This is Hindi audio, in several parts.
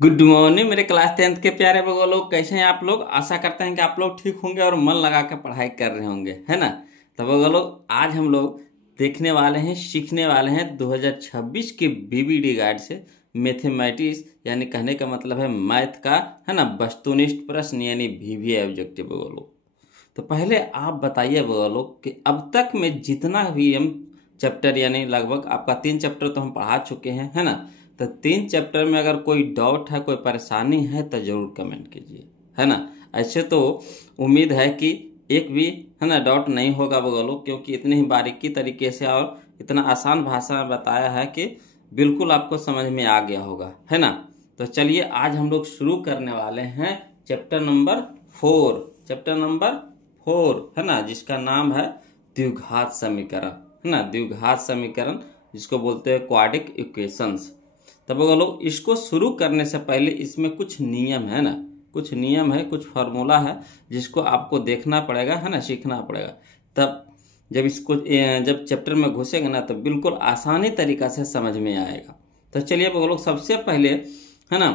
गुड मॉर्निंग मेरे क्लास 10th के प्यारे बगो लोग, कैसे हैं आप लोग। आशा करते हैं कि आप लोग ठीक होंगे और मन लगा कर पढ़ाई कर रहे होंगे, है ना। तो बगो लोग, आज हम लोग देखने वाले हैं, सीखने वाले हैं 2026 के बीबीडी गाइड से मैथमेटिक्स, यानी कहने का मतलब है मैथ का, है ना, वस्तुनिष्ठ प्रश्न यानी वीवीए ऑब्जेक्टिव बगो लोग। तो पहले आप बताइए बगो लोग कि अब तक में जितना भी हम चैप्टर, यानी लगभग आपका 3 चैप्टर तो हम पढ़ा चुके हैं, है ना। तो 3 चैप्टर में अगर कोई डाउट है, कोई परेशानी है तो जरूर कमेंट कीजिए, है ना। ऐसे तो उम्मीद है कि एक भी, है ना, डाउट नहीं होगा बगलो, क्योंकि इतनी ही बारीकी तरीके से और इतना आसान भाषा में बताया है कि बिल्कुल आपको समझ में आ गया होगा, है ना। तो चलिए आज हम लोग शुरू करने वाले हैं चैप्टर नंबर 4। चैप्टर नंबर 4, है ना, जिसका नाम है द्विघात समीकरण, है ना। द्विघात समीकरण जिसको बोलते हैं क्वाड्रिक इक्वेशंस। तब लोग इसको शुरू करने से पहले इसमें कुछ नियम है ना, कुछ नियम है, कुछ फार्मूला है जिसको आपको देखना पड़ेगा, है ना, सीखना पड़ेगा। तब जब चैप्टर में घुसेगा ना तो बिल्कुल आसानी तरीका से समझ में आएगा। तो चलिए लोग सबसे पहले, है ना,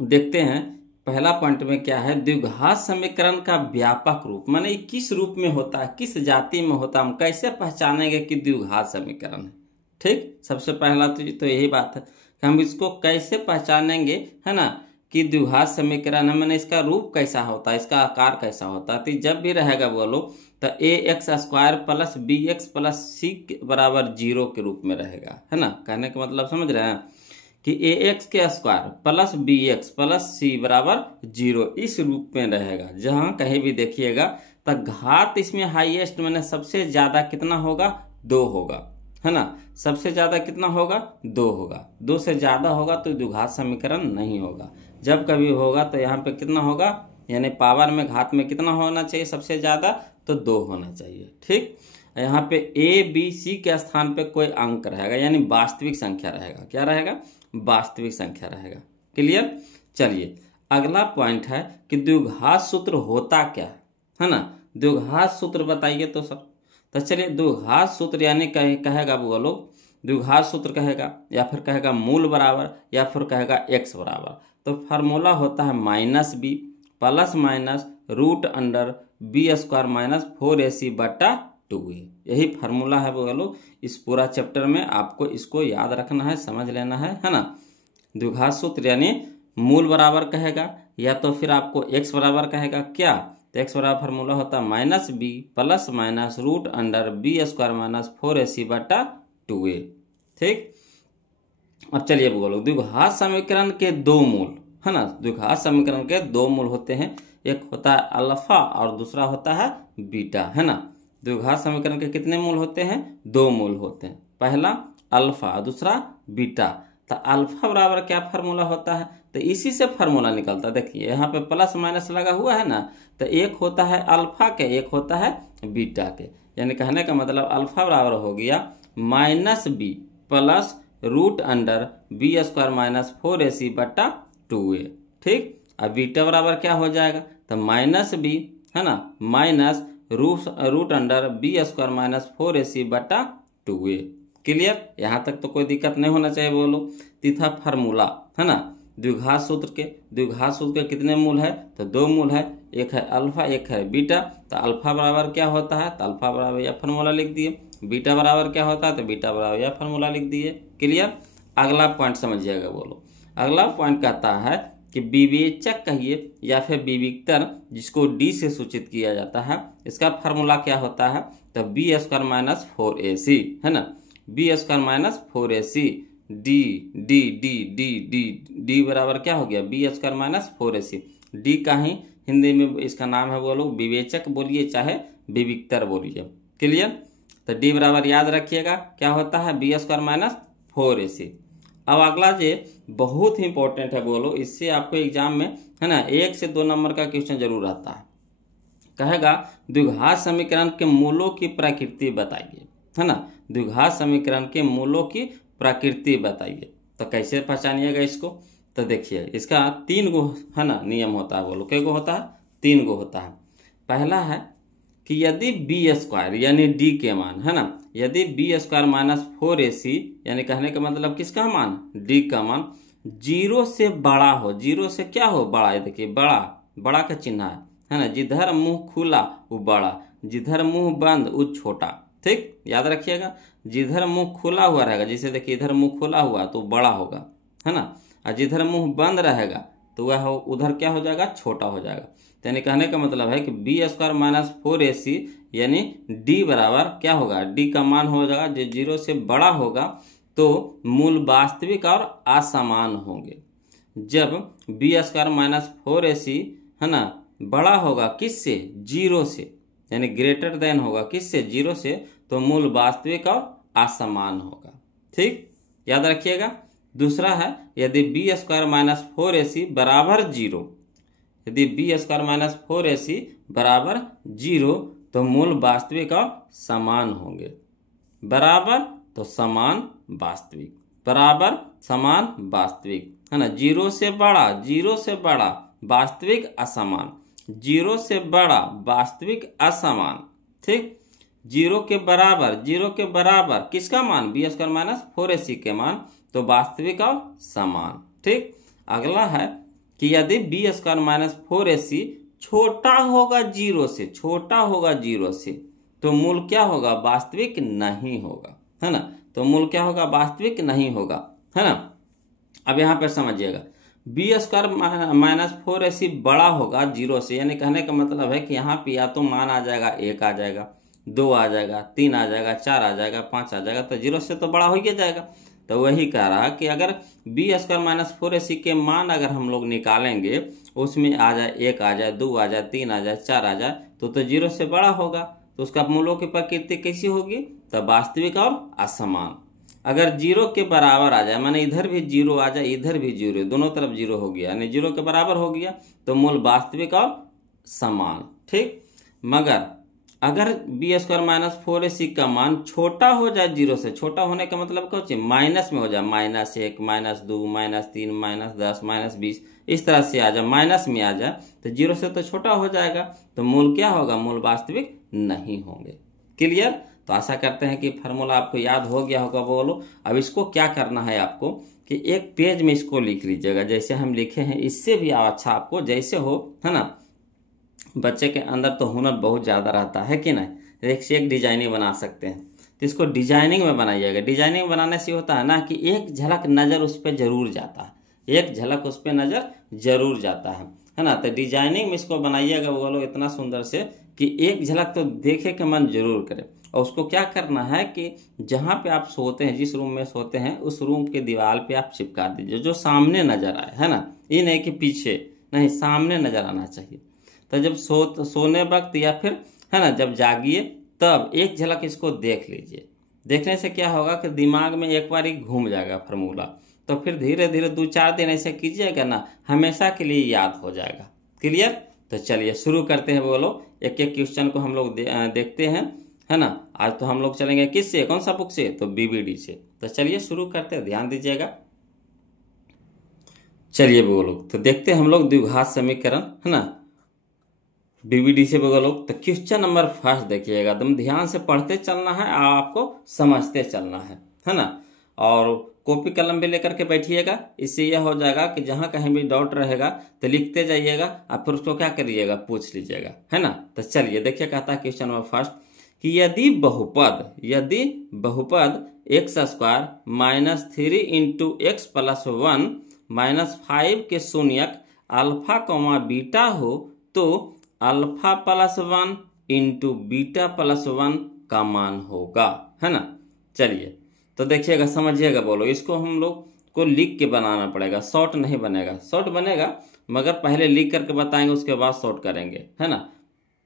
देखते हैं पहला पॉइंट में क्या है। द्विघात समीकरण का व्यापक रूप माने किस रूप में होता है, किस जाति में होता है, हम कैसे पहचानेंगे कि द्विघात समीकरण है। ठीक, सबसे पहला तो यही बात है कि हम इसको कैसे पहचानेंगे, है ना, कि द्विघात समीकरण है, मैंने इसका रूप कैसा होता है, इसका आकार कैसा होता है। तो जब भी रहेगा बोलो तो ax² plus bx plus c बराबर 0 के रूप में रहेगा, है ना। कहने का मतलब समझ रहे हैं कि ax² plus bx plus c बराबर 0 इस रूप में रहेगा। जहां कहीं भी देखिएगा तो घात इसमें हाईएस्ट मैंने सबसे ज्यादा कितना होगा, 2 होगा, है ना। सबसे ज्यादा कितना होगा, 2 होगा। 2 से ज्यादा होगा तो द्विघात समीकरण नहीं होगा। जब कभी होगा तो यहाँ पे कितना होगा, यानी पावर में घात में कितना होना चाहिए, सबसे ज्यादा तो 2 होना चाहिए। ठीक, यहाँ पे a b c के स्थान पे कोई अंक रहेगा, यानी वास्तविक संख्या रहेगा। क्या रहेगा, वास्तविक संख्या रहेगा। क्लियर। चलिए अगला पॉइंट है कि द्विघात सूत्र होता क्या है ना। द्विघात सूत्र बताइए तो सब। तो चलिए द्विघात सूत्र यानी कहेगा वो लोग, द्विघात सूत्र कहेगा या फिर कहेगा मूल बराबर या फिर कहेगा x बराबर। तो फार्मूला होता है -b plus minus root under b² minus 4ac बटा 2a। यही फार्मूला है वो लोग। इस पूरा चैप्टर में आपको इसको याद रखना है, समझ लेना है ना। द्विघात सूत्र यानी मूल बराबर कहेगा या तो फिर आपको x बराबर कहेगा। क्या, तो x बराबर फार्मूला होता है -b plus minus root under b² minus 4ac बटा 2a। ठीक, अब चलिए बोलो द्विघात समीकरण के 2 मूल, है ना। द्विघात समीकरण के 2 मूल होते हैं, एक होता है अल्फा और दूसरा होता है बीटा, है ना। द्विघात समीकरण के कितने मूल होते हैं, 2 मूल होते हैं। पहला अल्फा, दूसरा बीटा। तो अल्फा बराबर क्या फार्मूला होता है, तो इसी से फार्मूला निकलता है। देखिए यहाँ पे प्लस माइनस लगा हुआ है ना, तो एक होता है अल्फा के, एक होता है बीटा के। यानी कहने का मतलब अल्फा बराबर हो गया -b plus root under b² minus 4ac बटा 2a। ठीक, अब बीटा बराबर क्या हो जाएगा, तो -b, है ना, minus root under b² minus 4ac बटा 2a। क्लियर, यहाँ तक तो कोई दिक्कत नहीं होना चाहिए बोलो। तीसरा फार्मूला, है ना, द्विघात सूत्र के कितने मूल है, तो 2 मूल है, एक है अल्फा एक है बीटा। तो अल्फा बराबर क्या होता है, तो अल्फा बराबर यह फार्मूला लिख दिए। बीटा बराबर क्या होता है, तो बीटा बराबर यह फार्मूला लिख दिए। क्लियर। अगला पॉइंट समझिएगा बोलो। अगला पॉइंट कहता है कि विवेचक कहिए या फिर विविक्तर, जिसको डी से सूचित किया जाता है, इसका फार्मूला क्या होता है, तो b² माइनस 4ac, है ना। b² minus 4ac D D D D D D बराबर क्या हो गया, b² माइनस 4ac। डी का ही हिंदी में इसका नाम है वो लोग विवेचक बोलिए चाहे विविक्तर बोलिए। क्लियर। तो डी बराबर याद रखिएगा क्या होता है, b² माइनस 4ac। अब अगला जे बहुत ही इंपॉर्टेंट है बोलो, इससे आपको एग्जाम में, है ना, 1 से 2 नंबर का क्वेश्चन जरूर आता है। कहेगा द्विघात समीकरण के मूलों की प्रकृति बताइए, है ना। द्विघात समीकरण के मूलों की प्रकृति बताइए। तो कैसे पहचानिएगा इसको, तो देखिए इसका 3 गो, है ना, नियम होता है। बोलो कितने गो होता है, 3 गो होता है। पहला है कि यदि b² यानी d के मान, है ना, यदि b² माइनस 4ac यानी कहने का मतलब किसका मान, d का मान जीरो से बड़ा हो, जीरो से क्या हो, बड़ा। ये देखिए बड़ा, बड़ा का चिन्ह है ना। जिधर मुंह खुला वो बड़ा, जिधर मुंह बंद वो छोटा। ठीक, याद रखिएगा। जिधर मुंह खुला हुआ रहेगा, जैसे देखिए इधर मुंह खुला हुआ तो बड़ा होगा, है ना। और जिधर मुंह बंद रहेगा तो वह उधर क्या हो जाएगा, छोटा हो जाएगा। तो यानी कहने का मतलब है कि बी स्क्वायर माइनस 4ac यानी डी बराबर क्या होगा, डी का मान हो जाएगा जो जीरो से बड़ा होगा तो मूल वास्तविक और असमान होंगे। जब बी स्क्वायर माइनस 4ac है ना बड़ा होगा किससे, जीरो से, यानी ग्रेटर देन होगा किससे, जीरो से, तो मूल वास्तविक और असमान होगा। ठीक, याद रखिएगा। दूसरा है यदि बी स्क्वायर माइनस 4ac बराबर जीरो, यदि बी स्क्वायर माइनस 4ac बराबर जीरो तो मूल वास्तविक और समान होंगे। बराबर तो समान वास्तविक, बराबर समान वास्तविक, है ना। जीरो से बड़ा, जीरो से बड़ा, वास्तविक असमान, जीरो से बड़ा, वास्तविक असमान। ठीक, जीरो के बराबर, जीरो के बराबर किसका मान, बी स्क्वायर माइनस 4ac के मान, तो वास्तविक और समान। ठीक, अगला है कि यदि बी स्क्वायर माइनस 4ac छोटा होगा जीरो से, छोटा होगा जीरो से, तो मूल क्या होगा, वास्तविक नहीं होगा, है ना। तो मूल क्या होगा, वास्तविक नहीं होगा, है ना। अब यहाँ पर समझिएगा, बी स्क्वायर माइनस 4ac बड़ा होगा जीरो से, यानी कहने का मतलब है कि यहाँ पे या तो मान आ जाएगा 1 आ जाएगा, 2 आ जाएगा, 3 आ जाएगा, 4 आ जाएगा, 5 आ जाएगा, तो जीरो से तो बड़ा हो ही जाएगा। तो वही कह रहा कि अगर बी स्क्वायर माइनस 4ac के मान अगर हम लोग निकालेंगे, उसमें आ जाए 1 आ जाए, 2 आ जाए, 3 आ जाए, 4 आ जाए, तो जीरो से बड़ा होगा, तो उसका मूलों की प्रकृति कैसी होगी, तो वास्तविक और असमान। अगर जीरो के बराबर आ जाए, माने इधर भी जीरो आ जाए, इधर भी जीरो, दोनों तरफ जीरो हो गया, यानी जीरो के बराबर हो गया, तो मूल वास्तविक और समान। ठीक, मगर अगर बी स्क्वायर माइनस 4ac का मान छोटा हो जाए जीरो से, छोटा होने का मतलब क्या होता है, माइनस में हो जाए, -1, -2, -3, -10, -20, इस तरह से आ जाए, माइनस में आ जाए, तो जीरो से तो छोटा हो जाएगा, तो मूल क्या होगा, मूल वास्तविक नहीं होंगे। क्लियर। तो आशा करते हैं कि फार्मूला आपको याद हो गया होगा। बोलो अब इसको क्या करना है आपको कि एक पेज में इसको लिख लीजिएगा, जैसे हम लिखे हैं, इससे भी अच्छा आपको जैसे हो, है ना। बच्चे के अंदर तो हुनर बहुत ज़्यादा रहता है कि नहीं, एक से एक डिजाइनिंग बना सकते हैं, तो इसको डिजाइनिंग में बनाइएगा। डिजाइनिंग बनाने से होता है ना कि एक झलक नज़र उस पर जरूर जाता है, एक झलक उस पर नज़र जरूर जाता है ना। तो डिजाइनिंग में इसको बनाइएगा बोलो इतना सुंदर से कि एक झलक तो देखे के मन जरूर करे। और उसको क्या करना है कि जहाँ पे आप सोते हैं, जिस रूम में सोते हैं, उस रूम के दीवार पे आप चिपका दीजिए, जो सामने नजर आए, है ना। ये नहीं कि पीछे, नहीं, सामने नजर आना चाहिए। तो जब सोने वक्त या फिर, है ना, जब जागिए तब एक झलक इसको देख लीजिए। देखने से क्या होगा कि दिमाग में एक बार ही घूम जाएगा फार्मूला, तो फिर धीरे धीरे 2-4 दिन ऐसे कीजिएगा ना, हमेशा के लिए याद हो जाएगा। क्लियर। तो चलिए शुरू करते हैं। बोलो एक एक क्वेश्चन को हम लोग देखते हैं, है ना। आज तो हम लोग चलेंगे किससे, कौन सा बुक से, तो बीबीडी से। तो चलिए शुरू करते हैं, ध्यान दीजिएगा। चलिए बोलो, तो देखते हैं हम लोग द्विघात समीकरण, है ना, बीबीडी से बोलो। तो क्वेश्चन नंबर फर्स्ट देखिएगा, एकदम ध्यान से पढ़ते चलना है, आपको समझते चलना है ना। और कॉपी कलम भी लेकर के बैठिएगा, इससे यह हो जाएगा कि जहां कहीं भी डाउट रहेगा तो लिखते जाइएगा, और फिर उसको क्या करिएगा, पूछ लीजिएगा, है ना। तो चलिए देखिए, कहता है क्वेश्चन नंबर फर्स्ट कि यदि बहुपद X square minus 3 into X plus 1 minus 5 के शून्यक अल्फा कॉमा बीटा हो, तो alpha plus 1 into beta plus 1 का मान होगा, है ना। चलिए तो देखिएगा, समझिएगा। बोलो इसको हम लोग को लिख के बनाना पड़ेगा, शॉर्ट नहीं बनेगा। शॉर्ट बनेगा मगर पहले लिख करके बताएंगे, उसके बाद शॉर्ट करेंगे, है ना।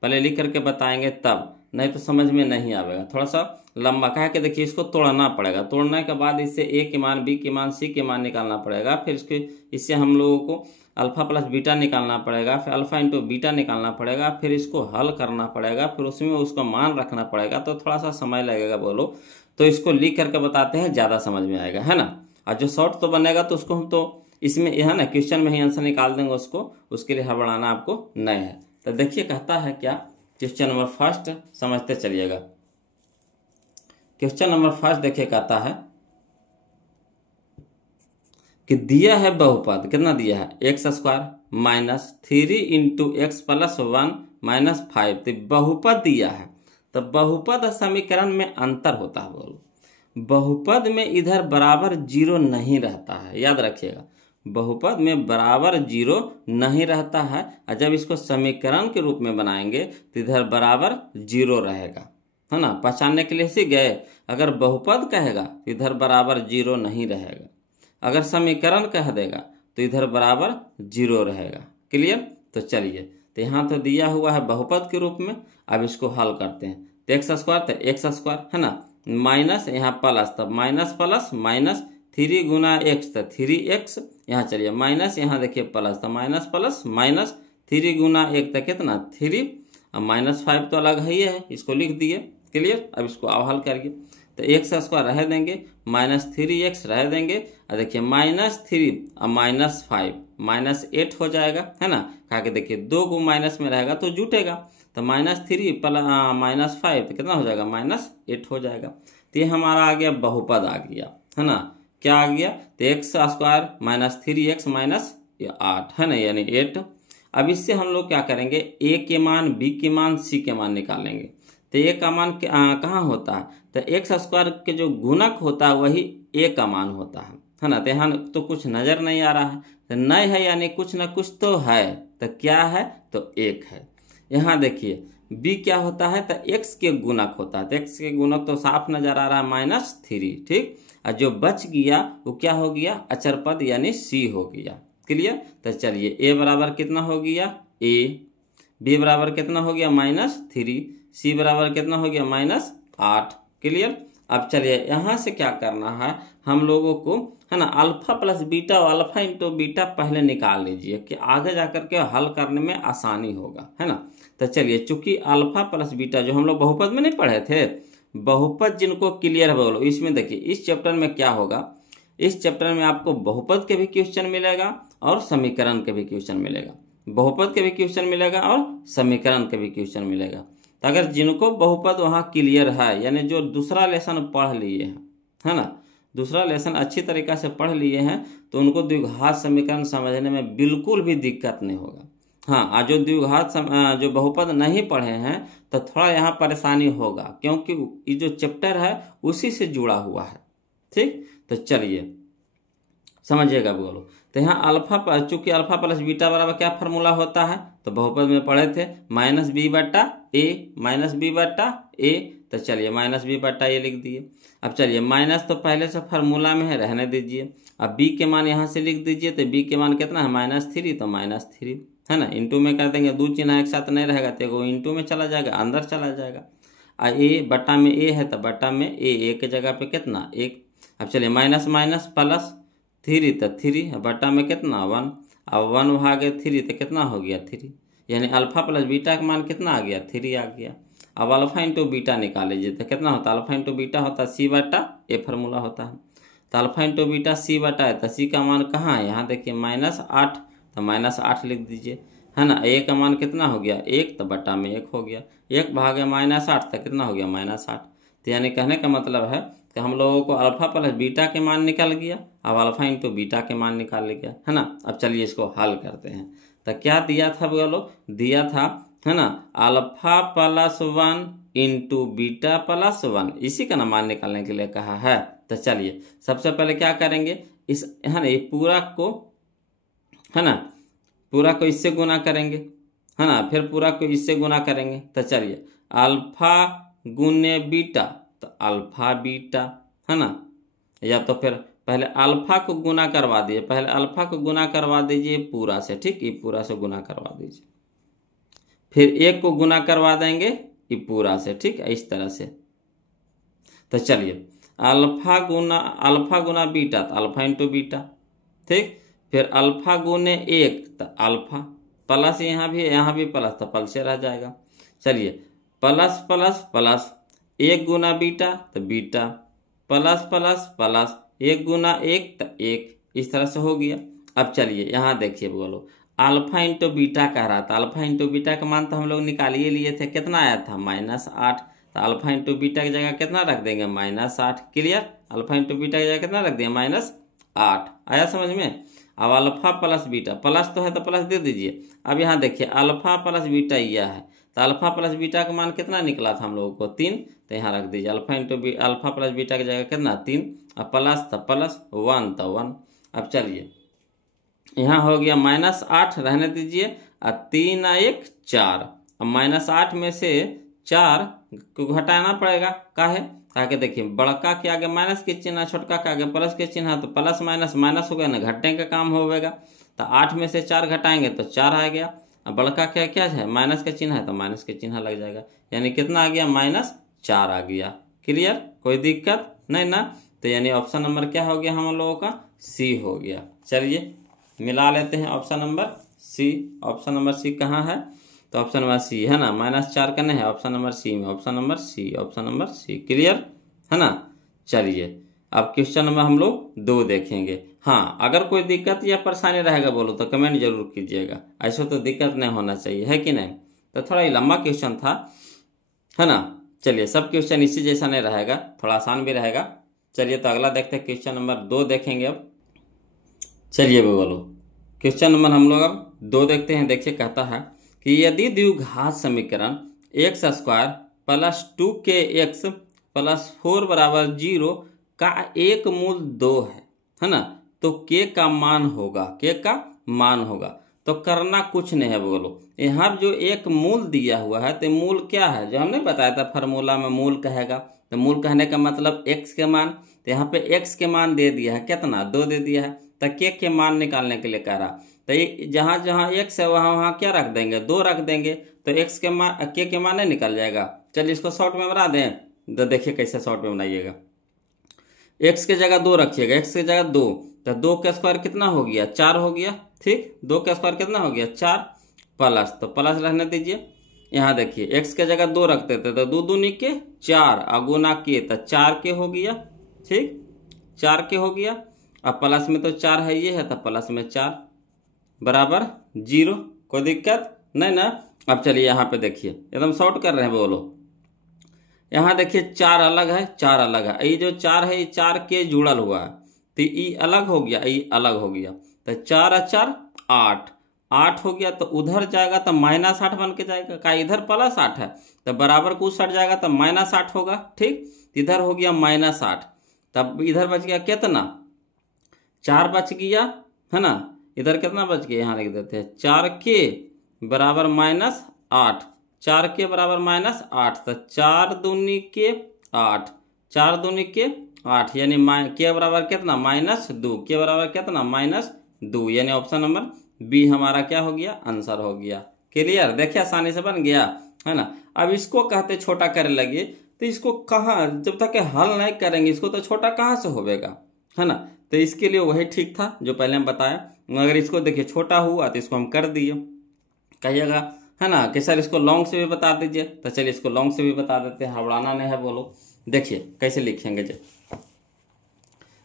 पहले लिख करके बताएंगे तब, नहीं तो समझ में नहीं आएगा, थोड़ा सा लंबा। कहा कि देखिए इसको तोड़ना पड़ेगा, तोड़ने के बाद इससे ए के मान, बी के मान, सी के मान निकालना पड़ेगा, फिर इससे हम लोगों को अल्फा प्लस बीटा निकालना पड़ेगा, फिर अल्फा इंटू बीटा निकालना पड़ेगा, फिर इसको हल करना पड़ेगा, फिर उसमें उसको मान रखना पड़ेगा, तो थोड़ा सा समय लगेगा। बोलो तो इसको लिख करके बताते हैं, ज़्यादा समझ में आएगा, है ना। और जो शॉर्ट तो बनेगा तो उसको हम तो इसमें, है ना, क्वेश्चन में ही आंसर निकाल देंगे उसको, उसके लिए हड़बड़ाना आपको नहीं है। तो देखिए कहता है क्या, क्वेश्चन नंबर फर्स्ट समझते चलिएगा। क्वेश्चन नंबर फर्स्ट देखिए कहता है कि दिया है बहुपद, कितना दिया है X square minus 3 into X plus 1 minus 5, तो बहुपद दिया है। तो बहुपद समीकरण में अंतर होता है, बोलो बहुपद में इधर बराबर जीरो नहीं रहता है, याद रखिएगा बहुपद में बराबर जीरो नहीं रहता है, और जब इसको समीकरण के रूप में बनाएंगे तो इधर बराबर जीरो रहेगा, है ना। पहचानने के लिए सीख गए, अगर बहुपद कहेगा तो इधर बराबर जीरो नहीं रहेगा, अगर समीकरण कह देगा तो इधर बराबर जीरो रहेगा। क्लियर। तो चलिए, तो यहाँ तो दिया हुआ है बहुपद के रूप में, अब इसको हल करते हैं। तो एक्स स्क्वायर तो एक्स स्क्वायर है ना, माइनस यहाँ प्लस, तब माइनस प्लस माइनस 3 गुना एक्स तो 3x, यहाँ चलिए माइनस, यहाँ देखिए प्लस, तो माइनस प्लस माइनस 3 गुना 1 तो कितना 3, अब माइनस 5 तो अलग ही है, इसको लिख दिए। क्लियर। अब इसको आप हल करिए, तो एक्स स्क्वायर रह देंगे, माइनस 3x रह देंगे, और देखिए माइनस 3 और माइनस 5 माइनस 8 हो जाएगा, है ना। कहा कि देखिए 2 को माइनस में रहेगा तो जुटेगा, तो माइनस 3 प्लस माइनस 5 तो कितना हो जाएगा माइनस 8 हो जाएगा। तो ये हमारा आ गया बहुपद आ गया, है ना। क्या आ गया, तो X square minus 3x minus 8, है ना, यानी 8। अब इससे हम लोग क्या करेंगे, ए के मान, बी के मान, सी के मान निकालेंगे। तो ए का मान कहाँ होता है, तो एक्स स्क्वायर के जो गुणक होता है वही ए का मान होता है ना। तो यहाँ तो कुछ नजर नहीं आ रहा है, तो नहीं है यानी कुछ ना कुछ तो है, तो क्या है, तो 1 है। यहाँ देखिए बी क्या होता है, तो एक्स के गुणक होता है, तो एक्स के गुणक तो साफ नजर आ रहा है -3, ठीक। और जो बच गया वो क्या हो गया, अचर पद यानी सी हो गया। क्लियर। तो चलिए ए बराबर कितना हो गया ए, बी बराबर कितना हो गया -3, सी बराबर कितना हो गया -8। क्लियर। अब चलिए यहाँ से क्या करना है हम लोगों को, है ना, अल्फा प्लस बीटा और अल्फा इंटू बीटा पहले निकाल लीजिए कि आगे जाकर के हल करने में आसानी होगा, है ना। तो चलिए, चूंकि अल्फा प्लस बीटा जो हम लोग बहुपद में नहीं पढ़े थे, बहुपद जिनको क्लियर है बोलो, इसमें देखिए इस चैप्टर में क्या होगा, इस चैप्टर में आपको बहुपद के भी क्वेश्चन मिलेगा और समीकरण के भी क्वेश्चन मिलेगा, बहुपद के भी क्वेश्चन मिलेगा और समीकरण के भी क्वेश्चन मिलेगा। तो अगर जिनको बहुपद वहाँ क्लियर है, यानी जो दूसरा लेसन पढ़ लिए हैं, है ना, दूसरा लेसन अच्छी तरीक़ा से पढ़ लिए हैं, तो उनको द्विघात समीकरण समझने में बिल्कुल भी दिक्कत नहीं होगा। हाँ, आज जो द्विघात जो बहुपद नहीं पढ़े हैं तो थोड़ा यहाँ परेशानी होगा, क्योंकि ये जो चैप्टर है उसी से जुड़ा हुआ है, ठीक। तो चलिए समझिएगा बोलो। तो यहाँ अल्फा, चूंकि अल्फा प्लस बीटा बराबर क्या फार्मूला होता है, तो बहुपद में पढ़े थे -b बट्टा ए, -b बट्टा ए। तो चलिए -b बट्टा ए लिख दिए। अब चलिए माइनस तो पहले से फार्मूला में है, रहने दीजिए। अब b के मान यहाँ से लिख दीजिए, तो b के मान कितना है -3, तो -3, है ना। इंटू में कर देंगे, 2 चिन्ह एक साथ नहीं रहेगा तो वो इंटू में चला जाएगा, अंदर चला जाएगा। ए बट्टा में ए है तो बट्टा में ए के जगह पे कितना 1। अब चलिए माइनस माइनस प्लस 3 तो 3, बट्टा में कितना 1, अब 1 भागे 3 तो कितना हो गया 3, यानी अल्फा प्लस बीटा का मान कितना आ गया 3 आ गया। अब अल्फा इंटू बीटा निकाल लीजिए, तो कितना होता है, अल्फा इंटू बीटा होता है सी बट्टा ए, फार्मूला होता है। तो अल्फा इंटू बीटा सी बटा है, तो सी का मान कहाँ है, यहाँ देखिए -8, तो -8 लिख दीजिए, है ना। ए का मान कितना हो गया 1, तो बट्टा में 1 हो गया, 1 भागे -8 तो कितना हो गया -8। तो यानी कहने का मतलब है कि हम लोगों को अल्फा प्लस बीटा के मान निकल गया, अब अल्फा इंटू बीटा के मान निकाल गया, है ना। अब चलिए इसको हल करते हैं। तो क्या दिया था बोलो, दिया था, है ना, alpha plus 1 into beta plus 1, इसी का ना मान निकालने के लिए कहा है। तो चलिए सबसे पहले क्या करेंगे, इस, है ना, ये पूरा को, है ना, पूरा को इससे गुना करेंगे, है ना, फिर पूरा को इससे गुना करेंगे। तो चलिए अल्फा गुने बीटा, तो अल्फा बीटा, है ना, या तो फिर पहले अल्फा को गुना करवा दीजिए, पहले अल्फा को गुना करवा दीजिए पूरा से, ठीक, ये पूरा से गुना करवा दीजिए, फिर 1 को गुना करवा देंगे ये पूरा से, ठीक, इस तरह से। तो चलिए अल्फा गुना बीटा, तो अल्फा इंटू बीटा, ठीक, फिर अल्फा गुने 1 तो अल्फा, प्लस यहाँ भी प्लस, तो प्लस से रह जाएगा। चलिए प्लस प्लस प्लस 1 गुना बीटा तो बीटा, प्लस प्लस प्लस 1 गुना 1 तो 1, इस तरह से हो गया। अब चलिए यहाँ देखिए बोलो, अल्फा इंटू बीटा कह रहा था, अल्फा इंटू बीटा का मान तो हम लोग निकाल ही लिए थे, कितना आया था -8, तो अल्फा इंटू बीटा की जगह कितना रख देंगे -8। क्लियर। अल्फा इंटू बीटा की जगह कितना रख दिया -8। आया समझ में। अब अल्फा प्लस बीटा, प्लस तो है तो प्लस दे दीजिए। अब यहाँ देखिए अल्फा प्लस बीटा यह है, तो अल्फा प्लस बीटा का मान कितना निकला था हम लोगों को 3, तो यहाँ रख दीजिए alpha into alpha plus beta की जगह कितना 3, अब प्लस था प्लस 1 था 1। अब चलिए यहाँ हो गया -8 रहने दीजिए, और 3 और 1 4। अब -8 में से 4 को घटाना पड़ेगा, काहे ताकि देखिए बड़का के आगे माइनस के चिन्ह, छोटका के आगे प्लस के चिन्ह, तो प्लस माइनस माइनस हो गया ना, घटने का काम होगा। तो 8 में से 4 घटाएंगे तो 4 आ गया। अब बड़का क्या क्या है, माइनस का चिन्ह है तो माइनस के चिन्ह लग जाएगा, यानी कितना आ गया -4 आ गया। क्लियर, कोई दिक्कत नहीं ना। तो यानी ऑप्शन नंबर क्या हो गया हम लोगों का, सी हो गया। चलिए मिला लेते हैं option number C. Option number C कहाँ है, तो ऑप्शन नंबर सी है ना, -4 करने है ऑप्शन नंबर सी में, option number C, option number C. Clear है ना। चलिए अब क्वेश्चन नंबर हम लोग 2 देखेंगे। हाँ, अगर कोई दिक्कत या परेशानी रहेगा बोलो तो कमेंट जरूर कीजिएगा, ऐसा तो दिक्कत नहीं होना चाहिए, है कि नहीं। तो थोड़ा ही लंबा क्वेश्चन था, है ना। चलिए सब क्वेश्चन इसी जैसा नहीं रहेगा, थोड़ा आसान भी रहेगा। चलिए तो अगला देखते हैं, क्वेश्चन नंबर 2 देखेंगे अब। चलिए बोलो क्वेश्चन नंबर हम लोग अब 2 देखते हैं। देखिए कहता है कि यदि द्विघात समीकरण x² प्लस 2kx प्लस 4 बराबर 0 का एक मूल 2 है ना, तो k का मान होगा, k का मान होगा। तो करना कुछ नहीं है बोलो, यहाँ जो एक मूल दिया हुआ है तो मूल क्या है, जो हमने बताया था फार्मूला में मूल कहेगा, तो मूल कहने का मतलब x के मान, तो यहाँ पे x के मान दे दिया है, कितना 2 दे दिया है, तो k के मान निकालने के लिए कह रहा। तो जहाँ जहाँ x है वहाँ वहाँ क्या रख देंगे, 2 रख देंगे, तो x के मान k के मान नहीं निकल जाएगा। चलिए इसको शॉर्ट में बना दें, तो देखिए कैसे शॉर्ट में बनाइएगा। x के जगह 2 रखिएगा, x के जगह 2, तो 2 का स्क्वायर कितना हो गया 4 हो गया, ठीक। 2 का स्क्वायर कितना हो गया 4, प्लस, तो प्लस रहने दीजिए। यहाँ देखिए x के जगह 2 रखते थे तो 2 दूनी के 4 अगुना के, तो 4 के हो गया, ठीक 4 के हो गया। अब प्लस में तो 4 है, ये है तो प्लस में 4 बराबर 0, कोई दिक्कत नहीं ना। अब चलिए यहाँ पे देखिए एकदम शॉर्ट कर रहे हैं बोलो, यहाँ देखिए 4 अलग है, 4 अलग है, ये जो 4 है ये 4 के जुड़ल हुआ है, तो ये अलग हो गया, ये अलग हो गया, तो 4 और 4 8, 8 हो गया, तो उधर जाएगा तो -8 बन के जाएगा, का इधर +8 है तो बराबर को उस साइड जाएगा तो -8 होगा, ठीक। इधर हो गया -8, तब इधर बच गया कितना 4 बच गया, है ना। इधर कितना बच गया, यहाँ लिख देते हैं 4k बराबर -8, 4k बराबर -8, तो 4 दूनी के 8, 4 दूनी के 8, यानी k बराबर कितना -2, k बराबर कितना -2, यानी ऑप्शन नंबर बी हमारा क्या हो गया, आंसर हो गया। क्लियर, देखिए आसानी से बन गया, है ना। अब इसको कहते छोटा करने लगे, तो इसको कहाँ, जब तक हल नहीं करेंगे इसको तो छोटा कहाँ से होगा, है ना। तो इसके लिए वही ठीक था जो पहले हम बताया, अगर इसको देखिए छोटा हुआ तो इसको हम कर दिए, कहिएगा है ना कि सर इसको लॉन्ग से भी बता दीजिए, तो चलिए इसको लॉन्ग से भी बता देते हैं, हड़बड़ाना नहीं है बोलो। देखिए कैसे लिखेंगे, जो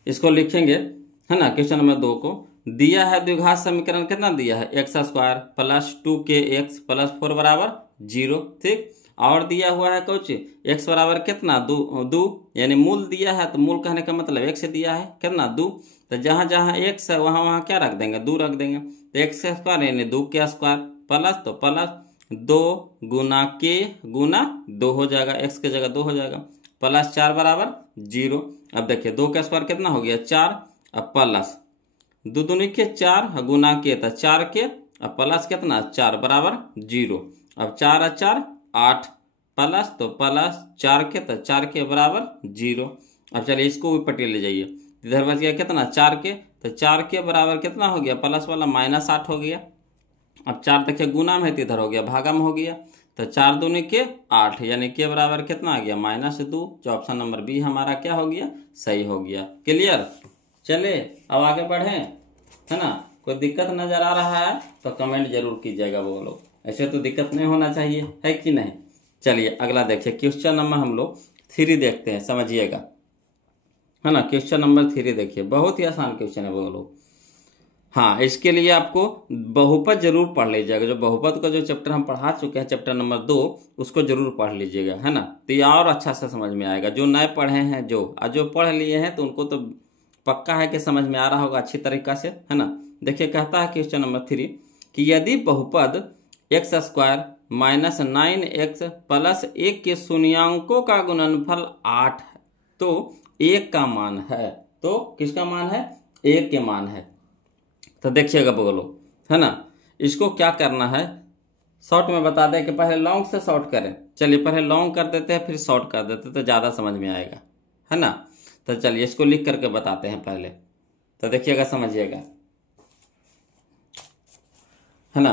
इसको लिखेंगे, है ना। क्वेश्चन नंबर 2 को दिया है द्विघात समीकरण कितना दिया है, x² प्लस 2kx प्लस 4 बराबर 0, ठीक। और दिया हुआ है कुछ x बराबर कितना 2, यानी मूल दिया है, तो मूल कहने का मतलब x दिया है कितना 2, तो जहाँ जहाँ x है वहाँ वहाँ क्या रख देंगे 2 रख देंगे, तो x² यानी 2 के स्क्वायर प्लस, तो प्लस 2 गुना k गुना 2 हो जाएगा, x के जगह 2 हो जाएगा, प्लस 4 बराबर 0। अब देखिए 2 का स्क्वायर कितना हो गया 4, अब प्लस 2 दूनी के 4 गुना के, तो 4 के, अब प्लस कितना 4 बराबर 0। अब 4 और 4 8, प्लस, तो प्लस 4 के, तो 4 के बराबर 0। अब चलिए इसको भी पट्टी ले जाइए, इधर बच गया कितना 4 के, तो 4 के बराबर कितना हो गया, प्लस वाला -8 हो गया। अब 4 देखिए गुना में है तो इधर हो गया भागा में हो गया, तो 4 दूनी के 8, यानी के बराबर कितना आ गया -2, जो ऑप्शन नंबर बी हमारा क्या हो गया, सही हो गया। क्लियर, चले अब आगे बढ़ें, है ना। कोई दिक्कत नजर आ रहा है तो कमेंट जरूर कीजिएगा बोलो, ऐसे तो दिक्कत नहीं होना चाहिए, है कि नहीं। चलिए अगला देखिए, क्वेश्चन नंबर हम लोग 3 देखते हैं, समझिएगा, है ना। क्वेश्चन नंबर 3 देखिए, बहुत ही आसान क्वेश्चन है बोलो। हाँ, इसके लिए आपको बहुपद जरूर पढ़ लीजिएगा, जो बहुपद का जो चैप्टर हम पढ़ा चुके हैं चैप्टर नंबर 2, उसको जरूर पढ़ लीजिएगा, है ना। तो ये और अच्छा से समझ में आएगा, जो नए पढ़े हैं, जो पढ़ लिए हैं तो उनको तो पक्का है कि समझ में आ रहा होगा अच्छी तरीका से, है ना। देखिए कहता है क्वेश्चन नंबर 3 कि यदि बहुपद X square minus 9x plus 1 के शून्यांकों का गुणनफल 8 है तो 1 का मान है। तो किसका मान है? 1 के मान है। तो देखिएगा बोलो, है ना, इसको क्या करना है, शॉर्ट में बता दें कि पहले लॉन्ग से शॉर्ट करें। चलिए पहले लॉन्ग कर देते हैं फिर शॉर्ट कर देते हैं तो ज़्यादा समझ में आएगा, है ना। तो चलिए इसको लिख करके बताते हैं पहले, तो देखिएगा समझिएगा, है ना।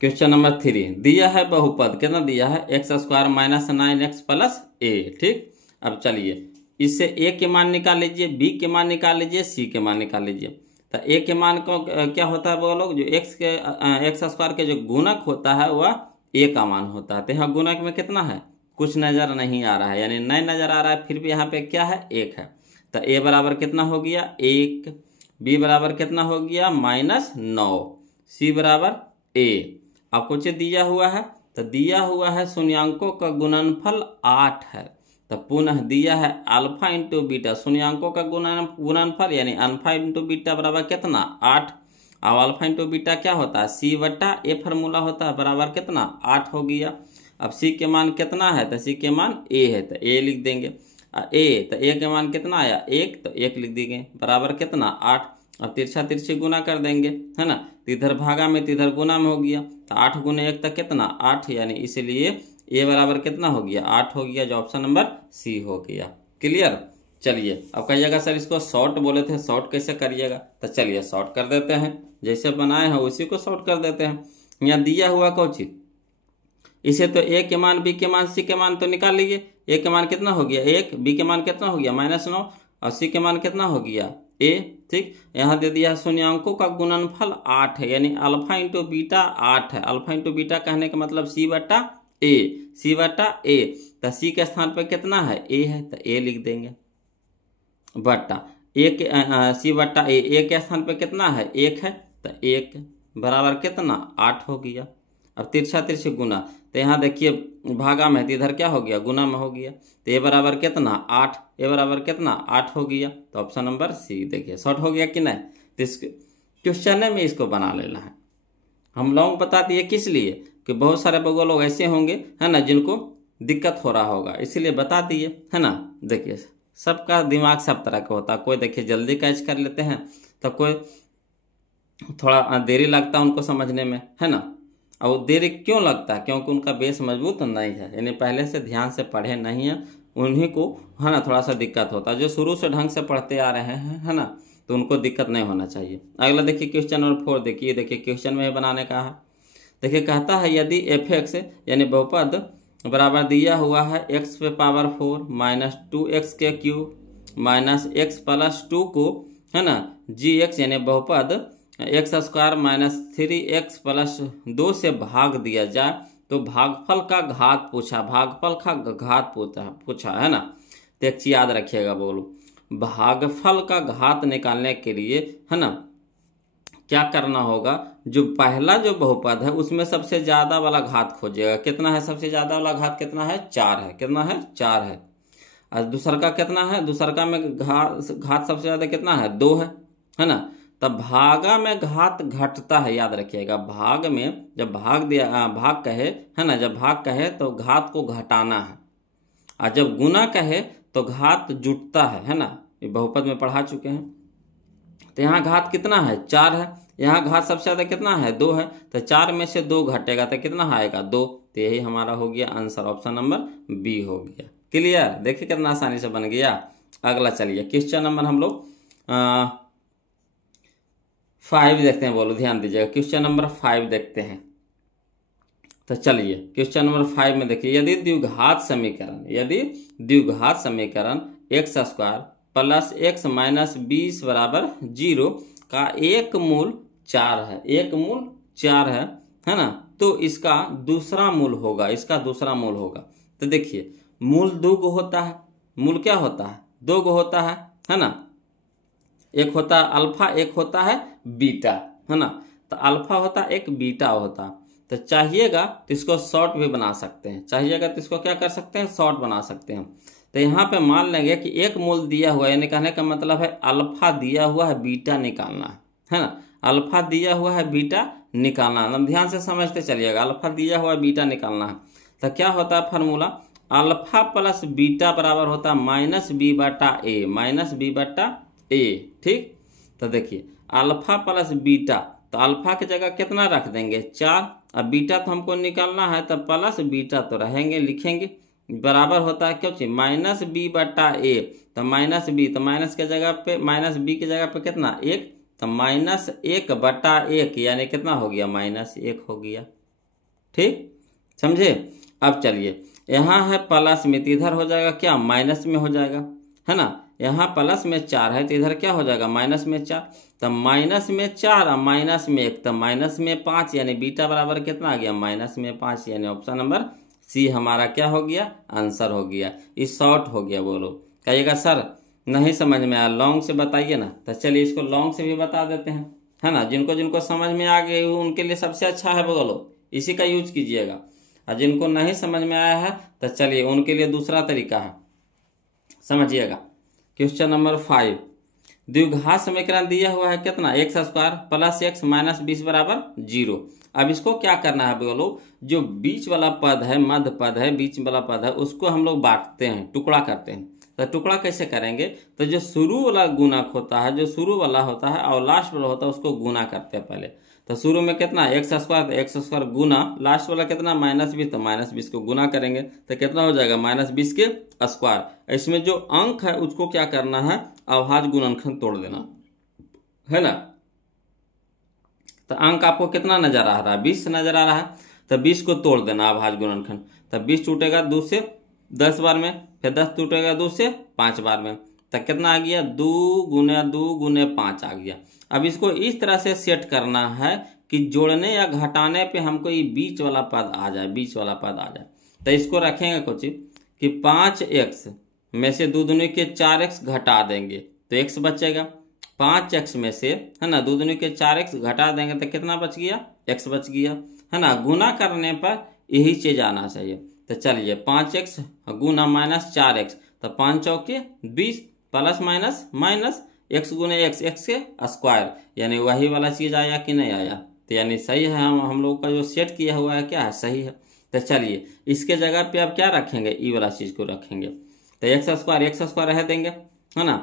क्वेश्चन नंबर 3 दिया है बहुपद, कितना दिया है? X square minus 9x plus A. ठीक, अब चलिए इससे ए के मान निकाल लीजिए, बी के मान निकाल लीजिए, सी के मान निकाल लीजिए। तो ए के मान को क्या होता है वो लोग, जो एक्स स्क्वायर के जो गुणक होता है वह ए का मान होता है। तो यहाँ गुणक में कितना है? कुछ नज़र नहीं आ रहा है, यानी नहीं नज़र आ रहा है, फिर भी यहाँ पे क्या है? 1 है। तो ए बराबर कितना हो गया? 1। बी बराबर कितना हो गया? -9। सी बराबर ए। आपको चीज दिया हुआ है, तो दिया हुआ है शून्यांकों का गुणनफल 8 है। तो पुनः दिया है अल्फा इंटू बीटा, शून्यांकों का गुणनफल यानी अल्फा इंटू बीटा बराबर कितना? 8। अब अल्फा इंटू बीटा क्या होता है? सी बट्टा ए फार्मूला होता है, बराबर कितना? 8 हो गया। अब सी के मान कितना है? तो सी के मान ए है, तो ए लिख देंगे। तो ए के मान कितना आया? 1, तो 1 लिख देंगे, बराबर कितना? 8। अब तिरछा तिरछी गुना कर देंगे, है ना। तो इधर भागा में तो इधर गुना में हो गया, तो 8 गुने 1 तक कितना? 8, यानी इसलिए ए बराबर कितना हो गया? 8 हो गया, जो ऑप्शन नंबर सी हो गया। क्लियर? चलिए अब कहिएगा सर इसको शॉर्ट बोले थे, शॉर्ट कैसे करिएगा? तो चलिए शॉर्ट कर देते हैं, जैसे बनाए हैं उसी को शॉर्ट कर देते हैं। यहाँ दिया हुआ कौची, इसे तो ए के मान, बी के मान, सी के मान तो निकाल लीजिए। ए के मान कितना हो गया? 1, बी के मान कितना हो गया? -9, और सी के मान कितना हो गया? ए। ठीक, यहाँ दे दिया शून्यांकों का गुणनफल 8 है, यानी अल्फा इंटू बीटा 8 है। अल्फा इंटू बीटा कहने का मतलब सी बट्टा ए, सी बट्टा ए। तो सी के स्थान पर कितना है? ए है, तो ए लिख देंगे, बट्टा ए के सी बट्टा ए के स्थान पर कितना है? 1 है, तो 1 बराबर कितना? 8 हो गया। अब तिरछा तिरछी गुना, तो यहाँ देखिए भागा में, तो इधर क्या हो गया? गुना में हो गया। तो ए बराबर कितना? 8। ए बराबर कितना? 8 हो गया, तो ऑप्शन नंबर सी। देखिए शॉर्ट हो गया कि नहीं? तो इस क्वेश्चन में इसको बना लेना है। हम लॉन्ग बता दिए किस लिए कि बहुत सारे बगो लोग ऐसे होंगे, है ना, जिनको दिक्कत हो रहा होगा, इसीलिए बता दिए, है ना। देखिए सबका दिमाग सब तरह का होता है, कोई देखिए जल्दी कैच कर लेते हैं, तो कोई थोड़ा देरी लगता है उनको समझने में, है ना। और देरी क्यों लगता है? क्योंकि उनका बेस मजबूत नहीं है, यानी पहले से ध्यान से पढ़े नहीं है, उन्हीं को, है ना, थोड़ा सा दिक्कत होता है। जो शुरू से ढंग से पढ़ते आ रहे हैं, है ना, तो उनको दिक्कत नहीं होना चाहिए। अगला देखिए क्वेश्चन नंबर 4, देखिए क्वेश्चन में बनाने का है। देखिए कहता है यदि f(x) यानी बहुपद बराबर दिया हुआ है x पे पावर 4 माइनस 2x के क्यूब माइनस x प्लस 2 को, है ना, gx यानी बहुपद X square minus 3x plus 2 से भाग दिया जाए तो भागफल का घात पूछा, भागफल का घात पूछा, है ना। तो एक चीज याद रखिएगा, बोलो भागफल का घात निकालने के लिए, है ना, क्या करना होगा? जो पहला जो बहुपद है उसमें सबसे ज्यादा वाला घात खोजिएगा। कितना है सबसे ज्यादा वाला घात? कितना है? 4 है। कितना है? 4 है। और दूसरा का कितना है? दूसरा का में घात सबसे ज्यादा कितना है? 2 है ना। तब भागा में घात घटता है, याद रखिएगा। भाग में जब भाग कहे, है ना, जब भाग कहे तो घात को घटाना है, और जब गुना कहे तो घात जुटता है ना। ये बहुपद में पढ़ा चुके हैं। तो यहाँ घात कितना है? 4 है। यहाँ घात सबसे ज्यादा कितना है? 2 है। तो 4 में से 2 घटेगा तो कितना आएगा? 2। तो यही हमारा हो गया आंसर, ऑप्शन नंबर बी हो गया। क्लियर? देखिए कितना आसानी से बन गया। अगला चलिए क्वेश्चन नंबर हम लोग 5 देखते हैं, बोलो ध्यान दीजिएगा। क्वेश्चन नंबर 5 देखते हैं। तो चलिए क्वेश्चन नंबर 5 में देखिए यदि द्विघात समीकरण x square plus x minus 20 बराबर 0 का एक मूल 4 है, एक मूल 4 है ना, तो इसका दूसरा मूल होगा, इसका दूसरा मूल होगा। तो देखिए मूल 2 गो होता है, मूल क्या होता है? 2 गो होता है ना। एक होता है अल्फा, एक होता है बीटा, है ना। तो अल्फा होता है, एक बीटा होता। तो चाहिएगा तो इसको शॉर्ट भी बना सकते हैं, चाहिएगा तो इसको क्या कर सकते हैं? शॉर्ट बना सकते हैं। तो यहाँ पे मान लेंगे कि एक मूल दिया हुआ है, यानी कहने का मतलब है अल्फा दिया हुआ है, बीटा निकालना है ना। अल्फा दिया हुआ है, बीटा निकालना है। ध्यान से समझते चलिएगा, अल्फा दिया हुआ है, बीटा निकालना है। तो क्या होता है फार्मूला, अल्फा प्लस बीटा बराबर होता है माइनस बी बटा ए, माइनस बी बटा ए। ठीक, तो देखिए अल्फा प्लस बीटा, तो अल्फा की जगह कितना रख देंगे 4, अब बीटा तो हमको निकालना है, तो प्लस बीटा तो रहेंगे, लिखेंगे बराबर होता है क्यों चीज माइनस बी बटा ए, तो माइनस बी, तो माइनस के जगह पे माइनस बी की जगह पे कितना 1, तो माइनस 1 बटा 1 यानी कितना हो गया माइनस 1 हो गया। ठीक, समझे। अब चलिए यहाँ है प्लस में, तो इधर हो जाएगा क्या माइनस में हो जाएगा, है ना। यहाँ प्लस में 4 है, तो इधर क्या हो जाएगा माइनस में 4, तो माइनस में 4 और माइनस में 1, तो माइनस में 5, यानी बीटा बराबर कितना आ गया माइनस में 5, यानी ऑप्शन नंबर सी हमारा क्या हो गया आंसर हो गया। इस शॉर्ट हो गया। बोलो कहिएगा सर नहीं समझ में आया, लॉन्ग से बताइए ना। तो चलिए इसको लॉन्ग से भी बता देते हैं, है ना। जिनको जिनको समझ में आ गई उनके लिए सबसे अच्छा है, बोलो इसी का यूज कीजिएगा। और जिनको नहीं समझ में आया है तो चलिए उनके लिए दूसरा तरीका है, समझिएगा। क्वेश्चन नंबर 5, द्विघात समीकरण दिया हुआ है कितना x square plus x minus 20 बराबर 0। अब इसको क्या करना है बोलो, जो बीच वाला पद है, मध्य पद है, बीच वाला पद है, उसको हम लोग बांटते हैं, टुकड़ा करते हैं। तो टुकड़ा कैसे करेंगे, तो जो शुरू वाला गुणक होता है, जो शुरू वाला होता है और लास्ट वाला होता है उसको गुना करते हैं पहले। तो शुरू में कितना एक्स स्क्वायर, तो एक्स स्क्वायर गुना लास्ट वाला कितना माइनस 20, तो माइनस 20 को गुना करेंगे तो कितना हो जाएगा माइनस 20 के स्क्वायर। इसमें जो अंक है उसको क्या करना है अभाज्य गुणनखंड तोड़ देना, है ना। तो अंक आपको कितना नजर आ रहा है 20 नजर आ रहा है, तो 20 को तोड़ देना अभाज्य गुणनखंड। तो 20 टूटेगा 2 से 10 बार में, फिर 10 टूटेगा 2 से 5 बार में, तो कितना आ गया 2 गुने 2 गुने 5 आ गया। अब इसको इस तरह से सेट करना है कि जोड़ने या घटाने पे हमको ये बीच वाला पद आ जाए, बीच वाला पद आ जाए। तो इसको रखेंगे कुछ कि 5x में से 2 दूनी के 4x घटा देंगे तो x बचेगा। 5x में से, है ना, 2 दूनी के 4x घटा देंगे तो कितना बच गया x बच गया, है ना। गुना करने पर यही चीज आना चाहिए। तो चलिए 5x गुना माइनस 4x, तो 5 चौके 20 प्लस माइनस माइनस x गुने x, x के स्क्वायर, यानी वही वाला चीज आया कि नहीं आया, तो यानी सही है। हम लोग का जो सेट किया हुआ है क्या है सही है। तो चलिए इसके जगह पे अब क्या रखेंगे ई वाला चीज को रखेंगे, तो x स्क्वायर रह देंगे, है ना।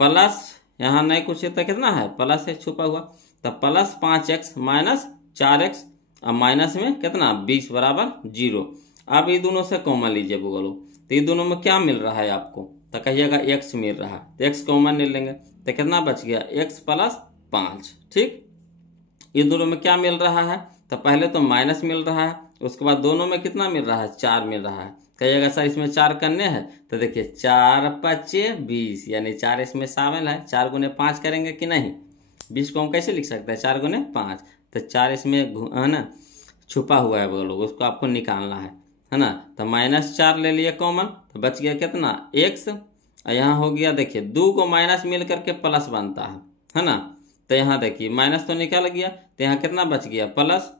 प्लस यहाँ नहीं कुछ है तो कितना है प्लस है छुपा हुआ, तो प्लस 5x माइनस 4x और माइनस में कितना 20 बराबर 0। अब ये दोनों से कॉमन लीजिए बोलो, तो ये दोनों में क्या मिल रहा है आपको, तो कहिएगा x मिल रहा है, तो x कॉमन ले लेंगे तो कितना बच गया x प्लस 5। ठीक, ये दोनों में क्या मिल रहा है, तो पहले तो माइनस मिल रहा है, उसके बाद दोनों में कितना मिल रहा है 4 मिल रहा है। कहिएगा सर इसमें 4 करने हैं, तो देखिए 4 5 20 यानी 4 इसमें शामिल है। 4 गुने 5 करेंगे कि नहीं, 20 को हम कैसे लिख सकते हैं 4 गुने 5, तो 4 इसमें है ना छुपा हुआ है बोलो, उसको आपको निकालना है ना। तो माइनस 4 ले लिए कॉमन, तो बच गया कितना x, और यहाँ हो गया देखिए 2 को माइनस मिल करके प्लस बनता है ना। तो यहाँ देखिए माइनस तो निकल गया, तो यहाँ कितना बच गया प्लस,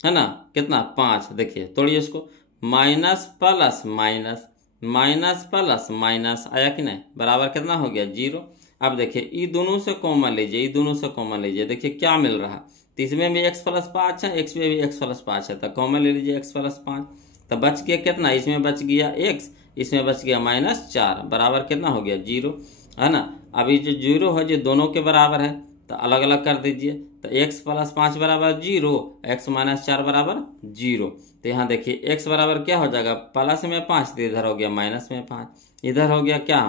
है ना, कितना 5। देखिए तोड़िए इसको, minus plus minus, minus plus minus आया कि नहीं, बराबर कितना हो गया 0। अब देखिए ये दोनों से कॉमन लीजिए, ये दोनों से कॉमन लीजिए, देखिए क्या मिल रहा है, तो इसमें भी x प्लस 5 है, x में भी x प्लस 5 है, तो कॉमन ले लीजिए x प्लस 5, तो बच गया कितना, इसमें बच गया x, इसमें बच गया माइनस 4, बराबर कितना हो गया 0, है ना। अभी जो 0 है जो दोनों के बराबर है तो अलग अलग कर दीजिए, तो x प्लस 5 बराबर 0, x माइनस 4 बराबर 0। तो यहाँ देखिए x बराबर क्या हो जाएगा प्लस में 5, तो इधर हो गया माइनस में 5, इधर हो गया क्या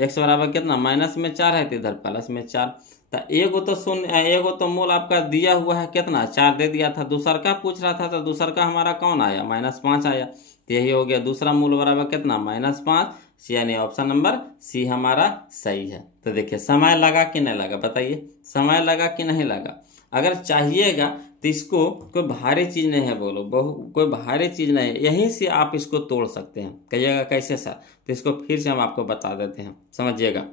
x बराबर कितना माइनस में 4 है, तो इधर प्लस में 4। तो एगो तो शून्य, एगो तो मूल आपका दिया हुआ है कितना 4 दे दिया था, दूसर का पूछ रहा था, तो दूसर का हमारा कौन आया -5 आया, तो यही हो गया दूसरा मूल बराबर कितना -5, यानी ऑप्शन नंबर सी हमारा सही है। तो देखिए समय लगा कि नहीं लगा, बताइए समय लगा कि नहीं लगा। अगर चाहिएगा तो इसको कोई भारी चीज नहीं है बोलो, कोई भारी चीज नहीं है, यहीं से आप इसको तोड़ सकते हैं। कहिएगा कैसे सर, तो इसको फिर से हम आपको बता देते हैं, समझिएगा।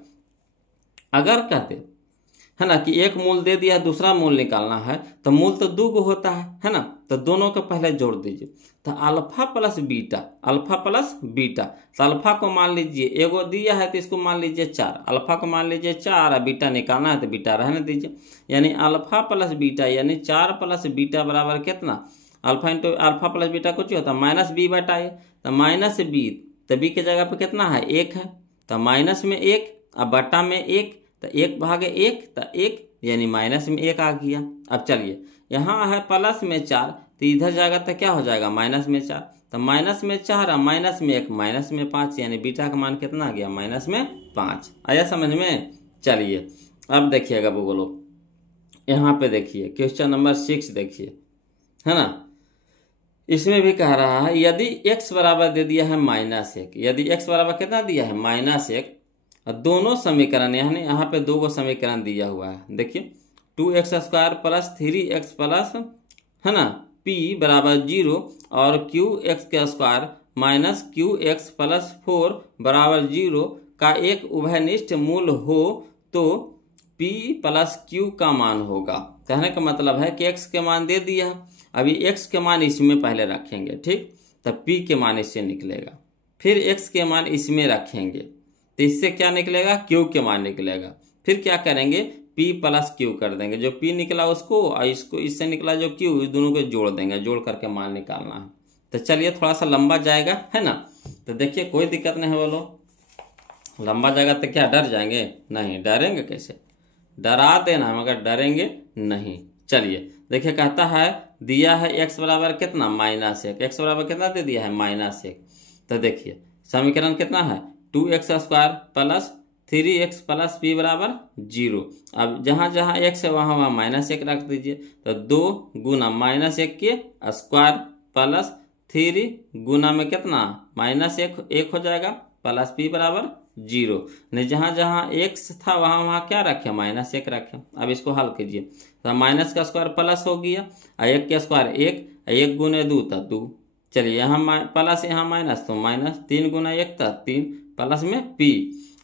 अगर कहते है ना, कि एक मूल दे दिया, दूसरा मूल निकालना है, तो मूल तो 2 होता है ना, तो दोनों को पहले जोड़ दीजिए। तो alpha plus beta, alpha plus beta, तो अल्फा को मान लीजिए एगो दिया है तो इसको मान लीजिए 4, अल्फा को मान लीजिए 4 और बीटा निकालना है तो बीटा रहने दीजिए। यानी अल्फा प्लस बीटा यानी 4 प्लस बीटा बराबर कितना, alpha into alpha plus beta कुछ ही होता है माइनस बी बटा ए, तो माइनस बी, तो बी के जगह पे कितना है 1 है, तो माइनस में 1 अब बटा में 1, तो 1 भागे 1 तो 1 यानी माइनस में 1 आ गया। अब चलिए यहाँ है प्लस में 4 तो इधर जाएगा तो क्या हो जाएगा माइनस में 4, तो माइनस में 4 और माइनस में 1 माइनस में 5, यानी बीटा का मान कितना आ गया माइनस में 5। आया समझ में। चलिए अब देखिएगा बोलो, यहाँ पे देखिए क्वेश्चन नंबर 6 देखिए, है ना, इसमें भी कह रहा है यदि x बराबर दे दिया है -1, यदि x बराबर कितना दिया है -1, और दोनों समीकरण यानी यहाँ पे 2 समीकरण दिया हुआ है, देखिए 2x² प्लस 3x प्लस, है ना, p बराबर 0 और qx² माइनस qx प्लस 4 बराबर 0 का एक उभयनिष्ठ मूल हो तो p प्लस q का मान होगा। कहने का मतलब है कि x के मान दे दिया, अभी x के मान इसमें पहले रखेंगे, ठीक, तो p के मान इससे निकलेगा, फिर x के मान इसमें रखेंगे तो इससे क्या निकलेगा q के मान निकलेगा, फिर क्या करेंगे p प्लस q कर देंगे, जो p निकला उसको और इसको इससे निकला जो q, इस दोनों को जोड़ देंगे, जोड़ करके मान निकालना है। तो चलिए थोड़ा सा लंबा जाएगा, है ना, तो देखिए कोई दिक्कत नहीं है, बोलो लंबा जाएगा तो क्या डर जाएंगे, नहीं डरेंगे, कैसे डरा देना हम, अगर डरेंगे नहीं। चलिए देखिए कहता है दिया है x बराबर कितना -1, x बराबर कितना दे दिया है -1, तो देखिए समीकरण कितना है 2x² plus 3x plus p बराबर 0। अब जहाँ जहाँ x है वहाँ वहाँ -1 रख दीजिए, तो 2 गुना -1 के स्क्वायर प्लस 3 गुना में कितना -1 हो जाएगा प्लस p बराबर 0, नहीं जहाँ जहाँ x था वहाँ वहाँ क्या रखें -1 रखें। अब इसको हल कीजिए, तो माइनस का स्क्वायर प्लस हो गया, 1 का स्क्वायर 1, 1 गुने 2 था 2, चलिए यहाँ प्लस यहाँ माइनस तो माइनस, 3 गुना 1 था 3 प्लस में p।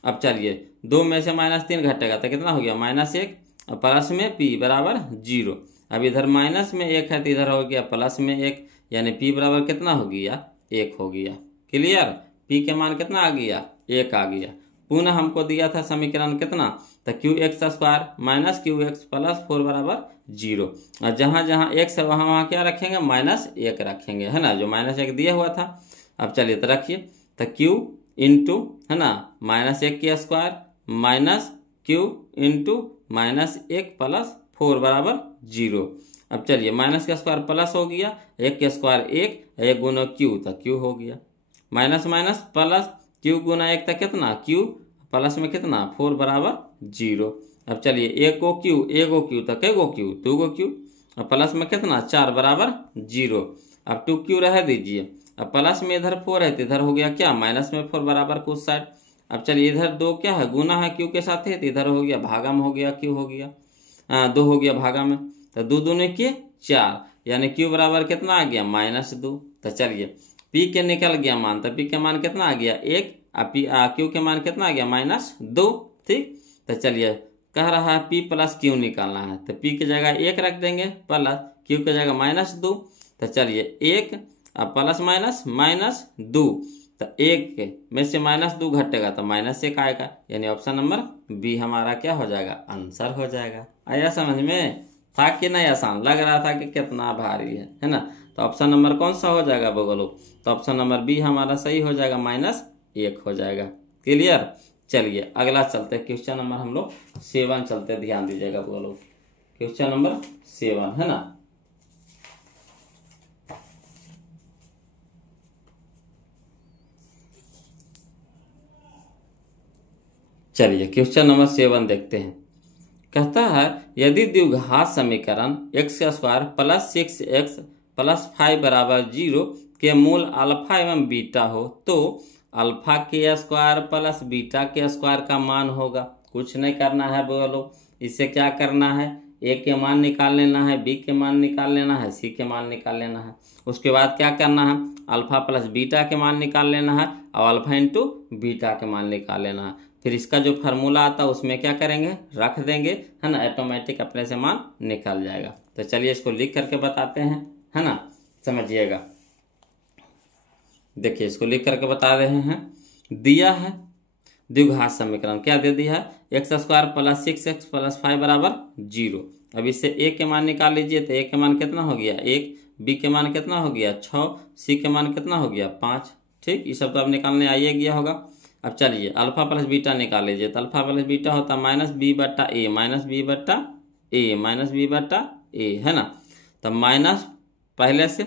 अब चलिए 2 में से -3 घटेगा तो कितना हो गया -1 और प्लस में p बराबर 0। अब इधर माइनस में 1 है तो इधर हो गया प्लस में 1, यानी p बराबर कितना हो गया 1 हो गया। क्लियर, p के मान कितना आ गया 1 आ गया। पुनः हमको दिया था समीकरण कितना, तो qx² माइनस qx प्लस 4 बराबर 0, और जहाँ जहाँ x है वहाँ वहाँ क्या रखेंगे -1 रखेंगे, है ना, जो -1 दिया हुआ था। अब चलिए तो रखिए, तो q इंटू, है ना, -1 के square minus q into -1 plus 4 बराबर 0। अब चलिए माइनस का स्क्वायर प्लस हो गया, 1 के स्क्वायर 1, 1 गुना q तो q हो गया, माइनस माइनस प्लस q गुना 1 तक कितना q प्लस में कितना 4 बराबर 0। अब चलिए एक गो q तक एक गो q 2 गो q, और प्लस में कितना 4 बराबर 0। अब 2q रह दीजिए, अब प्लस में इधर 4 है तो इधर हो गया क्या माइनस में 4 बराबर कुछ साइड। अब चलिए इधर 2 क्या है गुना है q के साथ है तो इधर हो गया भागा में हो गया q हो गया 2 हो गया भागा में, तो 2 दूने के 4, यानी q बराबर कितना आ गया -2। तो चलिए p के निकल गया मान, तो p के मान कितना आ गया 1, q के मान कितना आ गया -2, ठीक। तो चलिए कह रहा है p प्लस q निकालना है, तो p की जगह 1 रख देंगे प्लस q की जगह -2, तो चलिए 1 अब प्लस माइनस 2, तो 1 में से -2 घटेगा तो -1 आएगा, यानी ऑप्शन नंबर बी हमारा क्या हो जाएगा आंसर हो जाएगा। आया समझ में, था कि नहीं आसान, लग रहा था कि कितना भारी है ना, तो ऑप्शन नंबर कौन सा हो जाएगा बगलो, तो ऑप्शन नंबर बी हमारा सही हो जाएगा -1 हो जाएगा। क्लियर, चलिए अगला चलते हैं, क्वेश्चन नंबर हम लोग 7 चलते, ध्यान दीजिएगा बोलो, क्वेश्चन नंबर 7 है ना। चलिए क्वेश्चन नंबर 7 देखते हैं। कहता है यदि द्विघात समीकरण x² प्लस 6x प्लस 5 बराबर 0 के मूल अल्फा एवं बीटा हो तो अल्फा के स्क्वायर प्लस बीटा के स्क्वायर का मान होगा। कुछ नहीं करना है बोलो, इससे क्या करना है, ए के मान निकाल लेना है, बी के मान निकाल लेना है, सी के मान निकाल लेना है। उसके बाद क्या करना है, अल्फा प्लस बीटा के मान निकाल लेना है और अल्फा इंटू बीटा के मान निकाल लेना है। फिर इसका जो फार्मूला आता है उसमें क्या करेंगे, रख देंगे, है ना, ऑटोमेटिक अपने से मान निकल जाएगा। तो चलिए इसको लिख करके बताते हैं, है ना, समझिएगा। देखिए इसको लिख करके बता रहे हैं। दिया है द्विघात समीकरण, क्या दे दिया है, x² + 6x + 5 बराबर 0। अब इससे a के मान निकाल लीजिए। तो a के मान कितना हो गया 1, b के मान कितना हो गया 6, c के मान कितना हो गया 5। ठीक, ये सब तो अब निकालने आइए गया होगा। अब चलिए अल्फा प्लस बीटा निकाल लीजिए। तो अल्फा प्लस बीटा होता है -b/a -b/a, है ना। तो माइनस पहले से,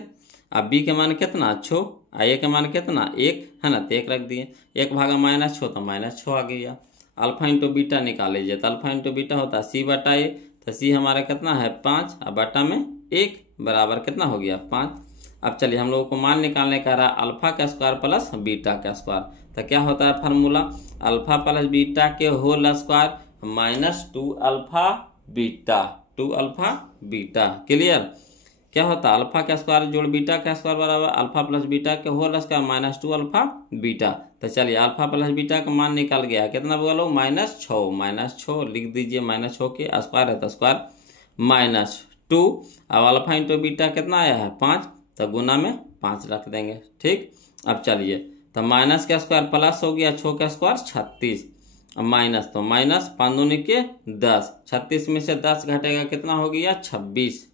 अब b के मान कितना 6, a के मान कितना 1, है ना, तो 1 रख दिए। 1/-6 तो -6 आ गया। अल्फा इंटू बीटा निकाल लीजिए। तो अल्फा इंटू बीटा होता है c/a। तो c हमारा कितना है 5, अब बटा में 1 बराबर कितना हो गया 5। अब चलिए हम लोगों को मान निकालने का रहा अल्फा का स्क्वायर प्लस बीटा का स्क्वायर। तो क्या होता है फार्मूला, अल्फा प्लस बीटा के whole square -2 alpha beta, 2 alpha beta. Clear, क्या होता है अल्फा का स्क्वायर जोड़ बीटा का स्क्वायर बराबर अल्फा प्लस बीटा के होल स्क्वायर -2 अल्फा बीटा। तो चलिए अल्फा प्लस बीटा का मान निकल गया, कितना बोलो -6 लिख दीजिए। -6 के स्क्वायर है तो स्क्वायर -2। अब अल्फा इंटू बीटा कितना आया है 5, तो गुना में 5 रख देंगे। ठीक, अब चलिए तो माइनस का स्क्वायर प्लस हो गया, 6 का स्क्वायर 36, अब माइनस, तो -5 दूनी के 10, 36 में से 10 घटेगा कितना हो गया 26,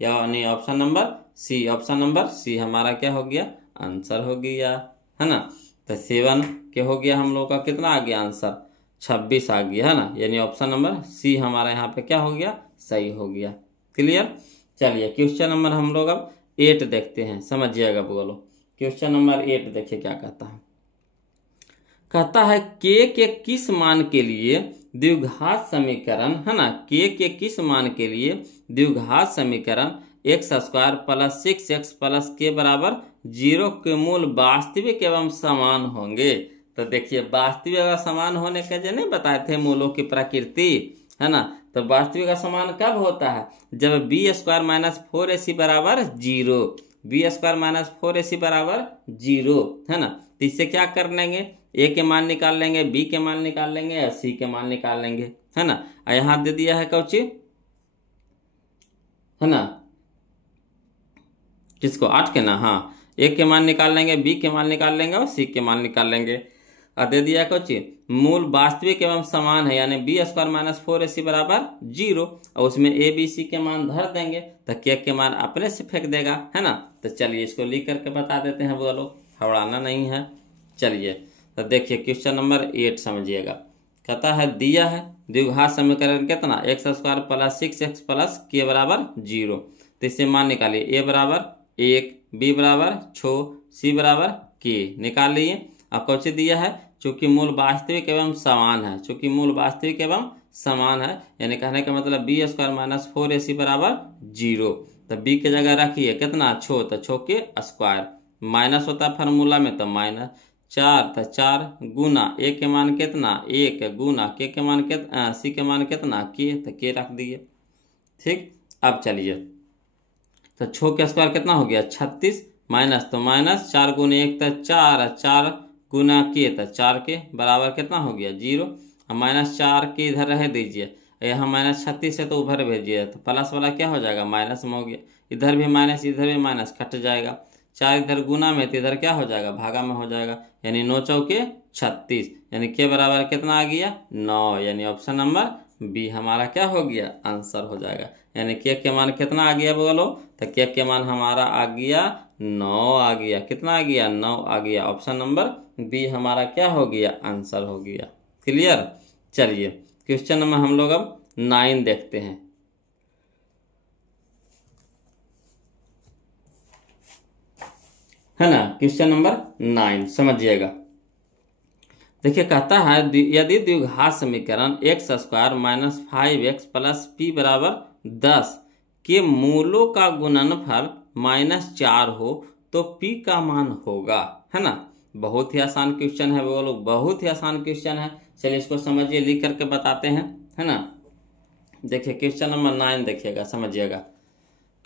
यानी option number C, option number C हमारा क्या हो गया आंसर हो गया, है ना। तो 7 के हो गया हम लोग का कितना आ गया आंसर 26 आ गया, है ना, यानी ऑप्शन नंबर सी हमारा यहाँ पे क्या हो गया सही हो गया। क्लियर, चलिए क्वेश्चन नंबर हम लोग अब 8 देखते हैं, समझिएगा बोलो। क्वेश्चन नंबर 8 देखिए क्या कहता है। कहता है k के किस मान के लिए द्विघात समीकरण, है ना, k के किस मान के लिए द्विघात समीकरण x² + 6x + k बराबर 0 के मूल वास्तविक एवं समान होंगे। तो देखिए वास्तविक एवं समान होने के जो नहीं बताए थे मूलों की प्रकृति, है ना। तो वास्तविक समान कब होता है, जब b² - 4ac बराबर 0, b² - 4ac बराबर 0, है ना। तो इससे क्या कर लेंगे, a के मान निकाल लेंगे, b के मान निकाल लेंगे और c के मान निकाल लेंगे, है ना। यहाँ दे दिया है कौची, है ना, किसको 8 के ना, हाँ, a के मान निकाल लेंगे, b के मान निकाल लेंगे और c के मान निकाल लेंगे। और दे दिया कौची मूल वास्तविक एवं समान है, यानी b² - 4ac बराबर 0, और उसमें a b c के मान धर देंगे तो k के मान अपने से फेंक देगा, है ना। तो चलिए इसको लिख करके बता देते हैं, बोलो हवड़ाना नहीं है। चलिए तो देखिए क्वेश्चन नंबर 8 समझिएगा। कहता है दिया है द्विघात समीकरण कितना x² + 6x + k बराबर 0। तो इससे मान निकालिए, a बराबर 1, b बराबर 6, c बराबर k निकाल लिए। अब कौची दिया है, चूंकि मूल वास्तविक एवं समान है, चूंकि मूल वास्तविक एवं समान है, यानी कहने का मतलब b² - 4ac बराबर 0। तो b की जगह रखिए कितना 6, तो 6 के स्क्वायर, माइनस होता है फार्मूला में तो -4, तो 4 गुना a के मान कितना 1 गुना k के मान कितना c के मान कितना k, तो k रख दिए। ठीक, अब चलिए तो 6 के स्क्वायर कितना हो गया 36, माइनस तो माइनस 4 गुना 1 तो 4, 4 गुना k तो 4 के बराबर कितना हो गया 0। -4 के इधर रह दीजिए, यहाँ -36 है तो उधर भेजिए, तो प्लस वाला क्या हो जाएगा माइनस में हो गया, इधर भी माइनस इधर भी माइनस कट जाएगा। 4 इधर गुना में तो इधर क्या हो जाएगा भागा में हो जाएगा, यानी 9 चौके 36, यानी के बराबर कितना आ गया 9, यानी ऑप्शन नंबर बी हमारा क्या हो गया आंसर हो जाएगा। यानी के मान कितना आ गया बोलो, तो के मान हमारा आ गया 9 आ गया, कितना आ गया 9 आ गया, ऑप्शन नंबर बी हमारा क्या हो गया आंसर हो गया। क्लियर, चलिए क्वेश्चन नंबर हम लोग अब 9 देखते हैं। है ना, क्वेश्चन नंबर 9 समझिएगा। देखिए कहता है यदि द्विघात समीकरण x² - 5x + p बराबर 10 के मूलों का गुणनफल -4 हो तो p का मान होगा, है ना। बहुत ही आसान क्वेश्चन है बोलो, बहुत ही आसान क्वेश्चन है। चलिए इसको समझिए, लिख करके बताते हैं, है ना। देखिए क्वेश्चन नंबर 9 देखिएगा, समझिएगा।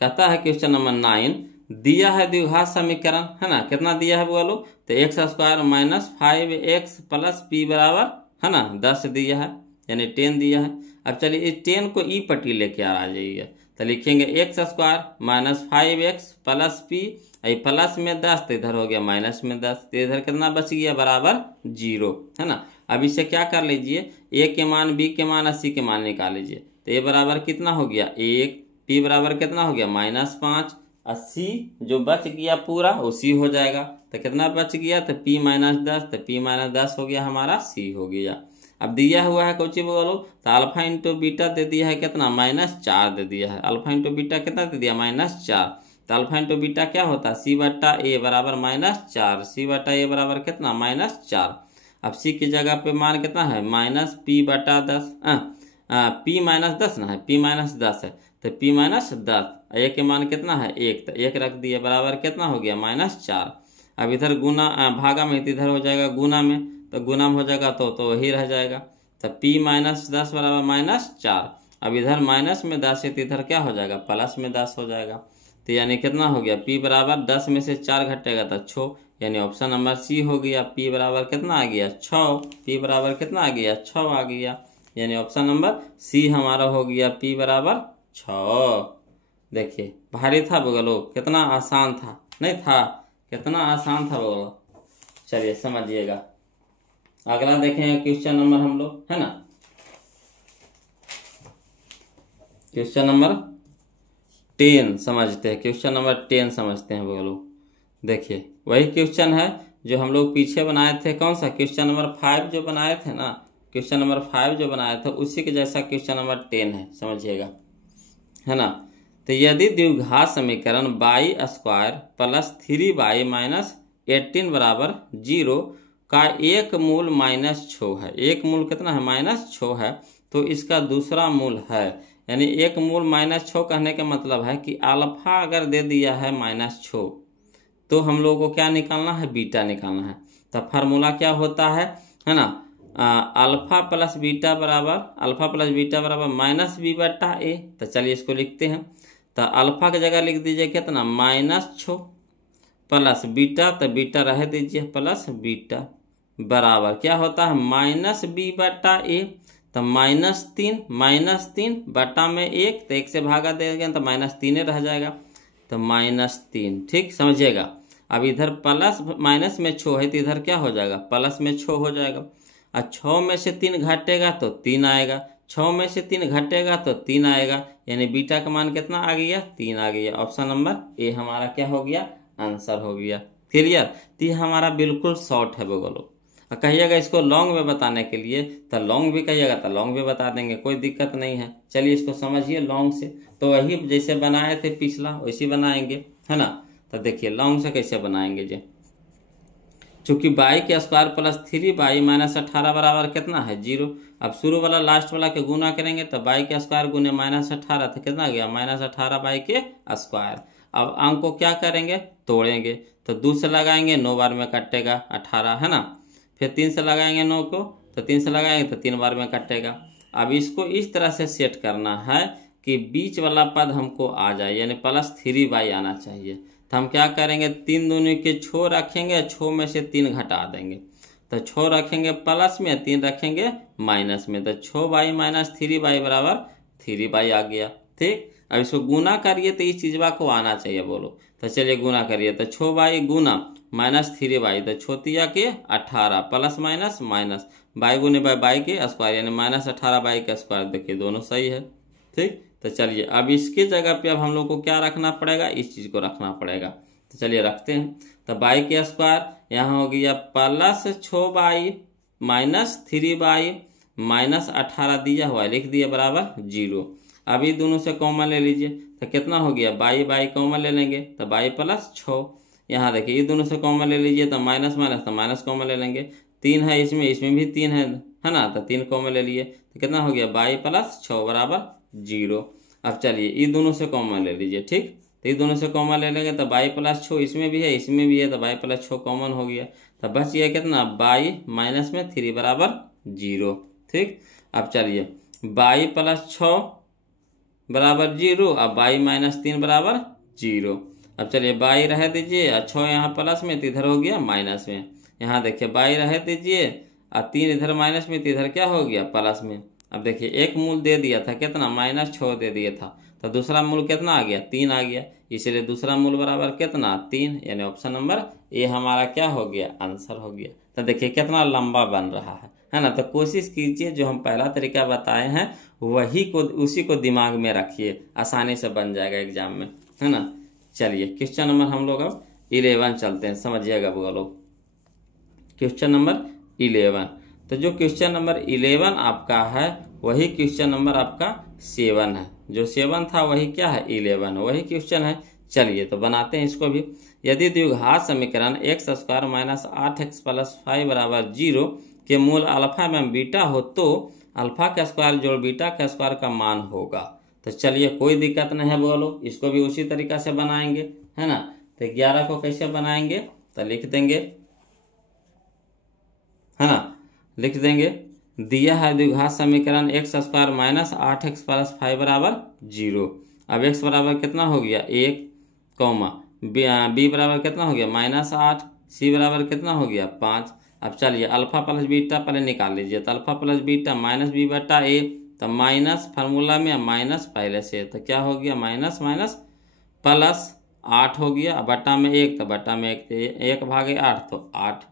कहता है क्वेश्चन नंबर 9 दिया है द्विघात समीकरण, है ना, कितना दिया है बोलो, तो X square minus 5x plus P बराबर, है ना, 10 दिया है, यानी 10 दिया है। अब चलिए इस 10 को ई पट्टी लेके आ जाइए, तो लिखेंगे x square minus 5x plus P, plus में 10 तो इधर हो गया माइनस में 10, तो इधर कितना बच गया, बराबर 0, है ना। अब इसे क्या कर लीजिए, ए के मान, बी के मान, सी के मान निकाल लीजिए, तो ए बराबर कितना हो गया 1, पी बराबर कितना हो गया -5, 80 जो बच गया पूरा उसी हो जाएगा, तो कितना बच गया, तो p -10, तो p -10 हो गया हमारा, c हो गया। अब दिया हुआ है कोची बोलो, तो अल्फा इंटू बीटा दे दिया है कितना, -4 दे दिया है, अल्फा इंटू बीटा कितना दे दिया, -4, तो अल्फा इंटू बीटा क्या होता है, c बट्टा a बराबर -4, c बट्टा a बराबर कितना, -4। अब c की जगह पे मान कितना है, -p बटा 10, p -10 ना है, p -10 है, तो p -10, ए के मान कितना है 1, तो 1 रख दिए, बराबर कितना हो गया, -4। अब इधर गुना भागा में, इधर हो जाएगा गुना में, तो गुना में हो जाएगा तो वही रह जाएगा, तो p -10 बराबर -4। अब इधर माइनस में 10 है, तो इधर क्या हो जाएगा, प्लस में 10 हो जाएगा, तो यानी कितना हो गया, p बराबर 10 में से 4 घटेगा तो 6, यानी ऑप्शन नंबर सी हो गया। p बराबर कितना आ गया, 6, p बराबर कितना आ गया, 6 आ गया, यानी ऑप्शन नंबर सी हमारा हो गया, p बराबर 6। देखिए भारी था बगलो, कितना आसान था, नहीं था, कितना आसान था बगलो। चलिए समझिएगा, अगला देखेंगे क्वेश्चन नंबर हम लोग, है ना, क्वेश्चन नंबर 10 समझते हैं, क्वेश्चन नंबर 10 समझते हैं बगलो। देखिए वही क्वेश्चन है जो हम लोग पीछे बनाए थे, कौन सा, क्वेश्चन नंबर 5 जो बनाए थे ना, क्वेश्चन नंबर 5 जो बनाए थे उसी के जैसा क्वेश्चन नंबर 10 है, समझिएगा, है ना। तो यदि द्विघात समीकरण y² प्लस 3y माइनस 18 बराबर 0 का एक मूल -6 है, एक मूल कितना है, -6 है, तो इसका दूसरा मूल है, यानी एक मूल -6 कहने का मतलब है कि अल्फा अगर दे दिया है -6 तो हम लोग को क्या निकालना है, बीटा निकालना है। तो फार्मूला क्या होता है ना, अल्फा प्लस बीटा बराबर -b बट्टा a। तो चलिए इसको लिखते हैं, तो अल्फा की जगह लिख दीजिए कितना, -6 प्लस बीटा, तो बीटा रह दीजिए प्लस बीटा, बराबर क्या होता है, -b बट्टा a, तो -3 बटा में 1, तो 1 से भागा देंगे तो -3 रह जाएगा, तो -3, ठीक समझिएगा। अब इधर प्लस माइनस में 6 है, तो इधर क्या हो जाएगा, प्लस में 6 हो जाएगा, और 6 में से 3 घटेगा तो 3 आएगा, 6 में से 3 घटेगा तो 3 आएगा, यानी बीटा का मान कितना आ गया, 3 आ गया। ऑप्शन नंबर ए हमारा क्या हो गया, आंसर हो गया। क्लियर, तो ये हमारा बिल्कुल शॉर्ट है बगलो। कहिएगा इसको लॉन्ग में बताने के लिए, तो लॉन्ग भी कहिएगा तो लॉन्ग भी बता देंगे, कोई दिक्कत नहीं है। चलिए इसको समझिए लॉन्ग से, तो वही जैसे बनाए थे पिछला वैसे बनाएंगे, है ना। तो देखिए लॉन्ग से कैसे बनाएंगे जी, चूंकि y² प्लस 3y माइनस 18 बराबर कितना है, 0। अब शुरू वाला लास्ट वाला के गुना करेंगे तो y² गुने -18, तो कितना गया, -18y²। अब अंक को क्या करेंगे, तोड़ेंगे, तो 2 से लगाएंगे 9 बार में कटेगा 18, है ना। फिर 3 से लगाएंगे 9 को, तो 3 से लगाएंगे तो 3 बार में कटेगा। अब इसको इस तरह से सेट करना है कि बीच वाला पद हमको आ जाए, यानी +3y आना चाहिए। तो हम क्या करेंगे, 3 दूनी के 6 रखेंगे, 6 में से 3 घटा देंगे, तो 6 रखेंगे प्लस में, 3 रखेंगे माइनस में, तो 6y माइनस 3y बराबर 3y आ गया, ठीक। अब इसको गुना करिए तो इस चीजवा को आना चाहिए, बोलो। तो चलिए गुना करिए, तो 6y गुना -3y, तो छोतिया के 18 प्लस माइनस माइनस y गुने बाई के स्क्वायर, यानी -18y²। देखिए दोनों सही है, ठीक। तो चलिए अब इसके जगह पे अब हम लोग को क्या रखना पड़ेगा, इस चीज को रखना पड़ेगा। तो चलिए रखते हैं, तो y² यहाँ हो गया plus 6y minus 3y minus 18 दिया हुआ है, लिख दिया बराबर 0। अब ये दोनों से कॉमन ले लीजिए, तो कितना हो गया, y कॉमन ले लेंगे तो y प्लस 6। यहाँ देखिए ये दोनों से कॉमन ले लीजिए, तो माइनस माइनस तो माइनस कॉमन ले लेंगे, 3 है इसमें भी 3 है ना, तो 3 कॉमन ले लिए, तो कितना हो गया, y प्लस 6 बराबर 0। अब चलिए ये दोनों से कॉमन ले लीजिए, ठीक। तो ये दोनों से कॉमन ले लेंगे तो y प्लस 6 इसमें भी है, तो y प्लस 6 कॉमन हो गया, तो बच गया कितना, y माइनस में 3 बराबर 0, ठीक। अब चलिए y प्लस 6 बराबर 0, अब y माइनस 3 बराबर 0। अब चलिए बाई रह दीजिए और 6 यहाँ प्लस में तो इधर हो गया माइनस में। यहाँ देखिए बाई रह दीजिए और 3 इधर माइनस में तो इधर क्या हो गया प्लस में। अब देखिए एक मूल दे दिया था कितना, -6 दे दिया था, तो दूसरा मूल कितना आ गया, 3 आ गया, इसलिए दूसरा मूल बराबर कितना 3, यानी ऑप्शन नंबर ए हमारा क्या हो गया, आंसर हो गया। तो देखिए कितना लंबा बन रहा है ना। तो कोशिश कीजिए जो हम पहला तरीका बताए हैं उसी को दिमाग में रखिए, आसानी से बन जाएगा एग्जाम में, है ना। चलिए क्वेश्चन नंबर हम लोग अब 11 चलते हैं, समझिएगा वो लोग। क्वेश्चन नंबर 11, तो जो क्वेश्चन नंबर 11 आपका है वही क्वेश्चन नंबर आपका 7 है। जो 7 था वही क्या है, 11 वही क्वेश्चन है। चलिए तो बनाते हैं इसको भी। यदि द्विघात समीकरण x² - 8x + 5 = 0 के मूल अल्फा एवं बीटा हो तो अल्फा का स्क्वायर जोड़ बीटा का स्क्वायर का मान होगा। तो चलिए कोई दिक्कत नहीं है बोलो, इसको भी उसी तरीका से बनाएंगे, है ना। तो 11 को कैसे बनाएंगे, तो लिख देंगे, है ना, लिख देंगे दिया है द्विघात समीकरण x² - 8x + 5 = 0। अब x बराबर कितना हो गया 1, b बराबर कितना हो गया -8, c बराबर कितना हो गया 5। अब चलिए अल्फा प्लस बीटा पहले निकाल लीजिए। तो अल्फा प्लस बीटा -b/a, तो माइनस फार्मूला में माइनस पहले से, तो क्या हो गया -+8 हो गया, बटा में 1, तो बटा में 1/8 तो 8।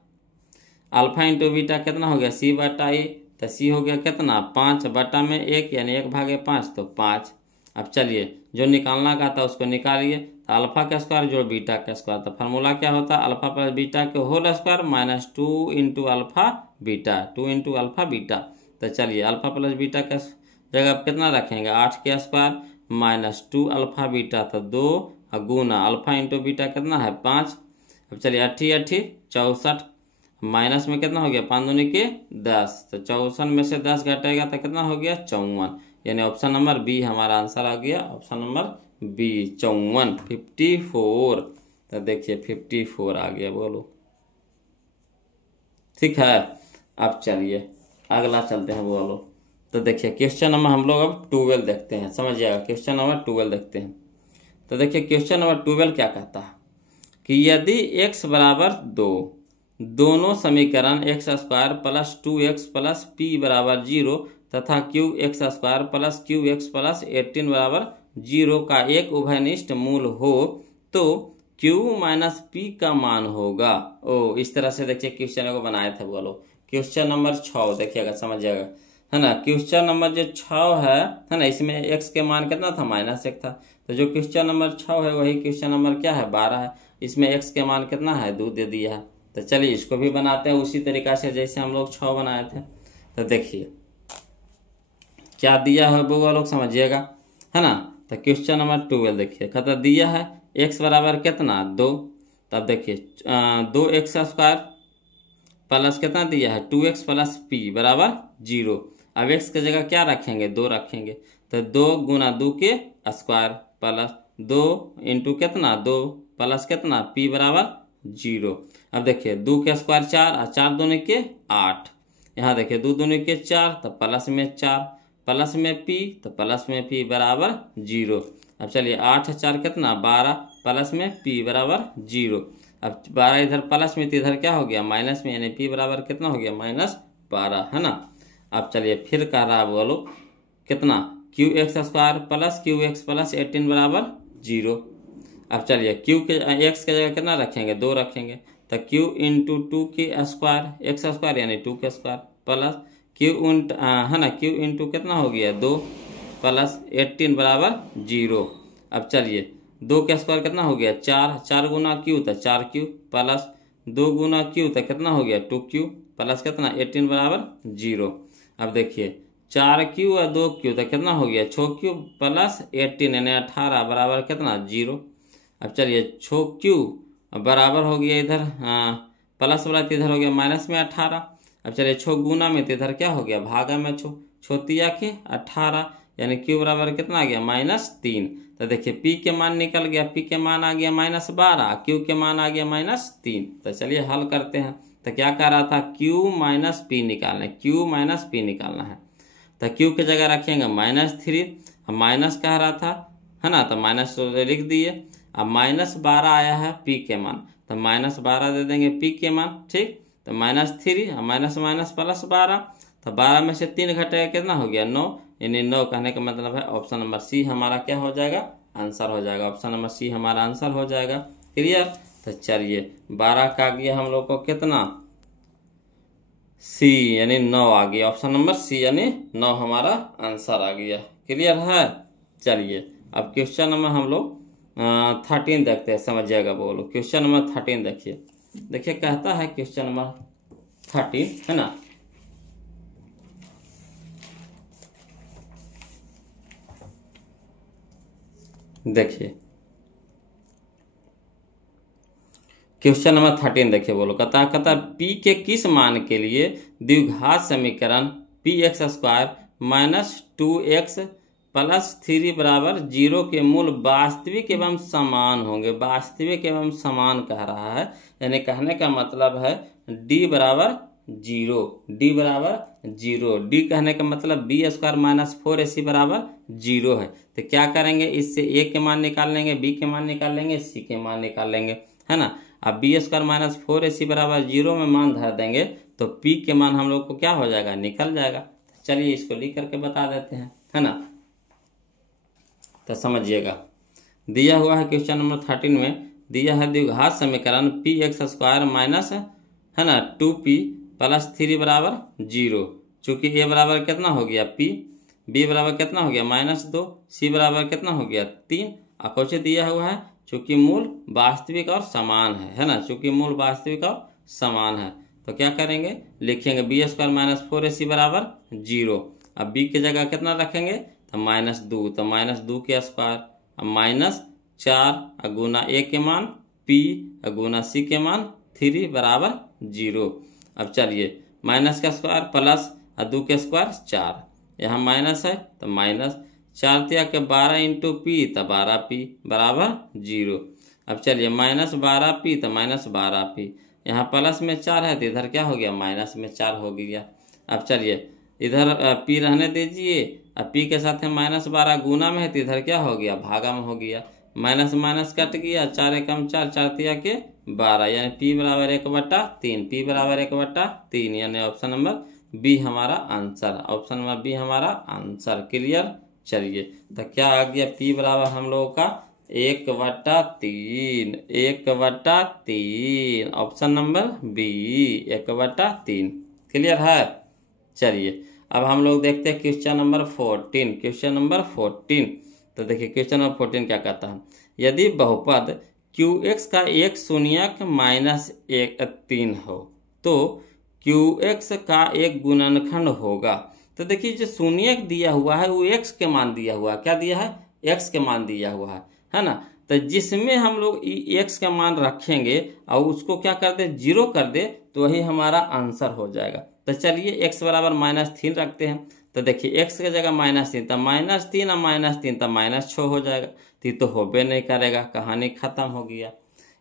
अल्फा इंटू बीटा कितना हो गया c/a, तो c हो गया कितना 5, बटा में 1 यानी 1/5 तो 5। अब चलिए जो निकालना का था उसको निकालिए। तो अल्फा का स्क्वायर जोड़ बीटा का स्क्वायर, तो फार्मूला क्या होता है अल्फा प्लस बीटा के whole square -2 into alpha beta, 2 into alpha beta. तो चलिए अल्फा प्लस बीटा का जगह कितना रखेंगे 8 के स्क्वायर -2 अल्फा बीटा, तो 2 गुना अल्फा इंटू बीटा कितना है 5। अब चलिए 8 64, माइनस में कितना हो गया 5 दूनी के 10, तो 64 में से 10 घटेगा तो कितना हो गया 54, यानी ऑप्शन नंबर बी हमारा आंसर आ गया, ऑप्शन नंबर बी 54, 54। तो देखिए 54 आ गया बोलो, ठीक है। अब चलिए अगला चलते हैं बोलो। तो देखिए क्वेश्चन नंबर हम लोग अब 12 देखते हैं, समझिएगा क्वेश्चन नंबर 12 देखते हैं। तो देखिए क्वेश्चन नंबर 12 क्या कहता है कि यदि x बराबर 2 दोनों समीकरण x² + 2x + p = 0 तथा qx² + qx + 18 = 0 का एक उभयनिष्ठ मूल हो तो q - p का मान होगा। इस तरह से देखिए क्वेश्चन को बनाए थे बोलो। क्वेश्चन नंबर 6 देखिएगा, समझिएगा, है ना। क्वेश्चन नंबर जो 6 है ना, इसमें x के मान कितना था -1 था, तो जो क्वेश्चन नंबर 6 है वही क्वेश्चन नंबर क्या है 12 है। इसमें x के मान कितना है 2 दे दिया है। तो चलिए इसको भी बनाते हैं उसी तरीका से जैसे हम लोग 6 बनाए थे। तो देखिए क्या दिया है वो लोग समझिएगा, है ना। तो क्वेश्चन नंबर 12 देखिए कहता दिया है x बराबर कितना 2, तब देखिए 2x² प्लस कितना दिया है 2x + p = 0। अब x की जगह क्या रखेंगे 2 रखेंगे, तो 2 गुना 2 के स्क्वायर प्लस 2 इंटू कितना 2 प्लस कितना p = 0। अब देखिए 2 के स्क्वायर 4 और 4 दूनी के 8, यहाँ देखिए 2 दूनी के 4 तो प्लस में 4 प्लस में p तो प्लस में p = 0। अब चलिए 8 4 कितना 12 प्लस में p = 0। अब 12 इधर प्लस में तो इधर क्या हो गया माइनस में, यानी p बराबर कितना हो गया -12, है ना। अब चलिए फिर कह रहा है बोलो कितना qx² + qx + 18 = 0। अब चलिए q के x के जगह कितना रखेंगे 2 रखेंगे, तो q इंटू 2 के स्क्वायर x² यानी 2 के स्क्वायर प्लस q है ना q इंटू कितना हो गया 2 प्लस 18 = 0। अब चलिए 2 के स्क्वायर कितना हो गया 4, 4 गुना q तो 4q प्लस 2 गुना q तो कितना हो गया 2q प्लस कितना 18 = 0। अब देखिए 4q और 2q तो कितना हो गया 6q प्लस 18 यानी 18 बराबर कितना 0। अब चलिए 6q बराबर हो गया इधर प्लस वाला तो इधर हो गया माइनस में 18। अब चलिए 6 गुना में तो इधर क्या हो गया भागा में 6 6 के 18 यानी q बराबर कितना आ गया -3। तो देखिए p के मान निकल गया, p के मान आ गया -12, q के मान आ गया -3। तो चलिए हल करते हैं। तो क्या कह रहा था q - p निकालना है, q - p निकालना है। तो q की जगह रखेंगे -3, माइनस कह रहा था, है ना, तो माइनस तो लिख दिए। अब -12 आया है पी के मान, तो -12 दे देंगे पी के मान, ठीक। तो -3 माइनस माइनस +12, तो 12 में से 3 घटेगा कितना हो गया 9, यानी 9 कहने का मतलब है ऑप्शन नंबर सी हमारा क्या हो जाएगा, आंसर हो जाएगा। ऑप्शन नंबर सी हमारा आंसर हो जाएगा। क्लियर। तो चलिए 12 का आ गया हम लोग को कितना, सी यानी 9 आ गया। ऑप्शन नंबर सी यानी 9 हमारा आंसर आ गया। क्लियर है। चलिए अब क्वेश्चन नंबर हम लोग 13 देखते हैं, समझिएगा बोलो। क्वेश्चन नंबर 13 देखिए, देखिए कहता है क्वेश्चन नंबर 13 है ना, देखिए क्वेश्चन नंबर 13 देखिए बोलो। कहता पी के किस मान के लिए द्विघात समीकरण px² - 2x + 3 बराबर 0 के मूल वास्तविक एवं समान होंगे। वास्तविक एवं समान कह रहा है, यानी कहने का मतलब है d बराबर 0, d बराबर 0, d कहने का मतलब b² - 4ac बराबर 0 है। तो क्या करेंगे, इससे a के मान निकाल लेंगे, b के मान निकाल लेंगे, c के मान निकाल लेंगे, है ना। अब b² - 4ac बराबर 0 में मान धर देंगे तो p के मान हम लोग को क्या हो जाएगा, निकल जाएगा। चलिए इसको लिख करके बता देते हैं, है ना। तो समझिएगा, दिया हुआ है क्वेश्चन नंबर 13 में दिया है द्विघात समीकरण px² माइनस है ना 2p + 3 बराबर 0। चूंकि a बराबर कितना हो गया p, b बराबर कितना हो गया -2, c बराबर कितना हो गया 3। अकोचे दिया हुआ है चूंकि मूल वास्तविक और समान है ना, चूंकि मूल वास्तविक और समान है तो क्या करेंगे, लिखेंगे b² - 4ac बराबर 0। अब b की जगह कितना रखेंगे, तो -2, तो -2 के स्क्वायर, अब -4 गुना a के मान p गुना c के मान 3 बराबर 0। अब चलिए माइनस का स्क्वायर प्लस 2 के स्क्वायर 4, यहाँ माइनस है तो -4 तिया के 12 × p तो 12p बराबर 0। अब चलिए -12p तो -12p, यहाँ प्लस में 4 है तो इधर क्या हो गया, माइनस में 4 हो गया। अब चलिए इधर p रहने दीजिए, अब p के साथ में -12 गुना में है तो इधर क्या हो गया, भागा में हो गया, माइनस माइनस कट गया, 4 एकम 4, 4 तिया के 12, यानी p बराबर 1/3, p बराबर 1/3, यानी ऑप्शन नंबर बी हमारा आंसर, ऑप्शन नंबर बी हमारा आंसर। क्लियर। चलिए तो क्या आ गया, p बराबर हम लोगों का 1/3, 1/3, ऑप्शन नंबर बी 1/3। क्लियर है। चलिए अब हम लोग देखते हैं क्वेश्चन नंबर 14। क्वेश्चन नंबर 14, तो देखिए क्वेश्चन नंबर 14 क्या कहता है, यदि बहुपद qx का एक शून्यक -3 हो तो qx का एक गुणनखंड होगा। तो देखिए जो शून्यक दिया हुआ है वो x के मान दिया हुआ है, क्या दिया है, x के मान दिया हुआ है ना। तो जिसमें हम लोग x का मान रखेंगे और उसको क्या कर दे, 0 कर दे तो वही हमारा आंसर हो जाएगा। तो चलिए x बराबर -3 रखते हैं, तो देखिए x की जगह -3, तो -3 और -3 तो -6 हो जाएगा, तो ये तो होबे नहीं करेगा, कहानी खत्म हो गया।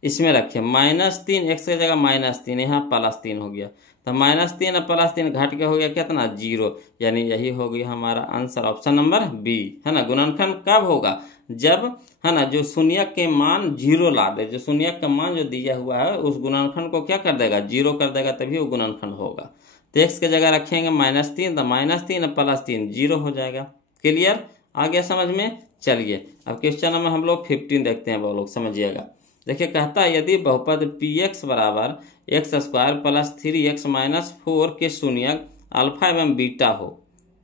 इसमें रखिए -3, x की जगह -3, यहाँ +3 हो गया, तो -3 और +3 घट के हो गया कितना, 0, यानी यही हो गया हमारा आंसर, ऑप्शन नंबर बी, है ना। गुणनखंड कब होगा, जब है ना जो शून्यक के मान 0 ला दे, जो शून्यक का मान जो दिया हुआ है उस गुणनखंड को क्या कर देगा, 0 कर देगा, तभी वो गुणनखंड होगा। तो x की जगह रखेंगे -3, तो -3 और +3 0 हो जाएगा। क्लियर, आ गया समझ में। चलिए अब क्वेश्चन नंबर हम लोग 15 देखते हैं, वो लोग समझिएगा। देखिए कहता है यदि बहुपद px बराबर x² + 3x - 4 के शून्यक अल्फा एवं बीटा हो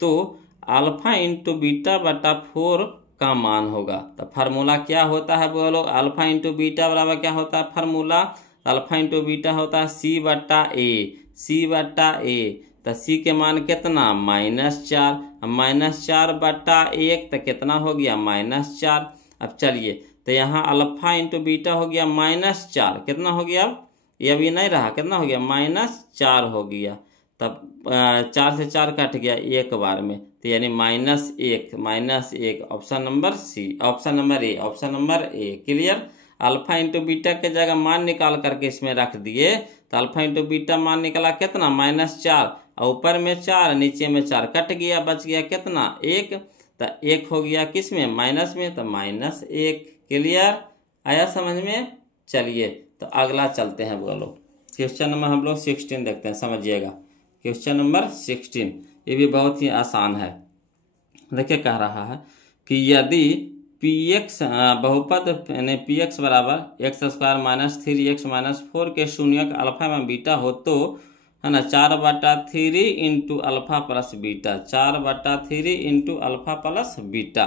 तो अल्फा × बीटा/4 का मान होगा। तो फार्मूला क्या होता है बोलो, अल्फा × बीटा बराबर क्या होता है फार्मूला, अल्फा × बीटा होता है c/a, c/a, तो c के मान कितना, -4, -4/1 तो कितना हो गया, -4। अब चलिए तो यहाँ अल्फा × बीटा हो गया -4, कितना हो गया, अब ये अभी नहीं रहा, कितना हो गया, -4 हो गया, तब 4 से 4 कट गया एक बार में, तो यानी -1, option number C, option number A, option number A. Clear. Alpha × beta के जगह मान निकाल करके इसमें रख दिए, तो अल्फा × बीटा मान निकला कितना, -4, और ऊपर में 4 नीचे में 4 कट गया, बच गया कितना, 1, तो 1 हो गया किस में, माइनस में, तो -1। क्लियर, आया समझ में? चलिए तो अगला चलते हैं बोलो। क्वेश्चन नंबर हम लोग 16 देखते हैं, समझिएगा। क्वेश्चन नंबर 16 ये भी बहुत ही आसान है। देखिए कह रहा है कि यदि px बहुपद यानी px बराबर x square minus 3x minus 4 के शून्यक अल्फा में बीटा हो तो, है ना, 4/3 into alpha plus beta, 4/3 into alpha plus beta.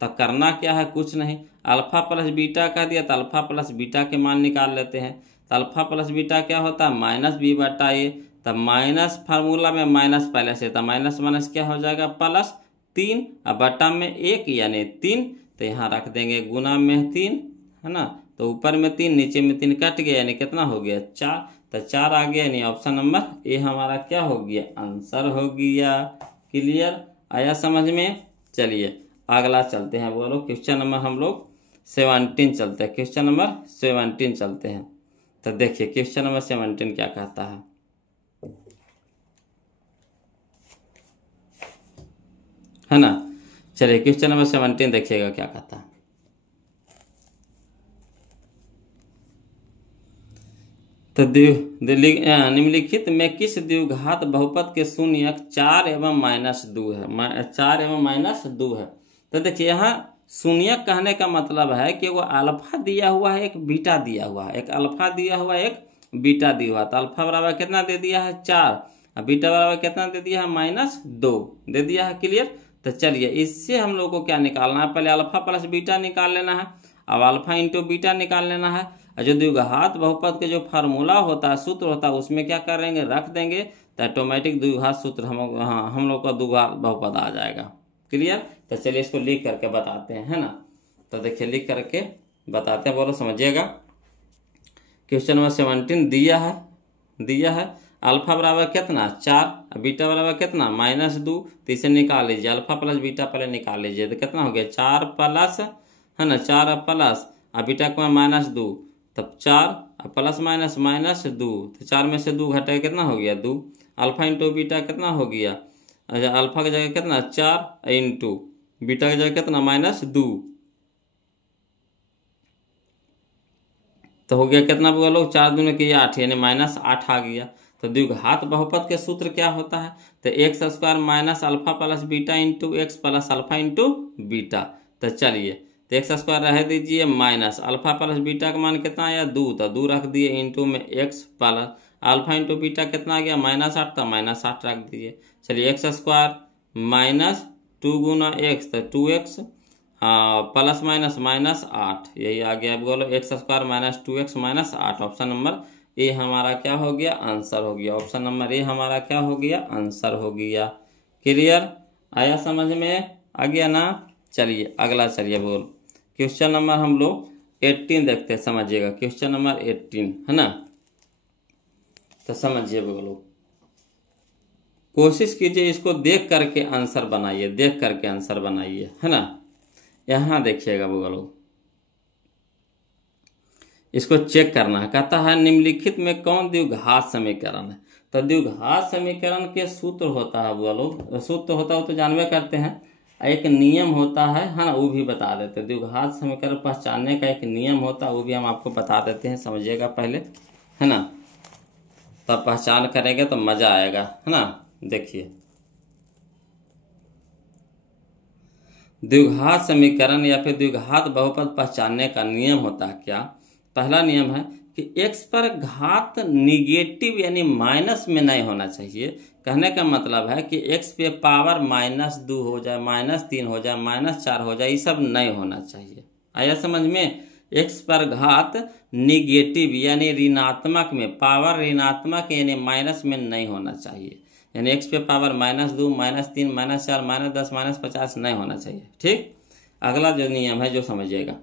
तो करना क्या है? कुछ नहीं, अल्फा प्लस बीटा कह दिया तो अल्फा प्लस बीटा के मान निकाल लेते हैं। तो अल्फा प्लस बीटा क्या होता है? -b/a। तब माइनस फार्मूला में माइनस पहले से था, माइनस माइनस क्या हो जाएगा? प्लस 3, अब बटा में 1 यानी 3, तो यहाँ रख देंगे गुना में 3, है ना। तो ऊपर में 3 नीचे में 3 कट गया, यानी कितना हो गया? 4। तो 4 आ गया, यानी ऑप्शन नंबर ए हमारा क्या हो गया? आंसर हो गया। क्लियर? आया समझ में? चलिए अगला चलते हैं बोलो। क्वेश्चन नंबर हम लोग 17 चलते हैं। क्वेश्चन नंबर 17 चलते हैं। तो देखिए क्वेश्चन नंबर 17 क्या कहता है, है ना। चलिए क्वेश्चन नंबर 17 देखिएगा क्या कहता है। तो निम्नलिखित में किस द्विघात बहुपद के शून्यक 4 एवं -2 है? 4 एवं -2 है। तो देखिए यहाँ शून्यक कहने का मतलब है कि वो अल्फा दिया हुआ है, एक बीटा दिया हुआ है, एक अल्फा दिया हुआ है, एक बीटा दिया हुआ है। तो अल्फा बराबर कितना दे दिया है? 4, और बीटा बराबर कितना दे दिया है? -2 दे दिया है। क्लियर? तो चलिए इससे हम लोग को क्या निकालना है? पहले अल्फा प्लस बीटा निकाल लेना है, अब अल्फा इंटू बीटा निकाल लेना है। और जो द्विघात बहुपद के जो फार्मूला होता है, सूत्र होता है, उसमें क्या करेंगे? रख देंगे, तो ऑटोमेटिक द्विघात सूत्र हम लोग का द्विघात बहुपद आ जाएगा। क्लियर? तो चलिए इसको लिख करके बताते हैं, है ना। तो देखिए लिख करके बताते हैं, बोलो समझिएगा। क्वेश्चन नंबर 17 दिया है अल्फा बराबर कितना? 4, बीटा बराबर कितना? -2। तो इसे निकाल लीजिए, अल्फा प्लस बीटा पहले निकाल लीजिए, तो कितना हो गया? 4 प्लस, है ना, 4 प्लस और बीटा को -2, तब 4 प्लस -2, तो 4 में से 2 घटे कितना हो गया? 2। अल्फा इंटू बीटा कितना हो गया? अच्छा, अल्फा की जगह कितना? 4 इंटू बीटा की जगह कितना? -2, तो हो गया कितना बोलो? 4 दूनी की 8, यानी -8 आ गया। तो द्विघात बहुपद के सूत्र क्या होता है? तो X square minus alpha plus beta into X plus alpha into beta. तो चलिए, तो एक्स स्क्वायर रह दीजिए, माइनस अल्फा प्लस बीटा का मान कितना आया? 2, तो 2 रख दिए, इंटू में x plus alpha into beta कितना आ गया? -8, तो -8 रख दीजिए। चलिए एक्स स्क्वायर माइनस 2 गुना एक्स, तो 2x प्लस -8, यही आ गया। बोलो x square minus 2x -8, option number ए हमारा क्या हो गया? आंसर हो गया। ऑप्शन नंबर ए हमारा क्या हो गया? आंसर हो गया। क्लियर? आया समझ में? आ गया ना। चलिए अगला, चलिए बोल क्वेश्चन नंबर हम लोग 18 देखते हैं, समझिएगा। क्वेश्चन नंबर 18, है ना। तो समझिए बोलो, कोशिश कीजिए इसको देख करके आंसर बनाइए, देख करके आंसर बनाइए, है ना। यहाँ देखिएगा बोलो, इसको चेक करना है। कहता है निम्नलिखित में कौन द्विघात समीकरण है? तो द्विघात समीकरण के सूत्र होता है बोलो, सूत्र होता है तो जानवे करते हैं, एक नियम होता है ना, वो भी बता देते हैं। द्विघात समीकरण पहचानने का एक नियम होता है, वो भी हम आपको बता देते हैं, समझिएगा पहले, है ना। तब पहचान करेंगे तो मजा आएगा, है ना। देखिए द्विघात समीकरण या फिर द्विघात बहुपद पहचानने का नियम होता है क्या? पहला नियम है कि x पर घात निगेटिव यानी माइनस में नहीं होना चाहिए। कहने का मतलब है कि x पे पावर -2 हो जाए, -3 हो जाए, -4 हो जाए, ये सब नहीं होना चाहिए। आया समझ में? x पर घात निगेटिव यानी ऋणात्मक में, पावर ऋणात्मक यानी माइनस में नहीं होना चाहिए। यानी x पे पावर -2, -3, -4, -10, -50 नहीं होना चाहिए। ठीक। अगला जो नियम है जो समझिएगा,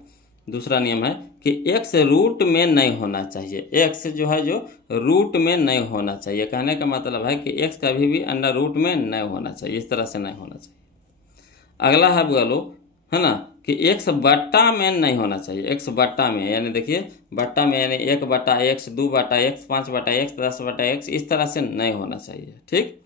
दूसरा नियम है कि x रूट में नहीं होना चाहिए। x जो है जो रूट में नहीं होना चाहिए। कहने का मतलब है कि x कभी भी अंडर रूट में नहीं होना चाहिए, इस तरह से नहीं होना चाहिए। अगला है बोलो, है ना, कि x बट्टा में नहीं होना चाहिए। x बट्टा में यानी देखिए बट्टा में यानी 1/x, 2/x, 5/x, 10/x, इस तरह से नहीं होना चाहिए। ठीक।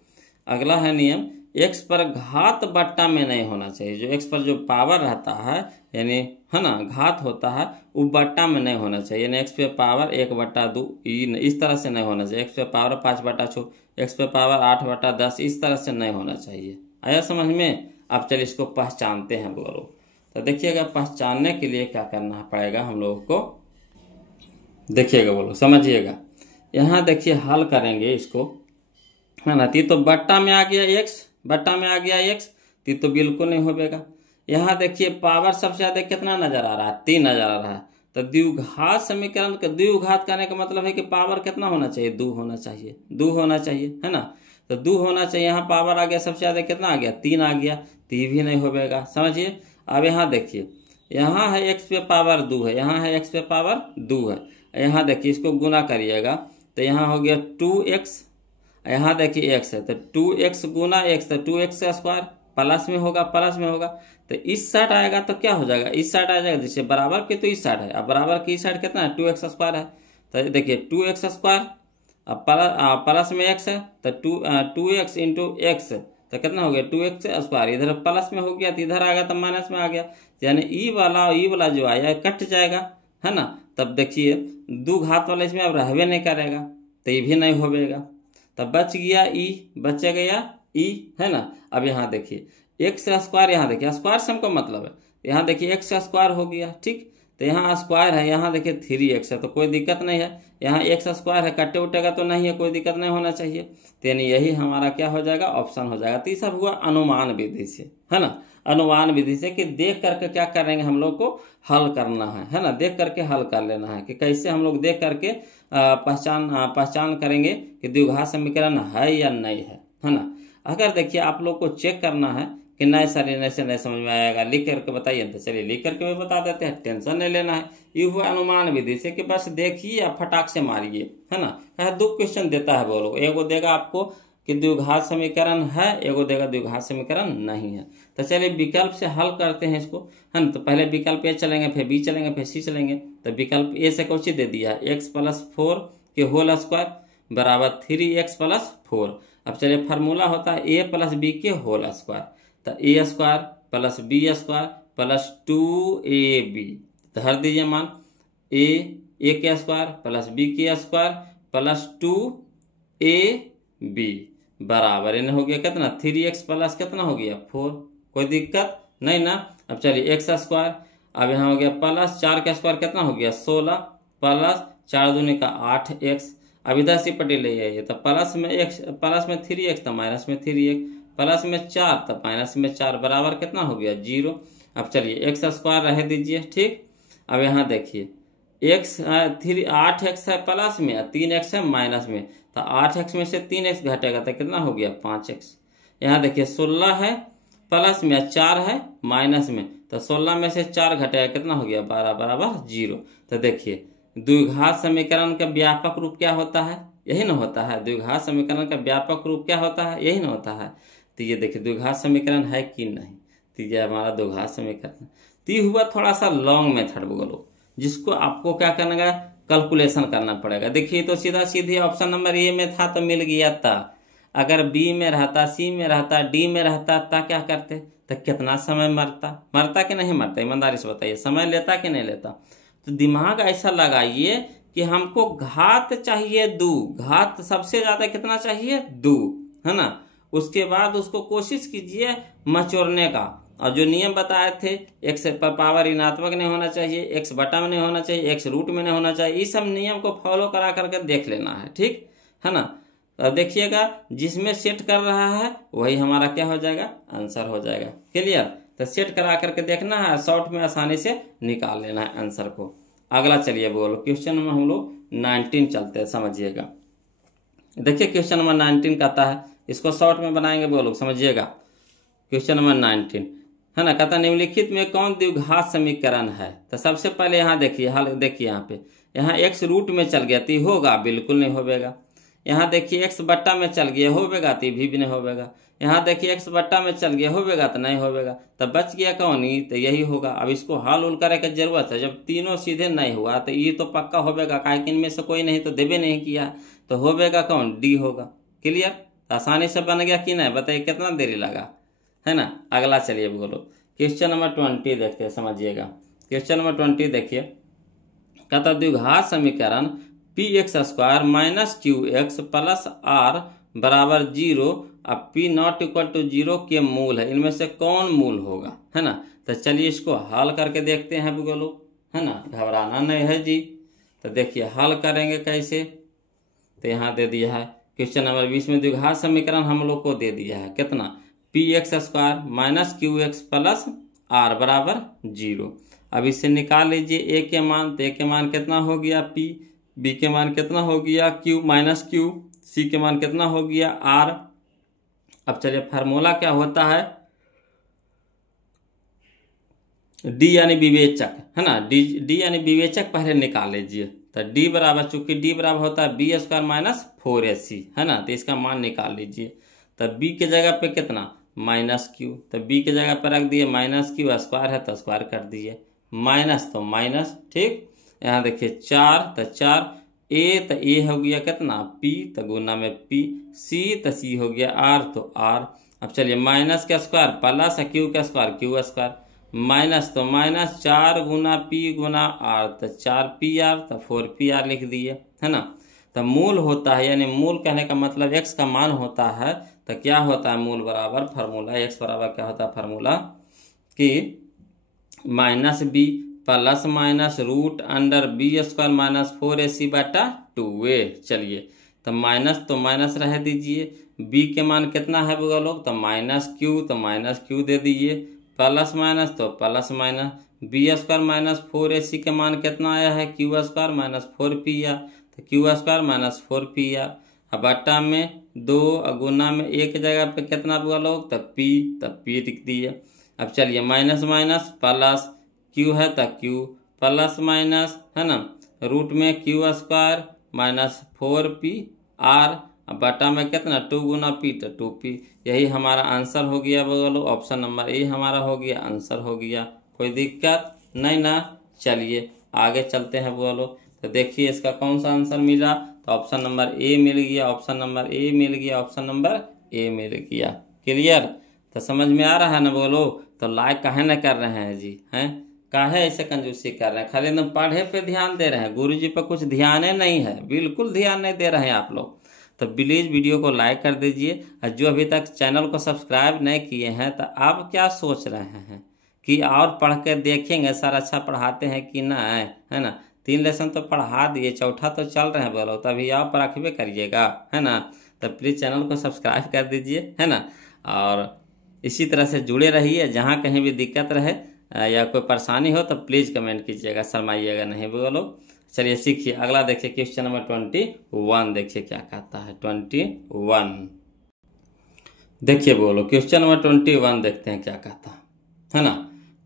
अगला है नियम एक्स पर घात बट्टा में नहीं होना चाहिए। जो एक्स पर जो पावर रहता है यानी है ना घात होता है वो बट्टा में नहीं होना चाहिए, यानी एक्स पे पावर 1/2 इस तरह से नहीं होना चाहिए। एक्स पे पावर 5/6, एक्स पे पावर 8/10 इस तरह से नहीं होना चाहिए। आया समझ में? अब चलिए इसको पहचानते हैं बोलो। तो देखिएगा पहचानने के लिए क्या करना पड़ेगा हम लोगों को, देखिएगा बोलो समझिएगा। यहाँ देखिए हल करेंगे इसको, है ना। तो बट्टा में आ गया एक्स, बट्टा में आ गया एक्स, तो बिल्कुल नहीं होगा। यहाँ देखिए पावर सबसे ज्यादा कितना नजर आ रहा है? 3 नजर आ रहा है। तो द्विघात समीकरण का द्विघात करने का मतलब है कि पावर कितना होना चाहिए? 2 होना चाहिए, 2 होना चाहिए, है ना। तो 2 होना चाहिए। यहाँ पावर आ गया सबसे ज्यादा कितना आ गया? 3 आ गया, तो ये भी नहीं होगा, समझिए। अब यहाँ देखिए, यहाँ है एक्स पे पावर 2 है, यहाँ है एक्स पे पावर 2 है। यहाँ देखिए इसको गुना करिएगा तो यहाँ हो गया 2x, यहाँ देखिए x है तो 2x गुना x, तो 2x का स्क्वायर प्लस में होगा, प्लस में होगा। तो इस साइड आएगा तो क्या हो जाएगा? इस साइड आ जाएगा, जैसे बराबर के तो इस साइड है, अब बराबर की इस साइड कितना है? 2x स्क्वायर है। तो देखिए 2x स्क्वायर, अब प्लस में x है तो 2x इंटू x, तो कितना हो गया? 2x square. इधर प्लस में हो गया तो इधर आ गया तो माइनस में आ गया, यानी ई वाला जो आया कट जाएगा, है ना। तब देखिए 2 घात वाला इसमें अब रहबे नहीं करेगा, तो ये भी नहीं होगा। तब बच गया ई, बच गया ई, है ना। अब यहाँ देखिए एक्स स्क्वायर, यहाँ देखिए स्क्वायर से हमको मतलब है, यहाँ देखिए एक्स स्क्वायर हो गया, ठीक। तो यहाँ स्क्वायर है, यहाँ देखिए 3x है, तो कोई दिक्कत नहीं है। यहाँ एक्स स्क्वायर है, कटे उटेगा तो नहीं है, कोई दिक्कत नहीं होना चाहिए। तो यानी यही हमारा क्या हो जाएगा? ऑप्शन हो जाएगा। तो ये सब हुआ अनुमान विधि से, है ना। अनुमान विधि से कि देख करके क्या करेंगे हम लोग को हल करना है ना। देख करके हल कर लेना है कि कैसे हम लोग देख करके पहचान करेंगे कि द्विघात समीकरण है या नहीं है ना। अगर देखिए आप लोग को चेक करना है कि नहीं सर ऐसे नहीं समझ में आएगा, लिख करके बताइए, तो चलिए लिख करके भी बता देते हैं, टेंशन नहीं लेना है। ये हुआ अनुमान विधि से कि बस देखिए या फटाक से मारिए, है ना। कहा 2 क्वेश्चन देता है बोलो, एगो देगा आपको कि द्विघात समीकरण है, एगो देगा द्विघात समीकरण नहीं है। तो चलिए विकल्प से हल करते हैं इसको, है ना। तो पहले विकल्प ए चलेंगे, फिर बी चलेंगे, फिर सी चलेंगे। तो विकल्प ए से कुछ दे दिया है x + 4 के होल स्क्वायर बराबर 3x + 4। अब चलिए फार्मूला होता है a + b के होल स्क्वायर, तो a square plus b square plus 2ab, धर दीजिए मान a के स्क्वायर प्लस b के स्क्वायर प्लस 2ab बराबर इन्हें हो गया कितना? 3x प्लस कितना हो गया? 4। कोई दिक्कत नहीं ना। अब चलिए x स्क्वायर, अब यहाँ हो गया प्लस 4 का स्क्वायर कितना हो गया? 16 प्लस 4 दूनी का 8x। अब इधर से पटे ले आइए, तो प्लस में 3x तो माइनस में 3x, प्लस में 4 तो माइनस में 4 बराबर कितना हो गया? 0। अब चलिए x स्क्वायर रह दीजिए, ठीक। अब यहाँ देखिए x 8x है प्लस में, 3x है माइनस में, तो 8x में से 3x घटेगा तो कितना हो गया? 5x। यहाँ देखिए 16 है प्लस में, 4 है माइनस में, तो 16 में से 4 घटेगा कितना हो गया? 12 बराबर 0। तो देखिए द्विघात समीकरण का व्यापक रूप क्या होता है? यही ना होता है। द्विघात समीकरण का व्यापक रूप क्या होता है? यही ना होता है। तो ये देखिए द्विघात समीकरण है कि नहीं, तो ये हमारा द्विघात समीकरण। तो ये हुआ थोड़ा सा लॉन्ग मेथड बोलो, जिसको आपको क्या करना है? कैलकुलेशन करना पड़ेगा। देखिए तो सीधा सीधे ऑप्शन नंबर ए में था तो मिल गया था। अगर बी में रहता, सी में रहता, डी में रहता तो क्या करते? तो कितना समय मरता कि नहीं मरता? ईमानदारी से बताइए, समय लेता कि नहीं लेता? तो दिमाग ऐसा लगाइए कि हमको घात चाहिए 2, घात सबसे ज्यादा कितना चाहिए? 2, है ना। उसके बाद उसको कोशिश कीजिए मचोड़ने का, और जो नियम बताए थे x पर पावर ऋणात्मक नहीं होना चाहिए, x बटा में नहीं होना चाहिए, x रूट में नहीं होना चाहिए, इस सब नियम को फॉलो करा करके देख लेना है, ठीक है ना। अब देखिएगा जिसमें सेट कर रहा है वही हमारा क्या हो जाएगा? आंसर हो जाएगा। क्लियर? तो सेट करा करके देखना है, शॉर्ट में आसानी से निकाल लेना है आंसर को। अगला चलिए बोलो, क्वेश्चन नंबर हम लोग 19 चलते हैं, समझिएगा। देखिए क्वेश्चन नंबर 19 कहता है, इसको शॉर्ट में बनाएंगे बोलो, समझिएगा। क्वेश्चन नंबर 19 है ना, कहता निम्नलिखित में कौन द्विघात समीकरण है? तो सबसे पहले यहाँ देखिए, हाल देखिए यहाँ पे, यहाँ x रूट में चल गया तो होगा? बिल्कुल नहीं होगा। यहाँ देखिए x बट्टा में चल गया होगा तो भी नहीं होगा। यहाँ देखिए x बट्टा में चल गया होगा तो नहीं होगा। तब बच गया कौन? ही तो यही होगा। अब इसको हल उल करे की जरूरत है, जब तीनों सीधे नहीं हुआ तो ये तो पक्का होगा, काहे कि इनमें से कोई नहीं तो देवे नहीं किया, तो होगा कौन? डी होगा। क्लियर? आसानी से बन गया कि नहीं, बताइए कितना देरी लगा, है ना। अगला चलिए बोलो, क्वेश्चन नंबर 20 देखते हैं, समझिएगा। क्वेश्चन नंबर 20 देखिए, कहता द्विघात समीकरण P X square minus Q X plus R बराबर 0 अब पी नॉट इक्वल टू 0 के मूल है, इनमें से कौन मूल होगा, है ना। तो चलिए इसको हल करके देखते हैं बोलो, है ना, घबराना नहीं है जी। तो देखिए हल करेंगे कैसे, तो यहाँ दे दिया है क्वेश्चन नंबर 20 में द्विघात समीकरण हम लोग को दे दिया है कितना, P X square minus Q X plus R बराबर 0। अब इससे निकाल लीजिए ए के मान, तो ए के मान कितना हो गया पी, बी के मान कितना हो गया क्यू माइनस क्यू, सी के मान कितना हो गया आर। अब चलिए फार्मूला क्या होता है, डी यानी विवेचक, है ना, डी यानी विवेचक पहले निकाल लीजिए। तो डी बराबर, चूंकि डी बराबर होता है बी स्क्वायर माइनस 4ac, है ना, तो इसका मान निकाल लीजिए। तो बी के जगह पे कितना माइनस क्यू, तो बी के जगह पर रख दिए माइनस क्यू, स्क्वायर है तो स्क्वायर कर दिए, माइनस तो माइनस, ठीक। यहाँ देखिए 4 तो 4, ए तो ए हो गया कितना पी, तो गुना में पी, सी तो सी हो गया आर तो आर। अब चलिए माइनस का स्क्वायर प्लस क्यू का स्क्वायर क्यू स्क्वायर, माइनस तो माइनस 4 गुना पी गुना आर, तो 4 पी आर तो 4 पी आर लिख दिए, है ना। तो मूल होता है, यानी मूल कहने का मतलब एक्स का मान होता है, तो क्या होता है मूल बराबर फार्मूला, एक्स बराबर क्या होता है फार्मूला कि minus B plus minus root under B square minus 4ac बटा 2a। चलिए तो माइनस रह दीजिए, बी के मान कितना है वो लोग, तो माइनस क्यू दे दीजिए, प्लस माइनस तो plus minus, B square minus 4ac के मान कितना आया है क्यू स्क्वायर माइनस 4pr, तो क्यू स्क्वायर माइनस 4pr। अब बटा में 2 गुना में एक जगह पे कितना हुआ लोग, तब पी लिख दिए। अब चलिए माइनस माइनस प्लस, क्यू है तो क्यू प्लस माइनस, है ना, रूट में क्यू स्क्वायर माइनस 4pr, बटा में कितना 2 गुना पी तो 2p। यही हमारा आंसर हो गया बोलो, ऑप्शन नंबर ए हमारा हो गया आंसर हो गया, कोई दिक्कत नहीं ना। चलिए आगे चलते हैं बोलो, तो देखिए इसका कौन सा आंसर मिला, तो ऑप्शन नंबर ए मिल गया, ऑप्शन नंबर ए मिल गया, ऑप्शन नंबर ए मिल गया। क्लियर, तो समझ में आ रहा है ना बोलो। तो लाइक काहे न कर रहे हैं जी, हैं काहे ऐसे कंजूसी कर रहे हैं, खाली एकदम पढ़े पे ध्यान दे रहे हैं, गुरुजी पर कुछ ध्यान नहीं है, बिल्कुल ध्यान नहीं दे रहे हैं आप लोग। तो प्लीज़ वीडियो को लाइक कर दीजिए, और जो अभी तक चैनल को सब्सक्राइब नहीं किए हैं तो आप क्या सोच रहे हैं कि और पढ़ के देखेंगे सर अच्छा पढ़ाते हैं कि ना, है ना। 3 लेसन तो पढ़ा दिए, चौथा तो चल रहे हैं बोलो, तभी आप रखबे करिएगा, है ना। तो प्लीज़ चैनल को सब्सक्राइब कर दीजिए, है ना, और इसी तरह से जुड़े रहिए। जहाँ कहीं भी दिक्कत रहे या कोई परेशानी हो तो प्लीज़ कमेंट कीजिएगा, शर्माइएगा नहीं बोलो। चलिए सीखिए अगला, देखिए क्वेश्चन नंबर 21 देखिए क्या कहता है। 21 देखिए बोलो, क्वेश्चन नंबर 21 देखते हैं क्या कहता है ना।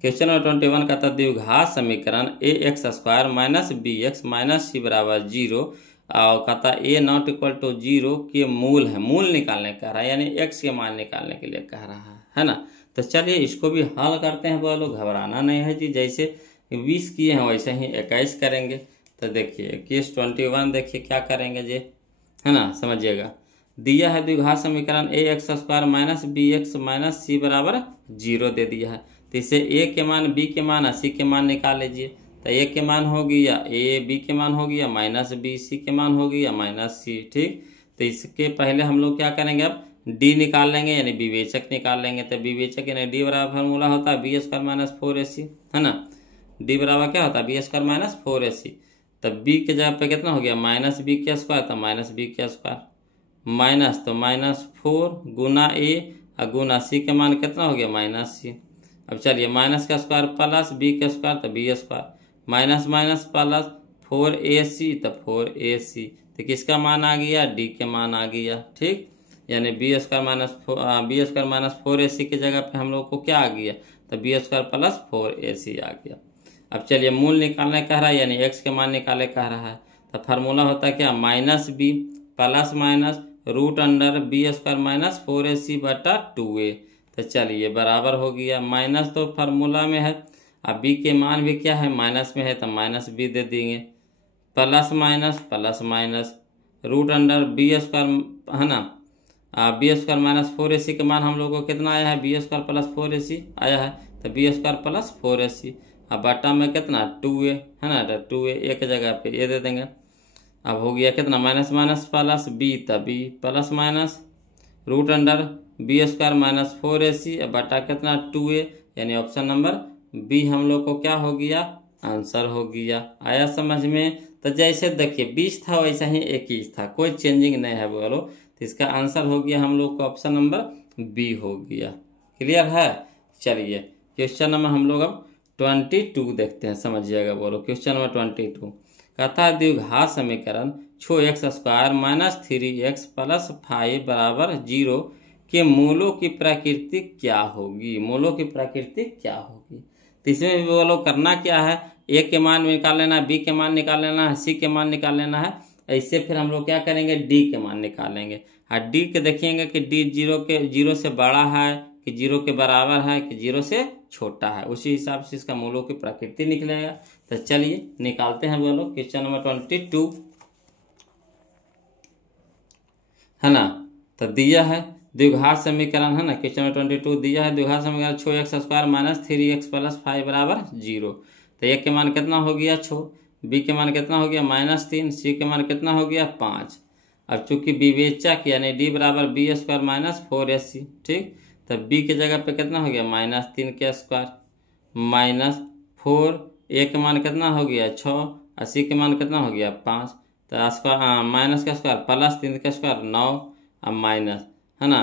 क्वेश्चन नंबर 21 कहता है द्विघात समीकरण A X square minus B X minus C बराबर 0 और कहता ए नॉट इक्वल टू 0 के मूल है, मूल निकालने कह रहा है, यानी एक्स के मान निकालने के लिए कह रहा है ना। तो चलिए इसको भी हल करते हैं बोलो, घबराना नहीं है जी, जैसे 20 किए हैं वैसे ही 21 करेंगे। तो देखिए केस 21 देखिए क्या करेंगे जी, है ना, समझिएगा। दिया है द्विघात समीकरण A X square minus B X minus C बराबर 0 दे दिया है, तो इसे ए के मान बी के मान सी के मान निकाल लीजिए। तो ए के मान हो गया ए, बी के मान हो गया माइनस बी, सी के मान हो गया माइनस सी, ठीक। तो इसके पहले हम लोग क्या करेंगे, अब डी निकाल लेंगे, यानी विवेचक निकाल लेंगे। तो विवेचक यानी डी बराबर फार्मूला होता है बी स्क्वायर माइनस 4ac, है ना। डी बराबर क्या होता है बी स्क्वायर माइनस 4ac। तब बी के जगह पे कितना हो गया माइनस बी के स्क्वायर, तो माइनस बी के स्क्वायर, माइनस तो माइनस 4 गुना ए और गुना सी के मान कितना हो गया माइनस सी। अब चलिए माइनस का स्क्वायर प्लस बी के स्क्वायर तो B square, minus minus plus 4ac तो 4ac, तो किसका मान आ गया डी के मान आ गया, ठीक। यानी बी स्क्वायर माइनस 4ac की जगह पे हम लोग को क्या आ गया, तो बी स्क्वायर प्लस 4ac आ गया। अब चलिए मूल निकालने कह रहा है, यानी एक्स के मान निकाले कह रहा है। तो फार्मूला होता है क्या minus B plus minus root under B square minus 4ac बटा 2a। तो चलिए बराबर हो गया, माइनस तो फार्मूला में है, अब बी के मान भी क्या है माइनस में है, तो माइनस बी दे देंगे, plus minus root under B square, है ना, बी स्क्वायर माइनस 4ac का मान हम लोग को कितना आया है, बी स्क्वायर प्लस 4ac आया है, तो बी स्क्वायर प्लस 4ac। अब बटा में कितना 2a है ना, तो 2a एक जगह पे ये दे देंगे। अब हो गया कितना माइनस माइनस प्लस b, तभी plus minus root under B square minus 4ac अब बटा कितना 2a, यानी ऑप्शन नंबर बी हम लोग को क्या हो गया, आंसर हो गया। आया समझ में। तो जैसे देखिए 20 था वैसा ही 21 था, कोई चेंजिंग नहीं है बोलो, तो इसका आंसर हो गया हम लोग को ऑप्शन नंबर बी हो गया। क्लियर है। चलिए क्वेश्चन नंबर हम लोग अब 22 देखते हैं, समझिएगा बोलो। क्वेश्चन नंबर 22 कहता है द्विघात समीकरण छो x square minus 3x plus 5 बराबर 0 के मूलों की प्रकृति क्या होगी, मूलों की प्रकृति क्या होगी। तो इसमें भी बोलो करना क्या है, ए के मान निकाल लेना है, बी के मान निकाल लेना है, सी के मान निकाल लेना है। ऐसे फिर हम लोग क्या करेंगे, डी के मान निकालेंगे। और डी के देखेंगे कि डी जीरो से बड़ा है कि जीरो के बराबर है कि जीरो से छोटा है, उसी हिसाब से इसका मूलों की प्रकृति निकलेगा। तो चलिए निकालते हैं बोलो। क्वेश्चन नंबर 22 है ना, तो दिया है द्विघात समीकरण है ना। क्वेश्चन नंबर 22 दिया है द्विघात समीकरण छो x square minus 3x plus 5 बराबर 0। तो एक के मान कितना हो गया छो, बी के मान कितना हो गया -3, सी के मान कितना हो गया 5। अब चूंकि विवेचक यानी डी बराबर बी स्क्वायर माइनस 4ac, ठीक। तब बी के जगह पे कितना हो गया -3 के स्क्वायर माइनस 4, ए के मान कितना हो गया 6 और सी के मान कितना हो गया 5। तो स्क्वायर माइनस का स्क्वायर प्लस 3 का स्क्वायर 9 और माइनस है ना,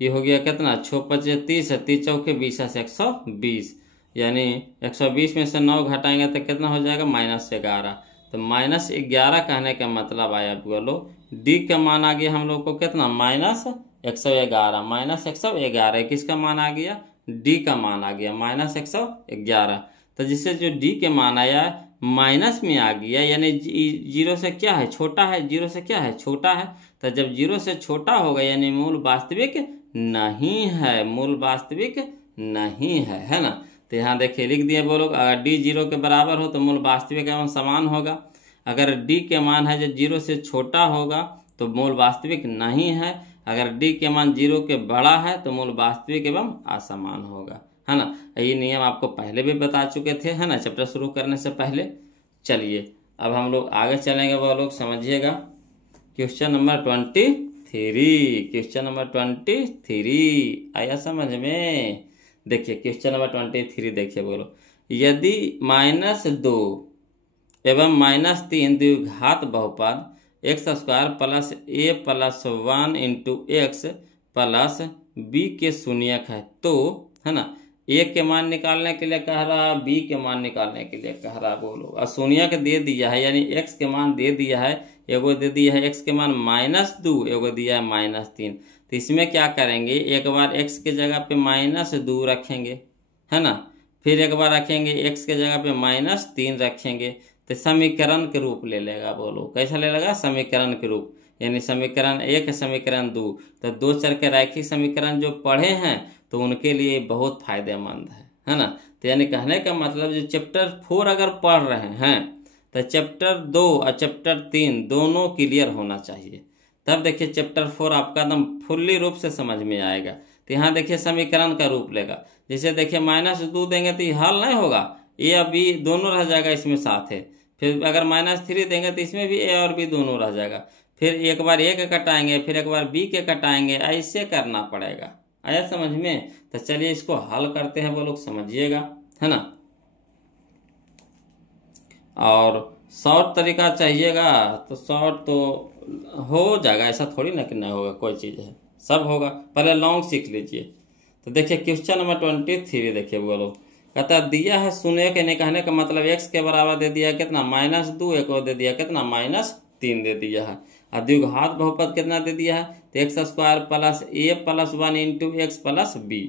ये हो गया कितना 6 5 30 30 चौके 20 से 120, यानी 120 में से 9 घटाएंगे तो कितना हो जाएगा -11। तो -11 कहने का मतलब आया बोलो डी का मान आ गया हम लोग को कितना -111, -111 किसका मान आ गया, डी का मान आ गया -111। तो जिससे जो डी के मान आया माइनस में आ गया, यानी जीरो से क्या है छोटा है, जीरो से क्या है छोटा है। तो जब जीरो से छोटा होगा यानी मूल वास्तविक नहीं है, मूल वास्तविक नहीं है ना। तो यहाँ देखिए लिख दिए बोलो, अगर डी 0 के बराबर हो तो मूल वास्तविक एवं समान होगा। अगर डी के मान है जो 0 से छोटा होगा तो मूल वास्तविक नहीं है। अगर डी के मान 0 के बड़ा है तो मूल वास्तविक एवं असमान होगा, है ना। ये नियम आपको पहले भी बता चुके थे, है ना, चैप्टर शुरू करने से पहले। चलिए अब हम लोग आगे चलेंगे, वो लोग समझिएगा। क्वेश्चन नंबर 23, क्वेश्चन नंबर 23 आया समझ में। देखिए क्वेश्चन नंबर 23 देखिए बोलो, यदि -2 एवं -3 द्विघात बहुपद X square plus A plus 1 into X plus B के शून्यक है तो, है ना, ए के मान निकालने के लिए कह रहा, बी के मान निकालने के लिए कह रहा बोलो। और शून्यक दे दिया है यानी एक्स के मान दे दिया है, एगो दे दिया है एक्स के मान -2, एगो दिया है -3। तो इसमें क्या करेंगे, एक बार एक्स के जगह पे -2 रखेंगे, है ना, फिर एक बार रखेंगे एक्स के जगह पे -3 रखेंगे, तो समीकरण के रूप ले लेगा बोलो। कैसा ले लेगा, समीकरण के रूप, यानी समीकरण 1 समीकरण 2। तो 2 चर के रैखिक समीकरण जो पढ़े हैं तो उनके लिए बहुत फायदेमंद है ना। तो यानी कहने का मतलब जो चैप्टर 4 अगर पढ़ रहे हैं तो चैप्टर 2 और चैप्टर 3 दोनों क्लियर होना चाहिए, तब देखिए चैप्टर 4 आपका एकदम फुल्ली रूप से समझ में आएगा। तो यहाँ देखिए समीकरण का रूप लेगा, जैसे देखिए -2 देंगे तो ये हल नहीं होगा, ए और बी दोनों रह जाएगा इसमें साथ है। फिर अगर -3 देंगे तो इसमें भी ए और बी दोनों रह जाएगा। फिर एक बार ए के कटाएंगे, फिर एक बार बी के कटाएंगे, ऐसे करना पड़ेगा। आया समझ में। तो चलिए इसको हल करते हैं वो लोग, समझिएगा, है ना। और शॉर्ट तरीका चाहिएगा तो शॉर्ट तो हो जाएगा, ऐसा थोड़ी ना कि नहीं होगा, कोई चीज़ है सब होगा, पहले लॉन्ग सीख लीजिए। तो देखिए क्वेश्चन नंबर 23 देखिए बोलो, कहता दिया है शून्य के कहने का मतलब एक्स के बराबर दे दिया कितना -2, एक और दे दिया कितना -3 दे दिया है। और द्विघात बहुपद कितना दे दिया है, तो X square plus A plus 1 into X plus B.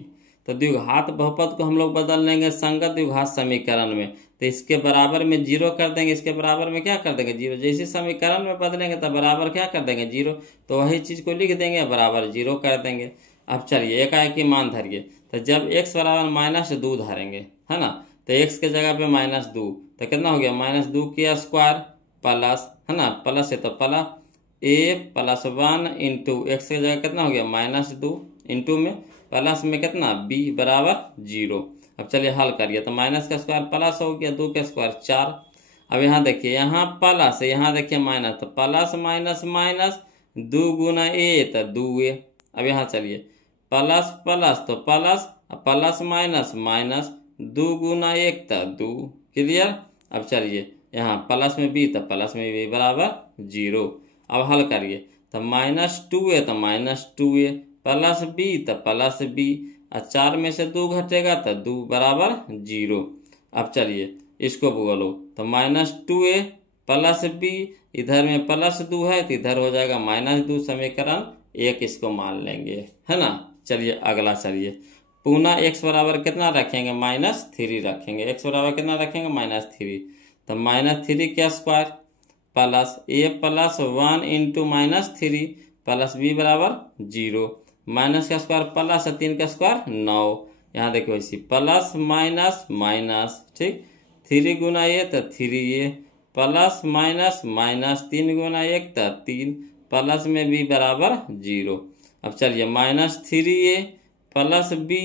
तो द्विघात बहुपद को हम लोग बदल लेंगे संगत द्विघात समीकरण में, तो इसके बराबर में 0 कर देंगे, इसके बराबर में क्या कर देंगे 0। जैसे समीकरण में बदलेंगे तो बराबर क्या कर देंगे 0, तो वही चीज़ को लिख देंगे बराबर 0 कर देंगे। अब चलिए एकाएक की मान धरिए, तो जब x बराबर -2 धरेंगे, है ना, तो x के जगह पे -2 तो कितना हो गया -2 के स्क्वायर प्लस, है ना, प्लस है तो प्लस a+1 इंटू एक्स की जगह कितना हो गया -2 इंटू में प्लस में कितना b बराबर 0। अब चलिए हल करिए तो माइनस का स्क्वायर प्लस हो गया, 2 का स्क्वायर 4। अब यहाँ देखिए, यहाँ प्लस है, यहाँ देखिए माइनस, तो plus minus minus 2 Guna a तो 2a। अब यहाँ चलिए प्लस प्लस तो प्लस, प्लस माइनस माइनस 2 गुना 1 तो 2। क्लियर। अब चलिए यहाँ प्लस में b तो प्लस में b बराबर 0। अब हल करिए तो -2a तो -2a प्लस b तो प्लस b, और 4 में से 2 घटेगा तो 2 बराबर 0। अब चलिए इसको बोलो तो -2a प्लस b, इधर में +2 है तो इधर हो जाएगा -2, समीकरण 1 इसको मान लेंगे, है ना। चलिए अगला चलिए पुनः x बराबर कितना रखेंगे -3 रखेंगे, x बराबर कितना रखेंगे -3, तो -3 का square plus a+1 into -3 plus b बराबर 0, माइनस का स्क्वायर प्लस 3 का स्क्वायर 9। यहाँ देखो इसी प्लस माइनस माइनस, ठीक, 3 गुना a तो 3a प्लस माइनस माइनस 3 गुना 1 तो 3 प्लस में b बराबर 0। अब चलिए -3a प्लस b,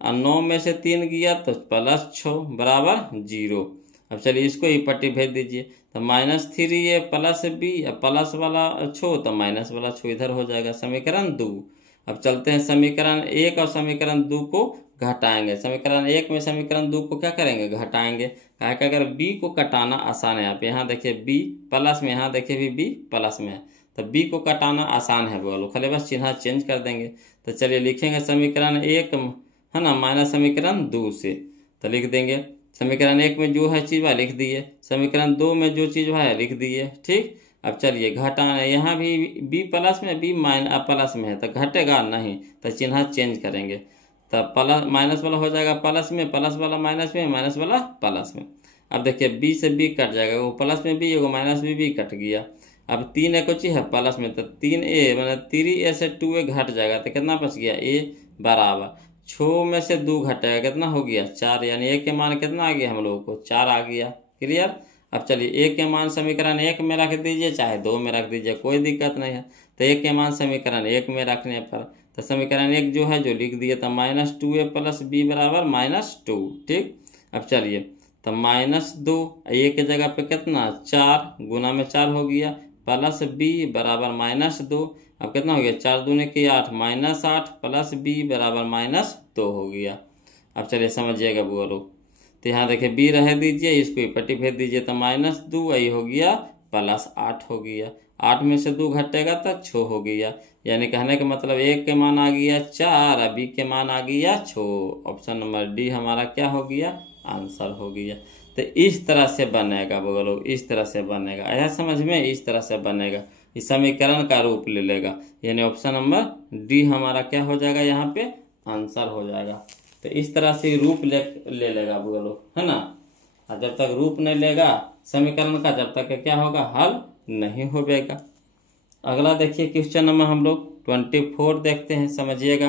और 9 में से 3 गया तो +6 बराबर 0। अब चलिए इसको ही पट्टी भेज दीजिए तो -3a प्लस b, प्लस वाला छो तो माइनस वाला छो, इधर हो जाएगा समीकरण 2। अब चलते हैं समीकरण 1 और समीकरण 2 को घटाएंगे। समीकरण 1 में समीकरण 2 को क्या करेंगे, घटाएंगे। कहा कि अगर b को कटाना आसान है, आप यहाँ देखिए b प्लस में, यहाँ देखिए भी b प्लस में है, तो b को कटाना आसान है बोलो, खाली बस चिन्ह चेंज कर देंगे। तो चलिए लिखेंगे समीकरण 1 है ना माइनस समीकरण 2 से, तो लिख देंगे समीकरण 1 में जो है चीज़ वह लिख दिए, समीकरण 2 में जो चीज़ है लिख दिए, ठीक। अब चलिए घटाना, यहाँ भी b प्लस में, b प्लस में है तो घटेगा नहीं, तो चिन्ह चेंज करेंगे, तो प्लस माइनस वाला हो जाएगा प्लस में, प्लस वाला माइनस में, माइनस वाला प्लस में। अब देखिए b से b कट जाएगा, वो प्लस में b, वो माइनस में b कट गया। अब 3 एक चीज है प्लस में, तो 3a मतलब 3a से 2a घट जाएगा, तो कितना बच गया a बराबर 6 में से 2 घटेगा, कितना हो गया 4, यानी a के मान कितना आ गया हम लोगों को 4 आ गया। क्लियर। अब चलिए a के मान समीकरण 1 में रख दीजिए, चाहे 2 में रख दीजिए, कोई दिक्कत नहीं है। तो a के मान समीकरण 1 में रखने पर तो समीकरण 1 जो है जो लिख दिए, तो -2a प्लस b बराबर -2, ठीक। अब चलिए तो -2 a के जगह पे कितना 4 गुना में 4 हो गया, प्लस b बराबर -2, अब कितना हो गया 4 दूने के 8 -8 प्लस b बराबर -2 हो गया। अब चलिए समझिएगा बोलो, तो यहाँ देखिए b रह दीजिए, इसको पट्टी भेज दीजिए, तो -2 यही हो गया +8 हो गया, 8 में से 2 घटेगा तो 6 हो गया, यानी कहने का मतलब 1 के मान आ गया 4 और b के मान आ गया 6। ऑप्शन नंबर डी हमारा क्या हो गया, आंसर हो गया। तो इस तरह से बनेगा बोलो, इस तरह से बनेगा, आया समझ में, इस तरह से बनेगा, इस समीकरण का रूप ले लेगा, यानी ऑप्शन नंबर डी हमारा क्या हो जाएगा, यहाँ पे आंसर हो जाएगा। तो इस तरह से रूप ले लेगा बोलो, है ना। और जब तक रूप नहीं लेगा समीकरण का, जब तक क्या होगा, हल नहीं होगा। अगला देखिए क्वेश्चन नंबर हम लोग 24 देखते हैं, समझिएगा,